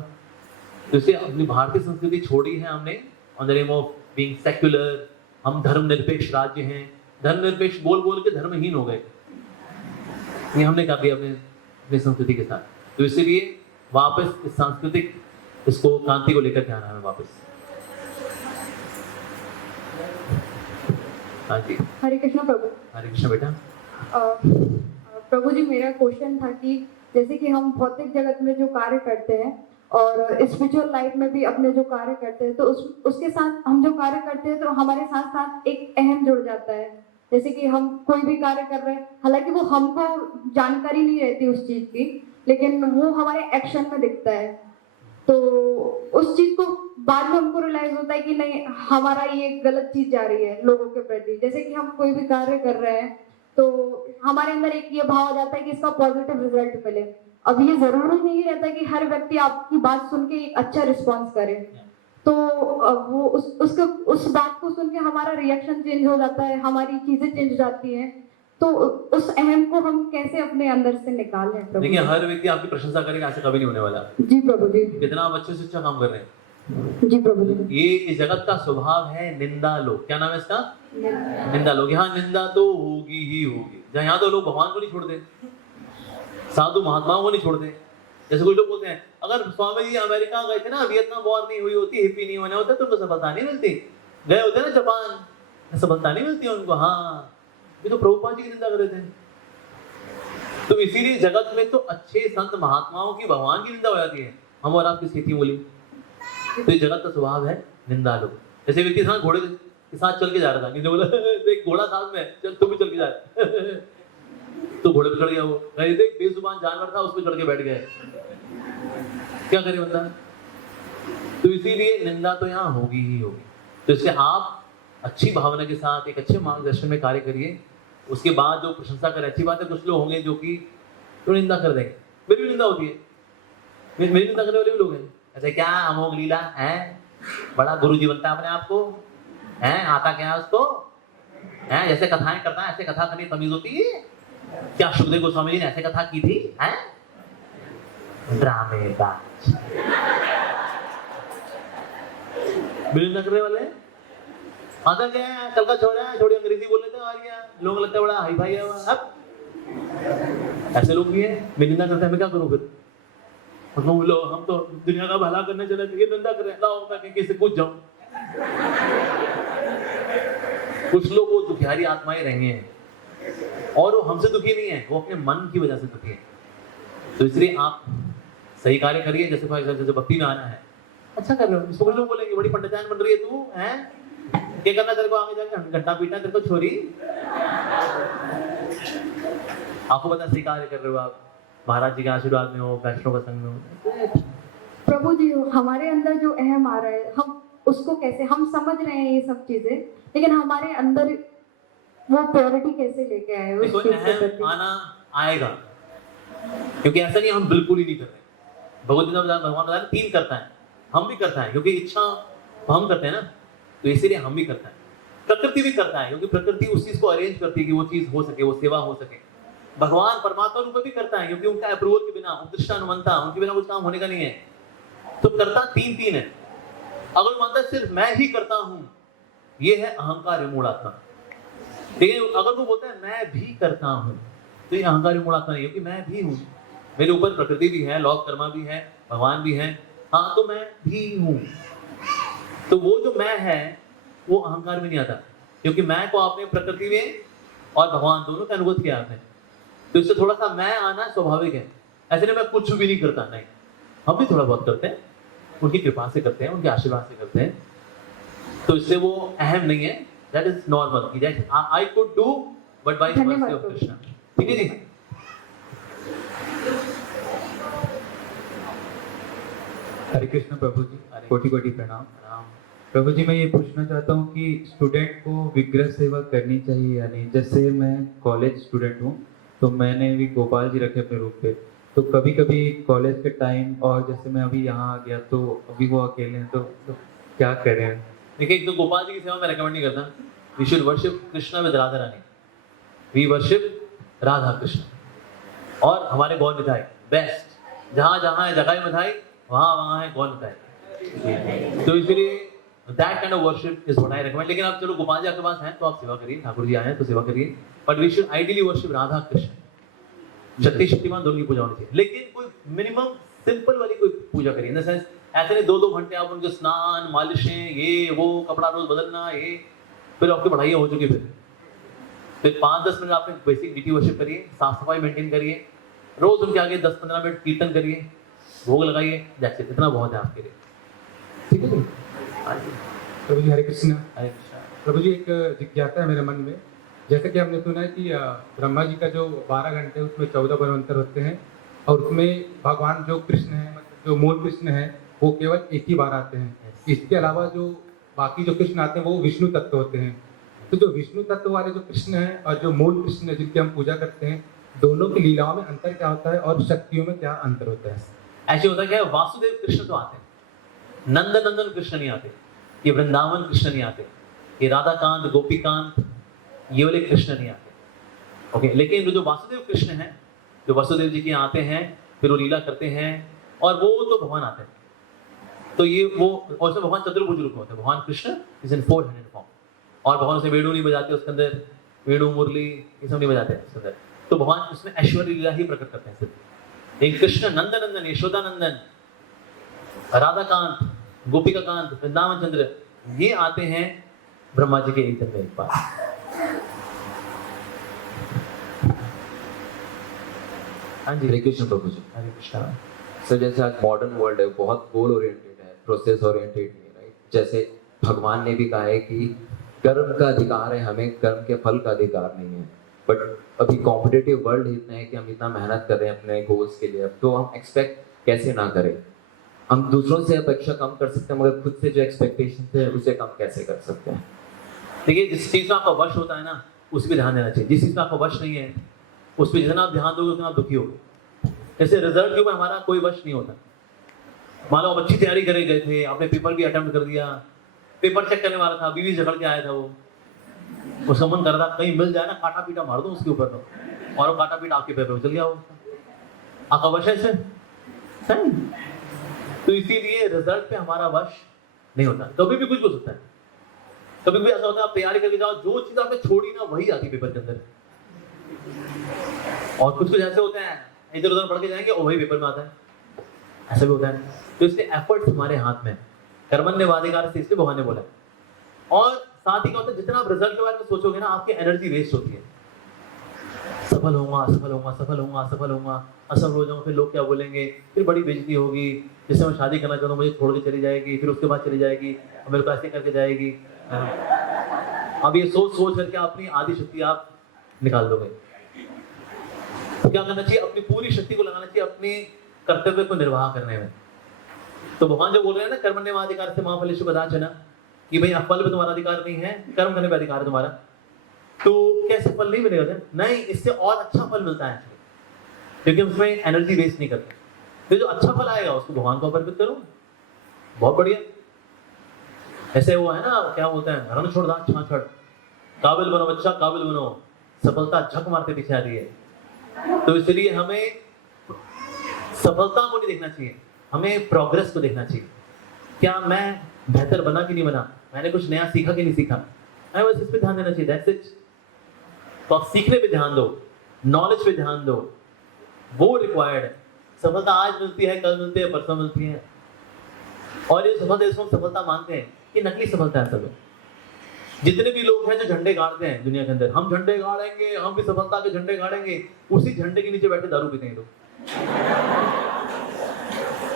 तो इससे अपनी भारतीय संस्कृति छोड़ी है हमने on the name of being secular. हम धर्मनिरपेक्ष राज्य हैं, धर्मनिरपेक्ष बोल बोल के धर्महीन हो गए। ये हमने क्या किया अपने संस्कृति के साथ। तो इसीलिए वापस इस सांस्कृतिक इसको क्रांति को लेकर के आना है वापस। हाँ जी, हरे कृष्ण प्रभु। हरे कृष्ण बेटा। प्रभु जी, मेरा क्वेश्चन था कि जैसे कि हम भौतिक जगत में जो कार्य करते हैं और स्पिरिचुअल लाइफ में भी अपने जो कार्य करते हैं, तो उसके साथ हम जो कार्य करते हैं तो हमारे साथ साथ एक अहम जुड़ जाता है। जैसे कि हम कोई भी कार्य कर रहे हैं, हालांकि वो हमको जानकारी नहीं रहती उस चीज की, लेकिन वो हमारे एक्शन में दिखता है। तो उस चीज को बाद में हमको रियलाइज होता है कि नहीं, हमारा ये गलत चीज जा रही है लोगों के प्रति। जैसे कि हम कोई भी कार्य कर रहे हैं तो हमारे अंदर एक ये भाव आ जाता है कि इसका पॉजिटिव रिजल्ट मिले। अब ये जरूरी नहीं रहता कि हर व्यक्ति आपकी बात सुन के एक अच्छा रिस्पॉन्स करे। तो वो उस बात को सुन के हमारा रिएक्शन चेंज हो जाता है, हमारी चीजें चेंज हो जाती हैं। तो उस अहम को हम कैसे अपने अंदर से निकालें प्रभु? देखिए हर व्यक्ति आपकी प्रशंसा करेगा, ऐसा कभी नहीं होने वाला। जी प्रभु जी। कितना आप अच्छे से अच्छा काम कर रहे हैं। जी प्रभु जी। ये इस जगत का स्वभाव है निंदा लोग। क्या नाम है इसका? निंदा लोग। यहाँ निंदा तो होगी ही होगी। यहाँ तो लोग भगवान को नहीं छोड़ते, साधु महात्माओं को नहीं छोड़ते, जैसे कुछ लोग बोलते हैं अगर स्वामी जी अमेरिका गए थे ना, वियतनाम वॉर नहीं हुई होती, हिप्पी नहीं होने होता तो उनको सफलता नहीं मिलती। गए होते ना जापान, सफलता नहीं मिलती उनको। हाँ, ये तो प्रभुपाद जी की निंदा कर रहे थे। तो इसीलिए जगत में तो अच्छे संत महात्माओं की, भगवान की निंदा हो जाती है। हम और आप किसकी थी बोली? तो ये जगत का स्वभाव है निंदा लोग। जैसे व्यक्ति साथ घोड़े के साथ चल के जा रहा था, किसी ने बोला एक घोड़ा साथ में, चल तू भी चल के जा तो घोड़े पे चढ़ गया वो। नहीं देख बेजुबान जानवर था, उस पर चढ़ के बैठ गए, क्या करे बंदा? तो इसीलिए निंदा तो यहाँ होगी ही होगी। तो इसलिए आप अच्छी भावना के साथ एक अच्छे मार्गदर्शन में कार्य करिए। उसके बाद जो प्रशंसा करें, अच्छी बात है। कुछ लोग होंगे जो कि तो निंदा कर देंगे, मेरी भी निंदा होती है, मेरी निंदा करने वाले भी लोग हैं। ऐसे क्या अमोघ लीला है, बड़ा गुरुजी बनता है अपने आप को, हैं आता क्या है उसको, हैं जैसे कथाएं करता है ऐसे कथा करनी तमीज होती है क्या? सुखदेव गोस्वामी जी ने ऐसे कथा की थी, हैं ड्रामेबाज। बिल्कुल करने वाले आता क्या है, कल का छोरा है, थोड़ी अंग्रेजी बोल लेते हैं, लोग लगता है बड़ा हाई फाई है। अब ऐसे लोग भी हैं, मैं निंदा करता है, मैं क्या करूं फिर? लो हम तो दुनिया का भला करने चले थे, ये निंदा कर रहे हैं, लाओ मैं किसी से पूछ जाऊं। कुछ लोग वो दुखियारी आत्माएं रहे हैं और वो हमसे दुखी नहीं है, वो अपने मन की वजह से दुखी है। तो इसलिए आप सही कार्य करिए। जैसे जैसे भक्ति में आना है, अच्छा कर रहे हो। इसको कुछ लोग बोलेंगे बड़ी पंडितान बन रही है तू, हैं क्या करना तेरे को, आगे जाके घंटा पीटना तेरे को छोरी। आपको पता सही कार्य कर रहे हो आप, महाराज जी के आशीर्वाद में हो, वैष्णव का संग में हो। प्रभु जी, हमारे अंदर जो अहम आ रहा है, हम उसको कैसे, हम समझ रहे हैं ये सब चीजें, लेकिन हमारे अंदर वो प्योरिटी कैसे लेके आए उस चीज के प्रति? आना आएगा, क्योंकि ऐसा नहीं हम बिल्कुल ही नहीं कर रहे। भगवत भगवान बता 3 करता है, हम भी करता है, क्योंकि इच्छा हम करते हैं ना, तो इसीलिए हम भी करता है। प्रकृति भी करता है, क्योंकि प्रकृति उस चीज को अरेंज करती है कि वो चीज हो सके, वो सेवा हो सके। भगवान परमात्मा रूप में भी करता है, क्योंकि उनका अप्रूवल के बिना, उत्कृष्टानुमंता, उनके बिना कुछ काम होने का नहीं है। तो करता 3 है। अगर मानता सिर्फ मैं ही करता हूं, ये है अहंकार मूढ़ात्मा। लेकिन अगर वो बोलता है मैं भी करता हूं, तो ये अहंकार मूढ़ात्मा नहीं, क्योंकि मैं भी हूं, मेरे ऊपर प्रकृति भी है, लौक कर्मा भी है, भगवान भी है। हाँ, तो मैं भी हूं। तो वो जो मैं है वो अहंकार में नहीं आता, क्योंकि मैं को आपने प्रकृति में और भगवान दोनों का अनुभव किया आपने। तो इससे थोड़ा सा मैं आना स्वाभाविक है। ऐसे नहीं मैं कुछ भी नहीं करता, नहीं, हम भी थोड़ा बहुत करते हैं, उनकी कृपा से करते हैं, उनके आशीर्वाद से करते हैं। तो इससे वो अहम नहीं है, that is normal. I could do but by mercy of Krishna. ठीक है जी। हरे कृष्ण प्रभु जी, कोटि कोटि प्रणाम। प्रभु जी, मैं ये पूछना चाहता हूँ कि स्टूडेंट को विग्रह सेवा करनी चाहिए या नहीं? जैसे मैं कॉलेज स्टूडेंट हूँ, तो मैंने भी गोपाल जी रखे अपने रूप पे। तो कभी कभी कॉलेज के टाइम, और जैसे मैं अभी यहाँ आ गया तो अभी वो अकेले हैं, तो क्या करें? देखिए, एक तो गोपाल जी की सेवा मैं रेकमेंड नहीं करता। We should worship Krishna with Radha Rani. We worship Radha Krishna और हमारे गौर मिठाई बेस्ट। जहाँ जहाँ है जगह मिठाई, वहाँ वहाँ है गौर मिठाई। तो इसलिए that kind of worship is what I recommend. लेकिन आप चलो गोपाल जी आपके पास हैं तो आप सेवा करिए, ठाकुर जी आए हैं तो सेवा करिए, but we should ideally worship Radha Krishna. शक्ति शक्तिमान दोनों की पूजा होनी चाहिए, लेकिन कोई मिनिमम सिंपल वाली कोई पूजा करिए। इन द सेंस ऐसे नहीं 2-2 घंटे आप उनके स्नान, मालिशें, ये वो, कपड़ा रोज बदलना, ये फिर आपकी पढ़ाई हो चुकी। फिर 5-10 मिनट आपने बेसिक डीटी वर्शिप करिए, साफ सफाई मेंटेन करिए, रोज उनके आगे 10-15 मिनट कीर्तन करिए, भोग लगाइए, जैसे इतना बहुत है आपके लिए। ठीक है प्रभु जी, हरे कृष्ण। हरे कृष्ण। प्रभु जी, एक जिज्ञासा है मेरे मन में। जैसे कि हमने सुना है कि ब्रह्मा जी का जो 12 घंटे उसमें 14 बनवंतर होते हैं, और उसमें भगवान जो कृष्ण है, मतलब जो मूल कृष्ण है, वो केवल एक ही बार आते हैं। इसके अलावा जो बाकी जो कृष्ण आते हैं वो विष्णु तत्व होते हैं। तो जो विष्णु तत्व वाले जो कृष्ण हैं और जो मूल कृष्ण है जिनकी हम पूजा करते हैं, दोनों की लीलाओं में अंतर क्या होता है और शक्तियों में क्या अंतर होता है? ऐसे होता क्या है, वासुदेव कृष्ण तो आते हैं, नंद नंदन कृष्ण नहीं आते, ये वृंदावन कृष्ण नहीं आते, ये राधाकांत, गोपीकांत, ये वाले कृष्ण नहीं आते। ओके, लेकिन जो वासुदेव कृष्ण हैं, जो वासुदेव जी के आते हैं, फिर वो लीला करते हैं, और वो तो भगवान आते हैं। तो ये वो, और उसमें भगवान चतुर्भुज रूप में होते हैं। भगवान कृष्ण इज इन 400 फॉर्म, और भगवान उसे वेणु नहीं बजाते उसके अंदर, वेणु मुरली ये सब नहीं बजाते हैं उसके अंदर। तो भगवान उसमें ऐश्वर्य लीला ही प्रकट करते हैं सिर्फ। एक कृष्ण नंदनंदन, यशोदानंदन, राधाकांत, गोपिका कांत, वृंदावन चंद्र, ये आते हैं ब्रह्मा जी के एक दिन में एक बार। हाँ जी, हरे कृष्ण प्रभु जी। हरे कृष्णा। सर जैसे आज मॉडर्न वर्ल्ड है, बहुत गोल ओरिएंटेड है, प्रोसेस ओरिएंटेड नहीं है, राइट? जैसे भगवान ने भी कहा है कि कर्म का अधिकार है, हमें कर्म के फल का अधिकार नहीं है। बट अभी कॉम्पिटिटिव वर्ल्ड इतना है कि हम इतना मेहनत कर रहे हैं अपने गोल्स के लिए, अब तो हम एक्सपेक्ट कैसे ना करें? हम दूसरों से अपेक्षा कम कर सकते हैं, मगर खुद से जो एक्सपेक्टेशन है उसे कम कैसे कर सकते हैं? देखिए, जिस चीज में आपका वश होता है ना, उस पर ध्यान देना चाहिए। जिस चीज में आपका वश नहीं है, उस पर जितना आप ध्यान दोगे उतना आप दुखी होगे। जैसे रिजल्ट के ऊपर हमारा कोई वश नहीं होता। मान लो आप अच्छी तैयारी करे गए थे, आपने पेपर भी अटेम्प्ट कर दिया, पेपर चेक करने वाला था, बीवी झगड़ के आया था, वो समन कर रहा कहीं मिल जाए ना, काटा पीटा मार दो उसके ऊपर तो, और वो काटा पीटा आपके पेपर में चल गया वो। आपका वश है इसमें? तो इसीलिए रिजल्ट पे हमारा वश नहीं होता। कभी भी कुछ हो सकता है। कभी भी ऐसा होता है आप तैयारी करके जाओ, जो चीज आपने छोड़ी ना वही आती पेपर के अंदर। और कुछ ऐसे होते हैं इधर उधर पढ़ के जाएंगे और वही पेपर में आता है, ऐसा भी होता है। तो इसलिए एफर्ट्स हमारे हाथ में, कर्मण्येवाधिकार से इसलिए भगवान ने बोला। और साथ ही क्या होता है, जितना आप रिजल्ट के बारे में सोचोगे ना, आपकी एनर्जी वेस्ट होती है। सफल होऊंगा, सफल होऊंगा, सफल होऊंगा, सफल होऊंगा, असफल हो जाऊंगा, फिर लोग क्या बोलेंगे, फिर बड़ी बेइज्जती होगी। जैसे मैं शादी करना चाहता हूँ, मुझे छोड़ के चली जाएगी, फिर उसके बाद चली जाएगी, मेरे को ऐसे करके जाएगी। अब ये सोच सोच करके अपनी आधी शक्ति आप निकाल दोगे। तो क्या करना चाहिए, अपनी पूरी शक्ति को लगाना चाहिए अपने कर्तव्य को निर्वाह करने में। तो भगवान जो बोल रहे हैं ना, कर्मण्येवाधिकार से मा फलेषु कदाचन, कि भाई फल में तुम्हारा अधिकार नहीं है, कर्म करने में अधिकार है तुम्हारा। तो कैसे फल नहीं मिलेगा? नहीं, इससे और अच्छा फल मिलता है, क्योंकि उसमें एनर्जी वेस्ट नहीं करते। तो जो अच्छा फल आएगा उसको भगवान को अर्पित करो, बहुत बढ़िया। ऐसे हुआ है ना, क्या बोलते हैं, रण छोड़ दांत छाछड़, काबिल बनो बच्चा, काबिल बनो, सफलता झक मारते पीछे आ रही है। तो इसलिए हमें सफलता को नहीं देखना चाहिए, हमें प्रोग्रेस को देखना चाहिए। क्या मैं बेहतर बना कि नहीं बना, मैंने कुछ नया सीखा कि नहीं सीखा, हमें बस इस पे ध्यान देना चाहिए, दैट्स इट। तो आप सीखने पे ध्यान दो, नॉलेज पे ध्यान दो, वो रिक्वायर्ड है। सफलता आज मिलती है, कल मिलती है, परसों मिलती है। और ये सफलता, इसको हम सफलता मानते हैं, ये नकली सफलता है। सब जितने भी लोग हैं जो झंडे गाड़ते हैं दुनिया के अंदर, हम झंडे गाड़ेंगे, हम भी सफलता के झंडे गाड़ेंगे, उसी झंडे के नीचे बैठे दारू पीते हैं लोग।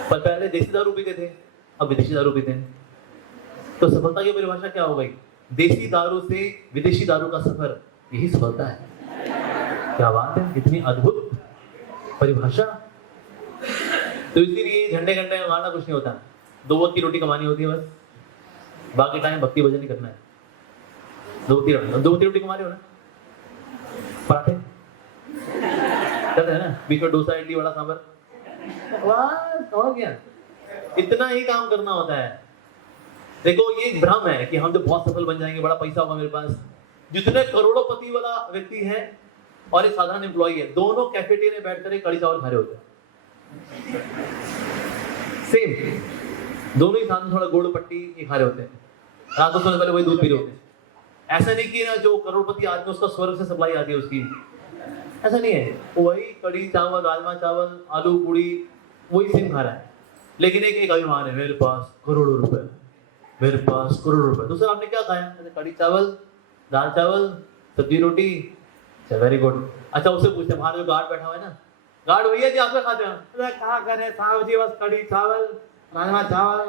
पर पहले देसी दारू पीते थे, अब विदेशी दारू पीते हैं। तो सफलता की परिभाषा क्या हो गई? देसी दारू से विदेशी दारू का सफर, यही सफलता है। क्या बात है, कितनी अद्भुत परिभाषा। तो इसीलिए झंडे घंटे गाड़ना कुछ नहीं होता, 2 वक्त की रोटी कमानी होती है बस, बाकी टाइम भक्ति भजन नहीं करना है। 2 वक्त की रोटी कमा रहे हो ना, पराठे करते हैं ना, बीच में डोसा, इडली, वड़ा, सांभर, बस हो गया। इतना ही काम करना होता है। देखो, ये एक भ्रम है कि हम जब बहुत सफल बन जाएंगे, बड़ा पैसा होगा मेरे पास। जितने करोड़ोंपति वाला व्यक्ति है और एक साधारण एम्प्लॉई है, दोनों कैफेटेरिया में बैठकर एक कड़ी चावल खा रहे होते हैं, सेम। दोनों ही साथ में थोड़ा गुड़ पट्टी ये खा रहे होते हैं, रात को सोने पहले वही दूध पी रहे होते हैं। ऐसा नहीं कि ना जो करोड़पति आदमी उसका स्वर्ग से सप्लाई आती है उसकी, ऐसा नहीं है। वही कड़ी चावल, राजमा चावल, आलू पूड़ी, वही सेम खा रहा है। लेकिन एक अभिमान है, मेरे पास करोड़ों रुपए, मेरे पास करोड़ों रुपए। दूसरा आपने क्या खाया? कड़ी चावल, दाल चावल, सब्जी रोटी, वेरी गुड। अच्छा, उससे पूछते हैं, हमारा जो गार्ड बैठा हुआ है ना, गार्ड भैया जी आप क्या खाते हैं? अरे क्या करें साहब जी, बस कड़ी चावल, राजमा चावल,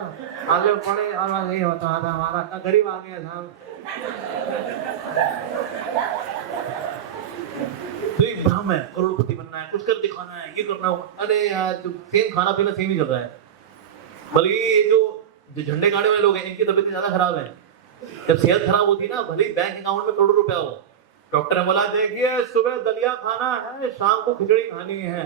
आलू पड़े, और बस यही होता था हमारा, गरीब आ गया साहब। तो एक भ्रम है, करोड़पति बनना है, कुछ कर दिखाना है, ये करना हो। अरे यार, तो सेम खाना पीना सेम ही चल रहा है। बल्कि ये जो झंडे गाड़े वाले लोग हैं, इनकी तबीयत ज्यादा खराब है। जब सेहत खराब होती है ना, भले ही बैंक अकाउंट में करोड़ों रुपया हो, डॉक्टर ने बोला देखिए सुबह दलिया खाना है, शाम को खिचड़ी खानी है,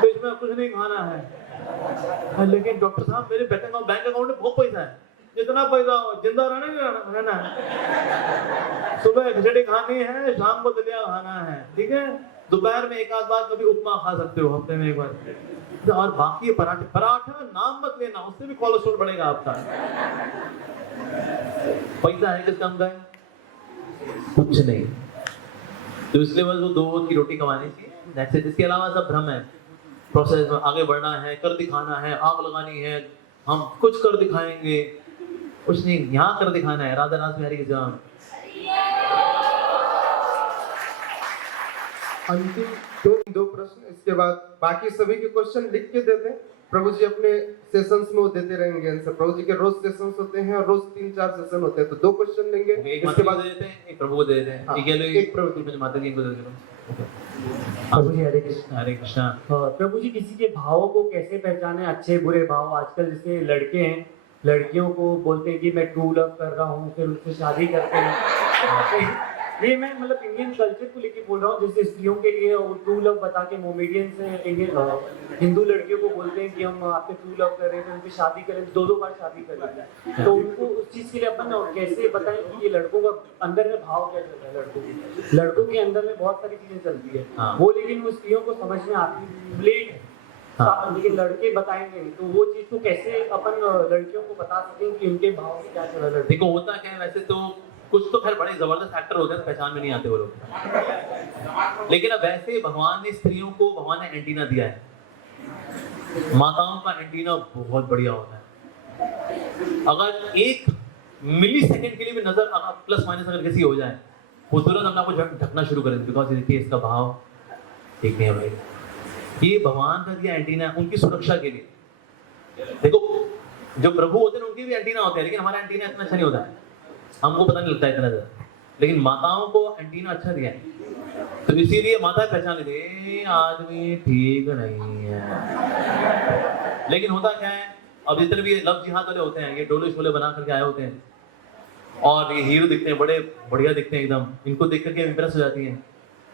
बीच में कुछ नहीं खाना है। लेकिन डॉक्टर साहब, मेरे बैंक अकाउंट में बहुत पैसा है, जितना पैसा हो, जिंदा रहना है। सुबह खिचड़ी खानी है, शाम को दलिया खाना है, ठीक है। दोपहर में एक आध बार कभी उपमा खा सकते हो, हफ्ते में एक बार। और बाकी पराठा नाम मत लेना, उससे भी कोलेस्ट्रॉल बढ़ेगा आपका। पैसा है किस काम का है? कुछ नहीं। तो इसलिए बस वो 2 वक्त की रोटी कमानी चाहिए, दैट्स इट। इसके अलावा सब भ्रम है। प्रोसेस में आगे बढ़ना है, कर दिखाना है, आग लगानी है, हम कुछ कर दिखाएंगे। कुछ नहीं, यहाँ कर दिखाना है। राधा रास बिहारी की जय। अंतिम दो प्रश्न, इसके बाद बाकी सभी के क्वेश्चन लिख के दे दें। प्रभु जी अपने सेशंस में वो देते रहेंगे आंसर। प्रभु जी के रोज सेशंस होते हैं और रोज 3-4 सेशन होते हैं, तो 2 क्वेश्चन लेंगे। एक इसके माता बाद को दे देते हैं, एक प्रभु को दे देते हैं। हाँ, ठीक है, एक प्रभु मुझे माता जी को दे देते हैं। प्रभु जी हरे कृष्ण। हरे कृष्णा। प्रभु जी किसी के भावों को कैसे पहचाने, अच्छे बुरे भाव? आजकल जैसे लड़के हैं, लड़कियों को बोलते हैं कि मैं ट्रू लव कर रहा हूँ, फिर उससे शादी करते हैं। ये मैं मतलब इंडियन कल्चर को लेके बोल रहा हूँ, जैसे स्त्रियों के लिए ट्रू लव बता के मोमेडियन से इंडियन हिंदू लड़कियों को बोलते हैं कि हम आपसे ट्रू लव कर रहे हैं, उनसे शादी करें, 2-2 बार शादी कर लेते हैं। तो उनको उस चीज़ के लिए अपन कैसे बताएं कि ये लड़कों का अंदर में भाव क्या चल रहा है? लड़कों के अंदर में बहुत सारी चीजें चलती है, वो लेकिन वो स्त्रियों को समझ में आती ब्लेड, लेकिन लड़के बताएंगे नहीं। तो वो चीज को कैसे अपन लड़कियों को बता सकें कि उनके भाव में क्या चल रहा है? देखो होता क्या है, वैसे तो कुछ तो खैर बड़े जबरदस्त एक्टर होते हैं, पहचान में नहीं आते वो लोग। लेकिन अब वैसे भगवान ने स्त्रियों को, भगवान ने एंटीना दिया है। माताओं का एंटीना बहुत बढ़िया होता है। अगर 1 मिली सेकेंड के लिए भी नजर प्लस माइनस अगर किसी हो जाए, वो तुरंत अपने आपको ढकना शुरू कर देते, बिकॉज देखिए इसका भाव ठीक नहीं है भाई। ये भगवान का दिया एंटीना उनकी सुरक्षा के लिए। देखो जो प्रभु होते हैं उनके भी एंटीना होते हैं, लेकिन हमारा एंटीना इतना अच्छा नहीं होता है, हमको पता नहीं लगता इतना ज्यादा। लेकिन माताओं को एंटीना अच्छा दिया है, तो इसीलिए माता पहचान लेती है आदमी ठीक नहीं है। लेकिन होता क्या है, अब जितने भी लव जिहाद वाले होते हैं, ये डोले शोले बना करके आए होते हैं और ये हीरो दिखते हैं, बड़े बढ़िया दिखते हैं एकदम, इनको देख करके इंप्रेस हो जाती हैं।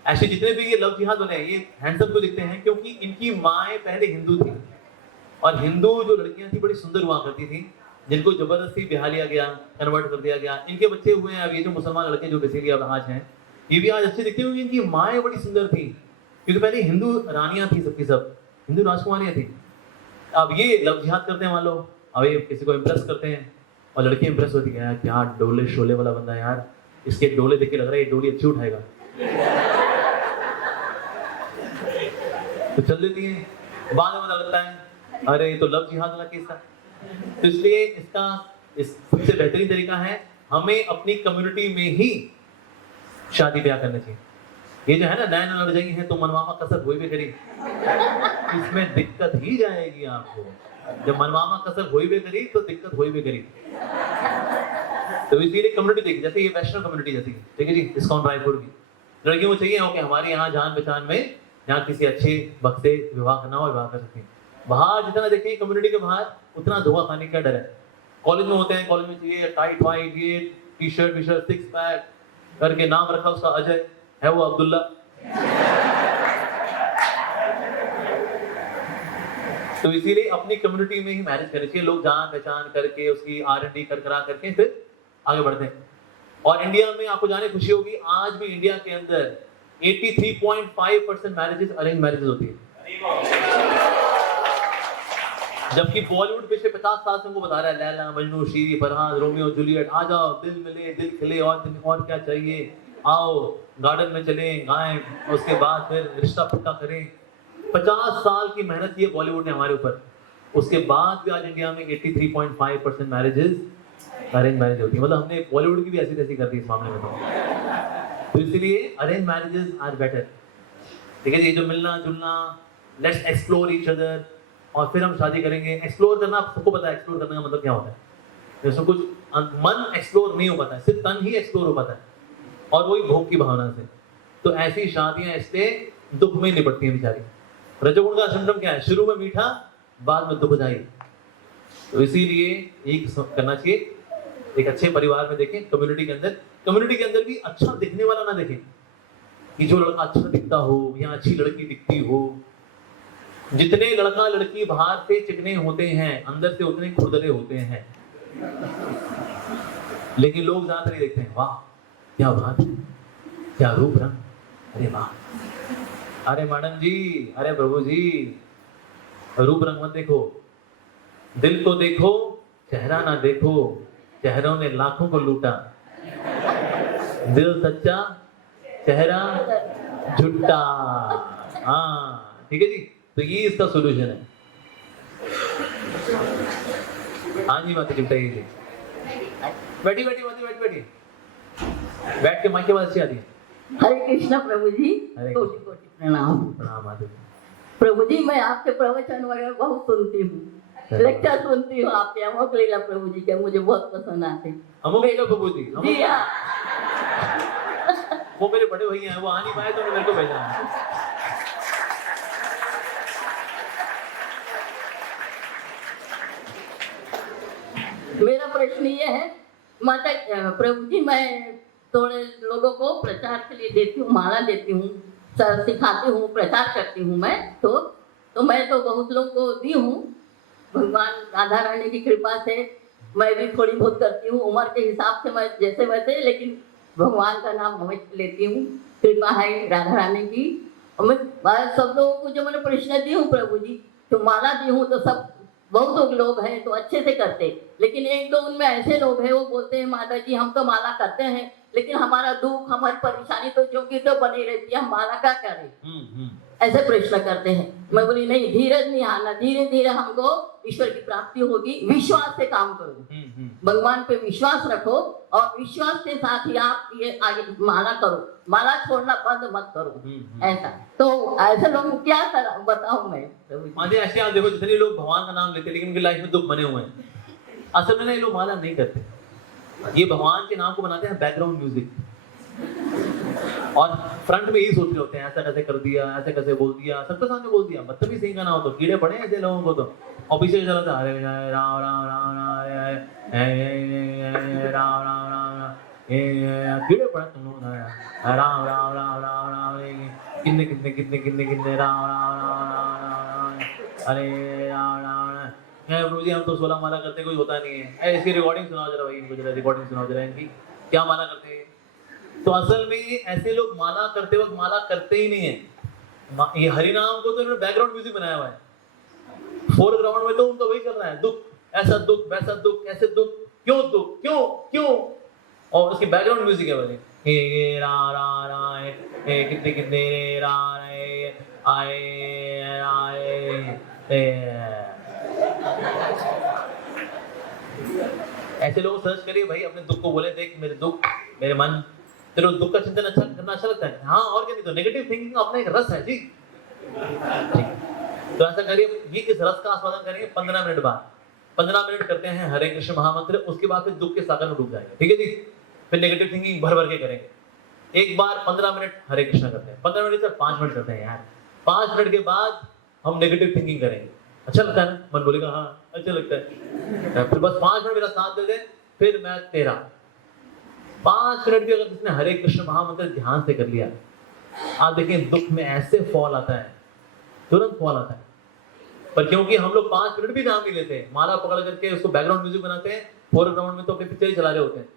ऐसे जितने भी ये लव जिहाद वाले हैं, ये हैंडसम क्यों दिखते हैं? क्योंकि इनकी माएँ पहले हिंदू थी, और हिंदू जो लड़कियां थी बड़ी सुंदर हुआ करती थी, जिनको जबरदस्ती बिहा लिया गया, कन्वर्ट कर दिया गया। इनके बच्चे हुए हैं, अब ये जो मुसलमान लड़के जो बेसिकली अब आज हैं, ये भी आज अच्छे दिखते हुए, इनकी माएँ बड़ी सुंदर थी, क्योंकि पहले हिंदू रानियां थी, सबकी सब हिंदू राजकुमारियां थी। अब ये लव जिहाद करते हैं मान लो, अब ये किसी को इम्प्रेस करते हैं और लड़की इम्प्रेस होती है, क्या डोले शोले वाला बंदा है यार, इसके डोले देख के लग रहा है ये डोली अच्छी उठाएगा, तो चल देती है। बाद में पता लगता है अरे ये तो लव जिहाद वाला केस था। तो इसलिए इसका सबसे बेहतरीन तरीका है हमें अपनी कम्युनिटी में ही शादी ब्याह करना चाहिए। ये जो है ना नया लड़ जाएगी है तो मनवामा कसर हुई भी करी, इसमें दिक्कत ही जाएगी आपको। जब मनवामा कसर हुई भी करी तो दिक्कत हुई भी करी। तो इसीलिए कम्युनिटी देखिए, जैसे ये वैष्णव कम्युनिटी जैसी, ठीक है जी, डिस्काउंट रायपुर की लड़कियों को चाहिए ओके हमारे यहाँ जान पहचान में यहाँ किसी अच्छे वक्त से विवाह करना और विवाह कर सकते हैं। बाहर जितना देखें कम्युनिटी के बाहर उतना धोखा खाने का डर है। कॉलेज में होते हैं, कॉलेज में चाहिए टाइट वाइट, ये टी शर्ट विशर्ट 6 पैक करके, नाम रखा उसका अजय है, वो अब्दुल्ला। तो इसीलिए अपनी कम्युनिटी में ही मैरिज करनी चाहिए। लोग जान पहचान करके उसकी R&D करा करके फिर आगे बढ़ते हैं। और इंडिया में आपको जाने खुशी होगी, आज भी इंडिया के अंदर 83.5% मैरिजेस अरेंज मैरिजेस होती है, जबकि बॉलीवुड पिछले 50 साल से हमको बता रहा है लैला मजनू शीरी फरहान रोमियो जूलियट, आ जाओ दिल मिले दिल खिले और क्या चाहिए, आओ गार्डन में चलें गाएं, उसके बाद फिर रिश्ता पक्का करें। 50 साल की मेहनत की है बॉलीवुड ने हमारे ऊपर, उसके बाद भी आज इंडिया में 83.5% मैरिजेस अरेंज मैरिज होती है। मतलब हमने बॉलीवुड की भी ऐसी तैसी कर दी इस मामले में। तो इसलिए अरेंज मैरिजेस आर बेटर, ठीक है। ये जो मिलना जुलना, लेट्स एक्सप्लोर ईच अदर, और फिर हम शादी करेंगे। एक्सप्लोर करना सबको पता है, एक्सप्लोर करने का मतलब क्या होता है। जैसे कुछ मन एक्सप्लोर नहीं हो पाता है, सिर्फ तन ही एक्सप्लोर हो पाता है, और वही भोग की भावना से। तो ऐसी शादियां इसलिए दुख में निपटती हैं बेचारी। रजोगुण का सिम्टम क्या है? शुरू में मीठा, बाद में दुखदाई। तो इसीलिए एक करना चाहिए, एक अच्छे परिवार में देखें, कम्युनिटी के अंदर भी अच्छा दिखने वाला ना देखें, कि जो लड़का अच्छा दिखता हो या अच्छी लड़की दिखती हो। जितने लड़का लड़की बाहर से चिकने होते हैं, अंदर से उतने खुरदरे होते हैं। लेकिन लोग ज्यादातर देखते हैं, वाह क्या बात है, क्या रूप रंग, अरे वाह, अरे मैडम जी, अरे प्रभु जी, रूप रंग मत देखो, दिल को देखो, चेहरा ना देखो। चेहरों ने लाखों को लूटा, दिल सच्चा, चेहरा झूठा। हाँ ठीक है जी। तो ये इसका सोल्यूशन है। हाँ जी माता जी बताइए। बैठी बैठी माता बैठी बैठी बैठ के माँ की आवाज अच्छी आती है। हरे कृष्णा प्रभु जी, हरे कोटि कोटि प्रणाम। प्रणाम माता जी। प्रभु जी मैं आपके प्रवचन वगैरह बहुत सुनती हूँ, लेक्चर सुनती हूँ आपके अमोक लीला प्रभु जी के, मुझे बहुत पसंद आते हैं। अमोक लीला प्रभु जी जी हाँ, वो मेरे बड़े भैया हैं, वो आ नहीं पाए तो मेरे को भेजा है। मेरा प्रश्न ये है माता प्रभु जी, मैं थोड़े लोगों को प्रचार के लिए देती हूँ, माला देती हूँ, सिखाती हूँ, प्रचार करती हूँ मैं तो मैं तो बहुत लोगों को दी हूँ। भगवान राधा रानी की कृपा से मैं भी थोड़ी बहुत करती हूँ, उम्र के हिसाब से मैं जैसे वैसे, लेकिन भगवान का नाम हमेशा लेती हूँ, कृपा है राधा रानी की। और मैं सब लोगों को जो मैंने प्रश्न दी हूँ प्रभु जी, तो माला दी हूँ तो सब बहुत लोग हैं तो अच्छे से करते, लेकिन एक दो उनमें ऐसे लोग हैं वो बोलते हैं माता जी हम तो माला करते हैं, लेकिन हमारा दुख हमारी परेशानी तो जो कि तो बनी रहती है, हम माला क्या करें, ऐसे प्रश्न करते हैं। मैं बोली नहीं, धीरज नहीं आना, धीरे धीरे हमको ईश्वर की प्राप्ति होगी, विश्वास से काम करो, भगवान पे विश्वास रखो और विश्वास के साथ ही आप ये आगे माला करो, माला छोड़ना बंद मत करो। ऐसा तो ऐसे लोग क्या कर बताऊं मैं। माता ऐसे आप देखो, जितने लोग भगवान का नाम लेते हैं लेकिन उनकी लाइफ में दुख बने हुए हैं, असल में ना ये लोग माला नहीं करते, ये भगवान के नाम को बनाते हैं बैकग्राउंड म्यूजिक, और फ्रंट में यही सोच रहे होते हैं ऐसा कैसे कर दिया, ऐसे कैसे बोल दिया, सबके सामने बोल दिया, मतलब ही सही का ना हो तो कीड़े पड़े ऐसे लोगों को तो। और पीछे चला था हरे राम राम राम राम राम राम कीड़े पड़े तुम लोग, राम राम राम राम राम कितने कितने कितने कितने कितने राम राम राम राम अरे राम राम। प्रभु जी हम तो 16 माला करते, कोई होता नहीं है। इसकी रिकॉर्डिंग सुनाओ जरा भाई, इनको जरा रिकॉर्डिंग सुनाओ जरा इनकी, क्या माला करते हैं। तो असल में ऐसे लोग माला करते वक्त माला करते ही नहीं है, ये हरि नाम को तो इन्होंने बैकग्राउंड म्यूजिक बनाया हुआ है, फोरग्राउंड में तो उनका वही चल रहा है, दुख ऐसा दुख वैसा दुख ऐसे दुख, क्यों दुख क्यों क्यों, और उसकी बैकग्राउंड म्यूजिक है वाली हे रा रा रा हे कितने कितने रा रे आए आए। ऐसे लोग सर्च करिए भाई, अपने दुख को बोले देख मेरे दुख मेरे मन, तेरे दुख का चिंतन अच्छा करना अच्छा लगता है, हाँ और क्या, नहीं तो नेगेटिव थिंकिंग अपना एक रस है जी। तो ऐसा करिए, ये इस रस का आस्वादन करेंगे 15 मिनट बाद, 15 मिनट करते हैं हरे कृष्ण महामंत्र, उसके बाद फिर दुख के सागर में डूब जाएंगे, ठीक है जी। फिर नेगेटिव थिंकिंग भर भर के करेंगे, एक बार 15 मिनट हरे कृष्ण करते हैं, 15 मिनट से 5 मिनट करते हैं यार, 5 मिनट के बाद हम नेगेटिव थिंकिंग करेंगे, अच्छा लगता है ना, मन बोलेगा हाँ अच्छा लगता है, फिर बस 5 मिनट मेरा साथ दे दे, फिर मैं तेरा। 5 मिनट भी अगर किसने हरे कृष्ण महामंत्र ध्यान से कर लिया, आप देखें दुख में ऐसे फॉल आता है, तुरंत फॉल आता है। पर क्योंकि हम लोग 5 मिनट भी ध्यान नहीं लेते, माला पकड़ करके उसको बैकग्राउंड म्यूजिक बनाते हैं, फोरग्राउंड में तो अपनी पिक्चर ही चला रहे होते हैं,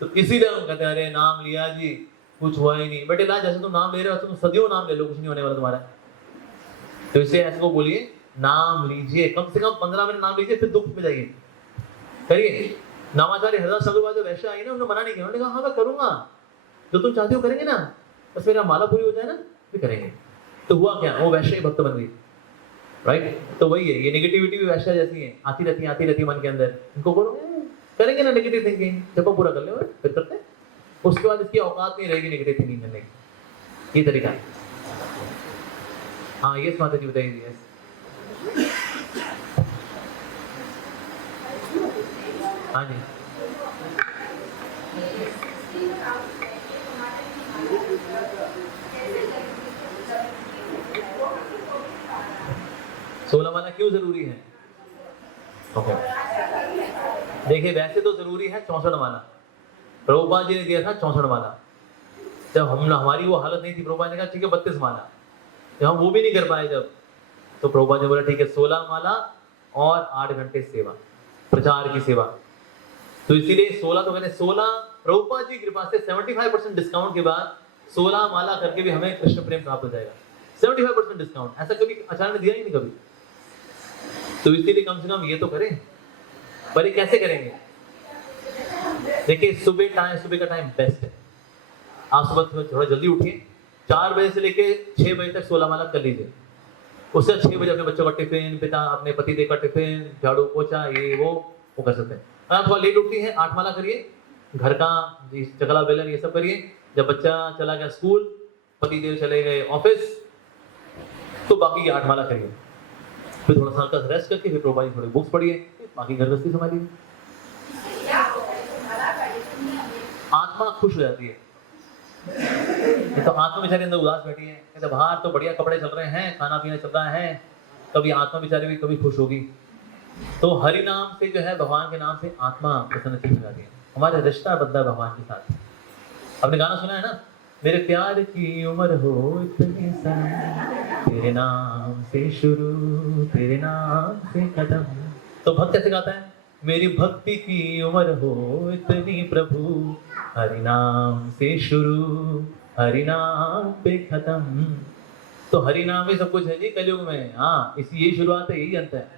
तो इसीलिए हम कहते हैं अरे नाम लिया जी कुछ हुआ ही नहीं। बट इलाज जैसे तुम नाम ले रहे हो, तुम सदियों नाम ले लो, कुछ नहीं होने वाला तुम्हारा। तो इसे ऐसे को बोलिए नाम लीजिए, कम से कम 15 मिनट नाम लीजिए, फिर दुख में जाइए, करिए। नामाचार्य हरिदास ठाकुर जो वैश्य आई ना, उन्होंने मना नहीं किया, उन्होंने कहा हाँ मैं करूंगा, जो तुम चाहते हो करेंगे ना, बस मेरा माला पूरी हो जाए ना फिर करेंगे। तो हुआ क्या, वो वैश्य भक्त बन गई, राइट। तो वही है, ये नेगेटिविटी भी वैश्य जैसी है, आती रहती है मन के अंदर, इनको करोगे करेंगे ना नेगेटिव थिंकिंग, जब पूरा कर ले फिर करते हैं, उसके बाद इसकी औकात नहीं रहेगी नेगेटिव थिंकिंग करने की। ये तरीका है। हाँ यस माता जी बताइए। हाँ जी, सोलह माला क्यों जरूरी है? देखिए वैसे तो जरूरी है 64 माला, प्रभुपाद जी ने दिया था 64 माला। जब हमारी वो हालत नहीं थी, प्रभुपाद ने कहा ठीक है 32 माला, जब हम वो भी नहीं कर पाए जब, तो प्रभुपाद ने बोला ठीक है 16 माला और 8 घंटे सेवा, प्रचार की सेवा। तो इसीलिए 16 तो मैंने 16 प्रभुपाद जी की कृपा से 75% डिस्काउंट के बाद 16 माला करके भी हमें कृष्ण प्रेम प्राप्त हो जाएगा। 75% डिस्काउंट, ऐसा कभी आचार्य ने दिया ही नहीं कभी। तो इसीलिए कम से कम ये तो करें। पर ये कैसे करेंगे? देखिए सुबह का टाइम बेस्ट है। आप सुबह थोड़ा जल्दी उठिए, 4 बजे से लेके 6 बजे तक 16 माला कर लीजिए। उससे 6 बजे अपने बच्चों का टिफिन, पिता अपने पति देव का टिफिन, झाड़ू पोछा, ये वो कर सकते हैं। अगर आप थोड़ा लेट उठती हैं, 8 माला करिए, घर का चकला बेलन ये सब करिए। जब बच्चा चला गया स्कूल, पति देव चले गए ऑफिस, तो बाकी की 8 माला करिए। फिर थोड़ा सा रेस्ट करके फिर प्रभु जी थोड़ी बुक्स पढ़िए, बाकी घर गृहस्थी संभालिए। आत्मा खुश हो जाती है। तो आत्मा बेचारी अंदर उदास बैठी है, कहते बाहर तो बढ़िया कपड़े चल रहे हैं, खाना पीना चल रहा है, कभी आत्मा बेचारी भी कभी खुश होगी। तो हरि नाम से जो है, भगवान के नाम से आत्मा प्रसन्नचित्त हो जाती है। हमारा रिश्ता बदला भगवान के साथ। आपने गाना सुना है ना, मेरे प्यार की उम्र हो इतनी सनम, तेरे नाम से शुरू तेरे नाम से खत्म। तो भक्त कैसे गाता है, मेरी भक्ति की उम्र हो इतनी प्रभु, हरि नाम से शुरू हरि नाम पे खत्म। तो हरि नाम ही सब कुछ है जी कलयुग में। हाँ, इसी यही शुरुआत है, यही अंत है।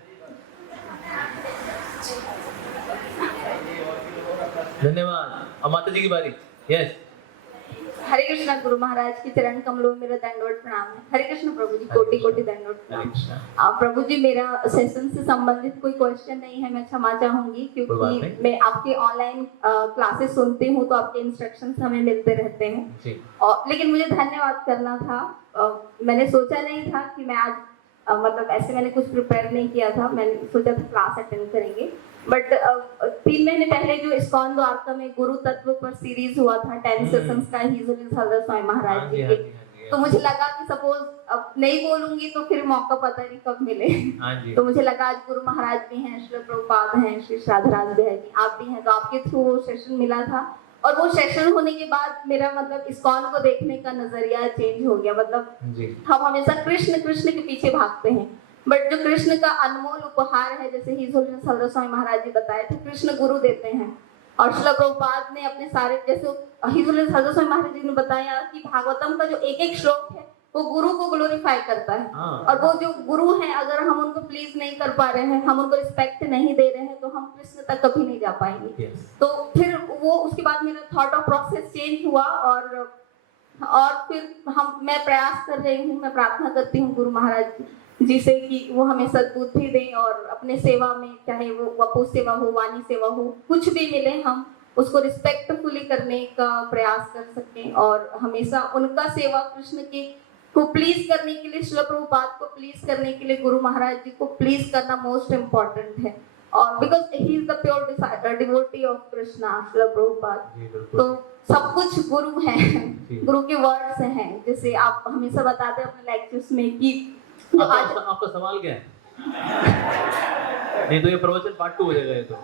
धन्यवाद। अब माता जी की बारी। यस। हरे कृष्णा। गुरु महाराज की चरण कमलों में मेरा दंडवत प्रणाम है। हरे कृष्ण प्रभु जी, कोटि कोटि दंडवत प्रणाम। प्रभु जी, मेरा सेशन से संबंधित कोई क्वेश्चन नहीं है, मैं क्षमा चाहूंगी, क्योंकि मैं आपके ऑनलाइन क्लासेस सुनती हूँ तो आपके इंस्ट्रक्शंस हमें मिलते रहते हैं। और लेकिन मुझे धन्यवाद करना था। मैंने सोचा नहीं था कि मैं आज मतलब ऐसे मैंने कुछ प्रिपेयर नहीं किया था, मैंने सोचा था क्लास अटेंड करेंगे। बट 3 महीने पहले जो इस्कॉन द्वारका में गुरु तत्व पर सीरीज हुआ था 10 सेशंस का, हिज होलीनेस हरदास स्वामी महाराज जी के, तो मुझे लगा कि सपोज अब नहीं बोलूंगी तो फिर मौका पता नहीं कब मिले। तो मुझे लगा आज गुरु महाराज भी हैं, श्री प्रभुपाद हैं, श्री राधराज जी, आप भी हैं, तो आपके थ्रू वो सेशन मिला था। और वो सेशन होने के बाद मेरा मतलब इस्कॉन को देखने का नजरिया चेंज हो गया। मतलब हम हमेशा कृष्ण कृष्ण के पीछे भागते हैं, बट जो कृष्ण का अनमोल उपहार है, जैसे हिज होलीनेस हरदास स्वामी महाराज जी बताए थे, कृष्ण गुरु देते हैं। और श्रील प्रभुपाद ने अपने सारे, जैसे हिज होलीनेस हरदास स्वामी महाराज जी ने बताया कि भागवतम का जो एक एक श्लोक है वो गुरु को ग्लोरीफाई करता है। और वो जो गुरु हैं, अगर हम उनको प्लीज नहीं कर पा रहे हैं, हम उनको रिस्पेक्ट नहीं दे रहे हैं, तो हम कृष्ण तक कभी नहीं जा पाएंगे। तो फिर वो उसके बाद मेरा थॉट ऑफ प्रोसेस चेंज हुआ। और फिर मैं प्रयास कर रही हूँ, मैं प्रार्थना करती हूँ गुरु महाराज जिसे कि वो हमें सद्बुद्धि दें और अपने सेवा में, चाहे वो वपु सेवा हो, वाणी सेवा हो, कुछ भी मिले, हम उसको रिस्पेक्टफुली करने का प्रयास कर सकें। और हमेशा उनका सेवा कृष्ण के को प्लीज करने के लिए, श्रील प्रभुपाद को प्लीज करने के लिए, गुरु महाराज जी को प्लीज करना मोस्ट इम्पोर्टेंट है। और because he is the pure devotee of Krishna, Srila Prabhupada. तो सब कुछ गुरु है, गुरु के वर्ड्स हैं। जैसे आप हमेशा बताते हैं अपने लेक्चर्स में कि आपका सवाल क्या है? नहीं तो ये प्रवचन पार्ट 2 हो जाएगा। ये तो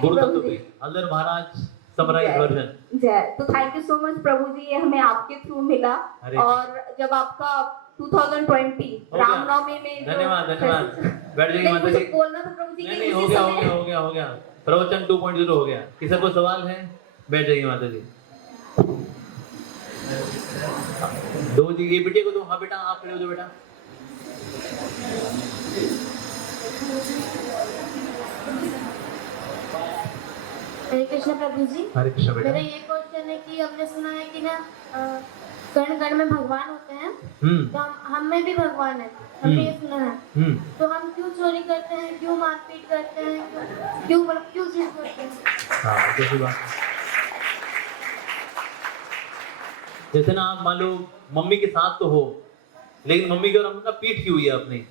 गुरु तत्व पे हल्दर महाराज समराइज वर्जन। जय। तो thank you so much Prabhu ji, ये हमें आपके थ्रू मिला। और जब आपका 2020 रामनवमी में, धन्यवाद बैठ जाइए माता जी। बोलना था प्रभु जी। नहीं, हो गया प्रवचन 2.0 हो गया। किसी को सवाल है? बैठ जाइए माता जी। दो जी, ये बेटे को दो। हाँ बेटा, आप खड़े हो जाओ बेटा। हरे कृष्ण प्रभु जी। हरे कृष्ण बेटा। मेरा ये क्वेश्चन है कि हमने सुना है कि ना कण कण में भगवान होते हैं, तो हम में भी भगवान है, हमने ये सुना है। तो हम क्यों चोरी करते हैं, क्यों मारपीट करते हैं, क्यों चीज करते हैं? हाँ, कैसी बात। जैसे ना आप मान लो मम्मी के साथ तो हो, लेकिन मम्मी की और हमने पीठ की हुई है अपनी,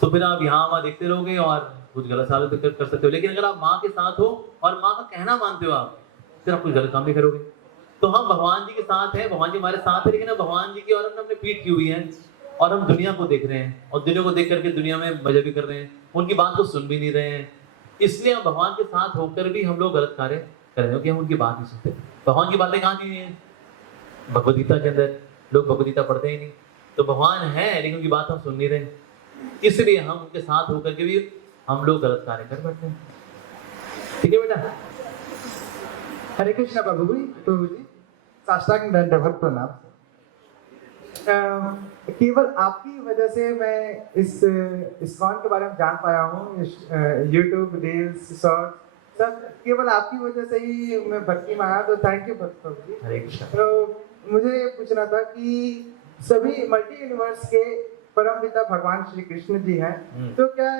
तो फिर आप यहाँ वहाँ देखते रहोगे और कुछ गलत साबित कर सकते हो। लेकिन अगर आप माँ के साथ हो और माँ का कहना मानते हो आप, फिर आप कुछ गलत काम नहीं करोगे। तो हम भगवान जी के साथ हैं, भगवान जी हमारे साथ है, लेकिन भगवान जी की और हमने अपनी पीठ की हुई है और हम दुनिया को देख रहे हैं और दुनिया को देख करके दुनिया में मजे भी कर रहे हैं, उनकी बात को सुन भी नहीं रहे हैं। इसलिए हम भगवान के साथ होकर भी हम लोग गलत कार्य कर रहे हो कि हम उनकी बात नहीं सुनते। भगवान की बातें कहाँ दी हैं? भगवद गीता के अंदर। लोग भगवद गीता पढ़ते ही नहीं। तो भगवान है लेकिन उनकी बात हम सुन नहीं रहे, इसलिए हम उनके साथ होकर के भी हम लोग गलत कार्य कर बैठते हैं। ठीक है बेटा। हरे कृष्णा प्रभु जी, साष्टांग दंडवत प्रणाम। केवल आपकी वजह से मैं इस इस्कॉन के बारे में जान पाया हूँ। यूट्यूब रील्स शॉर्ट्स सब केवल आपकी वजह से ही मैं भक्ति में आया, तो थैंक यू प्रभु जी। हरे कृष्णा। तो मुझे ये पूछना था कि सभी मल्टी यूनिवर्स के परम पिता भगवान श्री कृष्ण जी हैं, तो क्या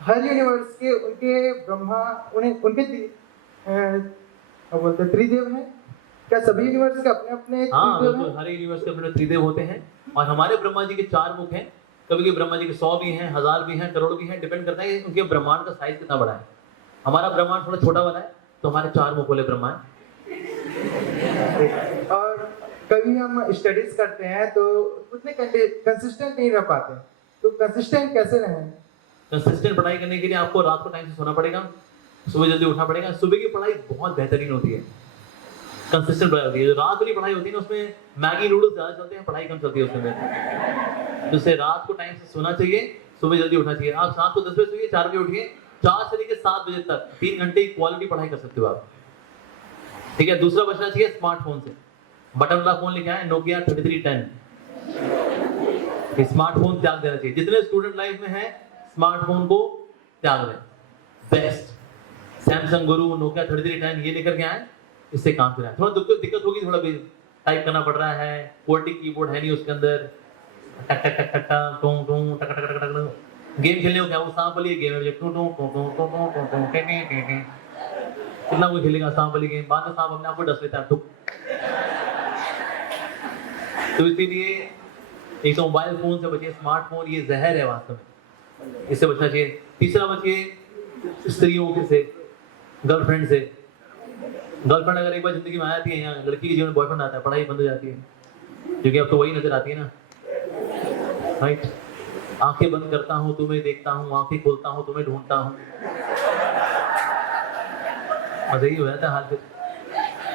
हर यूनिवर्स के उनके ब्रह्मा उनके क्या बोलते हैं त्रिदेव हैं? क्या सभी यूनिवर्स के अपने अपने हाँ, त्रिदेव बिल्कुल हैं? हर यूनिवर्स के अपने त्रिदेव होते हैं और हमारे ब्रह्मा जी के 4 मुख हैं। कभी कभी ब्रह्मा जी के 100 भी हैं, 1000 भी हैं, करोड़ भी हैं, डिपेंड करता है कि उनके ब्रह्मांड का साइज कितना बड़ा है। हमारा ब्रह्मांड थोड़ा छोटा वाला है, तो हमारे 4 मुख वाले ब्रह्मांड। और कभी हम स्टडीज करते हैं तो उतने कंसिस्टेंट नहीं रह पाते, तो कंसिस्टेंट कैसे रहें? कंसिस्टेंट पढ़ाई करने के लिए आपको रात को टाइम से सोना पड़ेगा, सुबह जल्दी उठना पड़ेगा। सुबह की पढ़ाई बहुत बेहतरीन होती है, कंसिस्टेंट पढ़ाई होती है। जो रात वाली पढ़ाई होती है ना, उसमें मैगी नूडल्स ज्यादा चलते हैं, पढ़ाई कम चलती है उसमें। जिससे रात को टाइम से सोना चाहिए, सुबह जल्दी उठना चाहिए। आप रात को 10 बजे सोइए, 4 बजे उठिए, 4 से लेकर 7 बजे तक 3 घंटे की क्वालिटी पढ़ाई कर सकते हो आप, ठीक है। दूसरा बचना चाहिए स्मार्टफोन से। बटन वाला फोन लेके आए, नोकिया 3310। स्मार्टफोन त्याग देना चाहिए। जितने स्टूडेंट लाइफ में हैं, स्मार्टफोन को त्याग दें। बेस्ट सैमसंग गुरु, नोकिया 3310 ये लेकर के आए, इससे काम कराएं। थोड़ा दिक्कत होगी, थोड़ा भी टाइप करना पड़ रहा है, क्वालिटी कीबोर्ड है नहीं उसके अंदर, टक टक टक टक टक टूं टूं टक टक टक टक। गेम खेलने को क्या, वो सांप वाली गेम है, टूं टूं टूं टूं टूं टूं टूं टूं टे टे टे टे। कितना कोई खेलेगा सांप वाली गेम? बाद में सांप अपने आप को डस लेता है, टुक। तो इसीलिए एक तो मोबाइल फोन से बचिए, स्मार्टफोन ये जहर है वास्तव में, इससे बचना चाहिए। तीसरा बचिए स्त्रियों से, गर्लफ्रेंड से। गर्लफ्रेंड अगर एक बार जिंदगी में आ जाती है, यहाँ लड़की के जीवन में बॉयफ्रेंड आता है, पढ़ाई बंद हो जाती है, क्योंकि अब तो वही नजर आती है ना, राइट। आंखें बंद करता हूँ तुम्हें देखता हूँ, आंखें खोलता हूँ तुम्हें ढूंढता हूँ, मजा ही हो जाता है हाल फिर।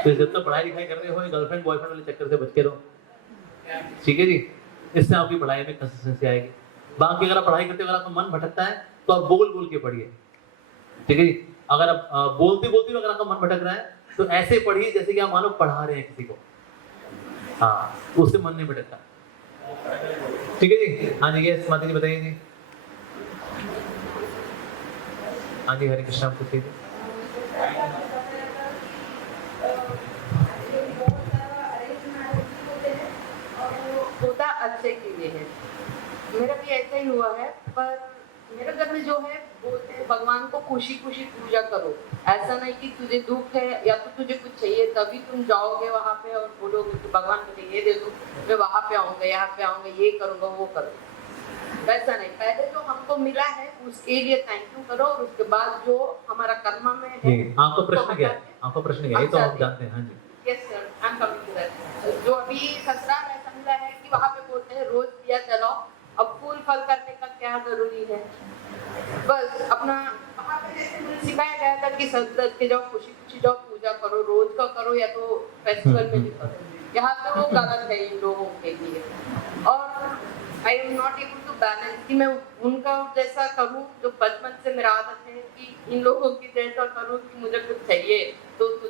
तो जब तक पढ़ाई लिखाई कर रहे हो, गर्लफ्रेंड बॉयफ्रेंड वाले चक्कर से बच के रहो, ठीक है जी। इससे आपकी पढ़ाई में कंसिस्टेंसी आएगी। बाकी अगर आप पढ़ाई करते हो, अगर आपका मन भटकता है, तो आप बोल बोल के पढ़िए, ठीक है जी। अगर आप बोलते बोलते अगर आपका मन भटक रहा है, तो ऐसे पढ़िए जैसे कि आप मानो पढ़ा रहे हैं किसी को, हाँ, उससे मन नहीं भटकता, ठीक है जी। हाँ जी, यस माता जी बताइए जी। हाँ जी, हरे कृष्णा, पूछिए जी। होता अच्छे के लिए है, मेरा भी ऐसा ही हुआ है। पर मेरे घर में जो है, बोलते हैं भगवान को खुशी खुशी पूजा करो। ऐसा नहीं कि तुझे दुख है या तो तुझे कुछ चाहिए तभी तुम जाओगे वहाँ पे और बोलोगे कि भगवान मुझे ये दे दो, मैं वहाँ पे आऊँगा, यहाँ पे आऊँगा, ये करूँगा, वो करूँगा। वैसा नहीं, पहले जो हमको मिला है उसके लिए थैंक यू करो, और उसके बाद जो हमारा कर्म में है। आपका प्रश्न क्या है? आपका प्रश्न क्या है? ये तो आप जानते हैं। हाँ जी, yes sir, I am coming to that. जो अभी ससुराल में समझा है कि वहाँ पे बोलते हैं रोज दिया जलाओ, अब फूल फल करने का क्या जरूरी है, बस अपना वहाँ पे जैसे सिखाया गया था कि सच के जाओ, खुशी खुशी जाओ, पूजा करो, रोज का करो या तो फेस्टिवल में भी करो। यहाँ पे वो गलत है इन लोगों के लिए, और I am not able to balance कि मैं उनका जैसा करूँ जो बचपन से मेरा आदत है कि इन लोगों की जैसा करूँ कि मुझे कुछ चाहिए तो तू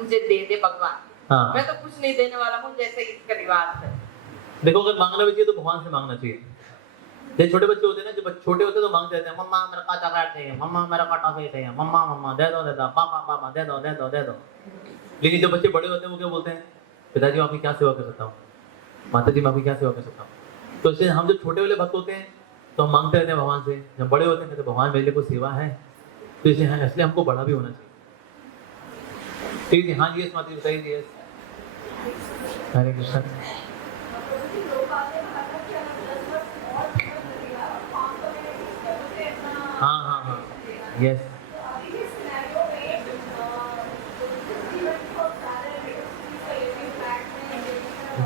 मुझे दे दे भगवान। हाँ। मैं तो कुछ नहीं देने वाला हूँ, जैसे इसका रिवाज है। देखो, अगर मांगना भी चाहिए तो भगवान से मांगना चाहिए। जैसे छोटे बच्चे होते हैं ना, जब छोटे होते हैं तो मांगते रहते हैं, मम्मा मेरा काटा काट चाहिए, मम्मा मेरा काटा चाहिए, मम्मा मम्मा दे दो, पापा पापा दे दो, दे दो, दे दो। लेकिन जब बच्चे बड़े होते हैं, वो क्या बोलते हैं? पिताजी मैं आपकी क्या सेवा कर सकता हूँ, माता जी मैं आपकी क्या सेवा कर सकता हूँ। तो इसलिए हम जब छोटे वाले भक्त होते हैं तो हम मांगते रहते हैं भगवान से, जब बड़े होते हैं तो भगवान मेरे लिए कोई सेवा है, तो इसलिए हमको बड़ा भी होना चाहिए, ठीक है। हाँ जी, माता जी बताइए। हरे कृष्ण। हाँ हाँ हाँ, यस।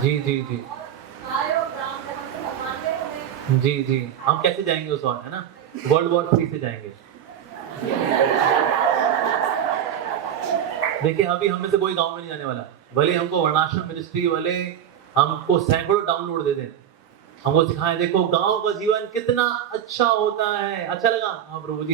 जी जी जी जी जी, हम कैसे जाएंगे उस वॉर, है ना, World War III से जाएंगे। देखिए, अभी हम में से कोई गांव में नहीं जाने वाला, भले हमको वर्णाश्रम मिनिस्ट्री वाले हमको सैकड़ों डाउनलोड दे दें, हमको सिखाएं देखो गांव का जीवन कितना अच्छा होता है। अच्छा लगा? हाँ प्रभु जी।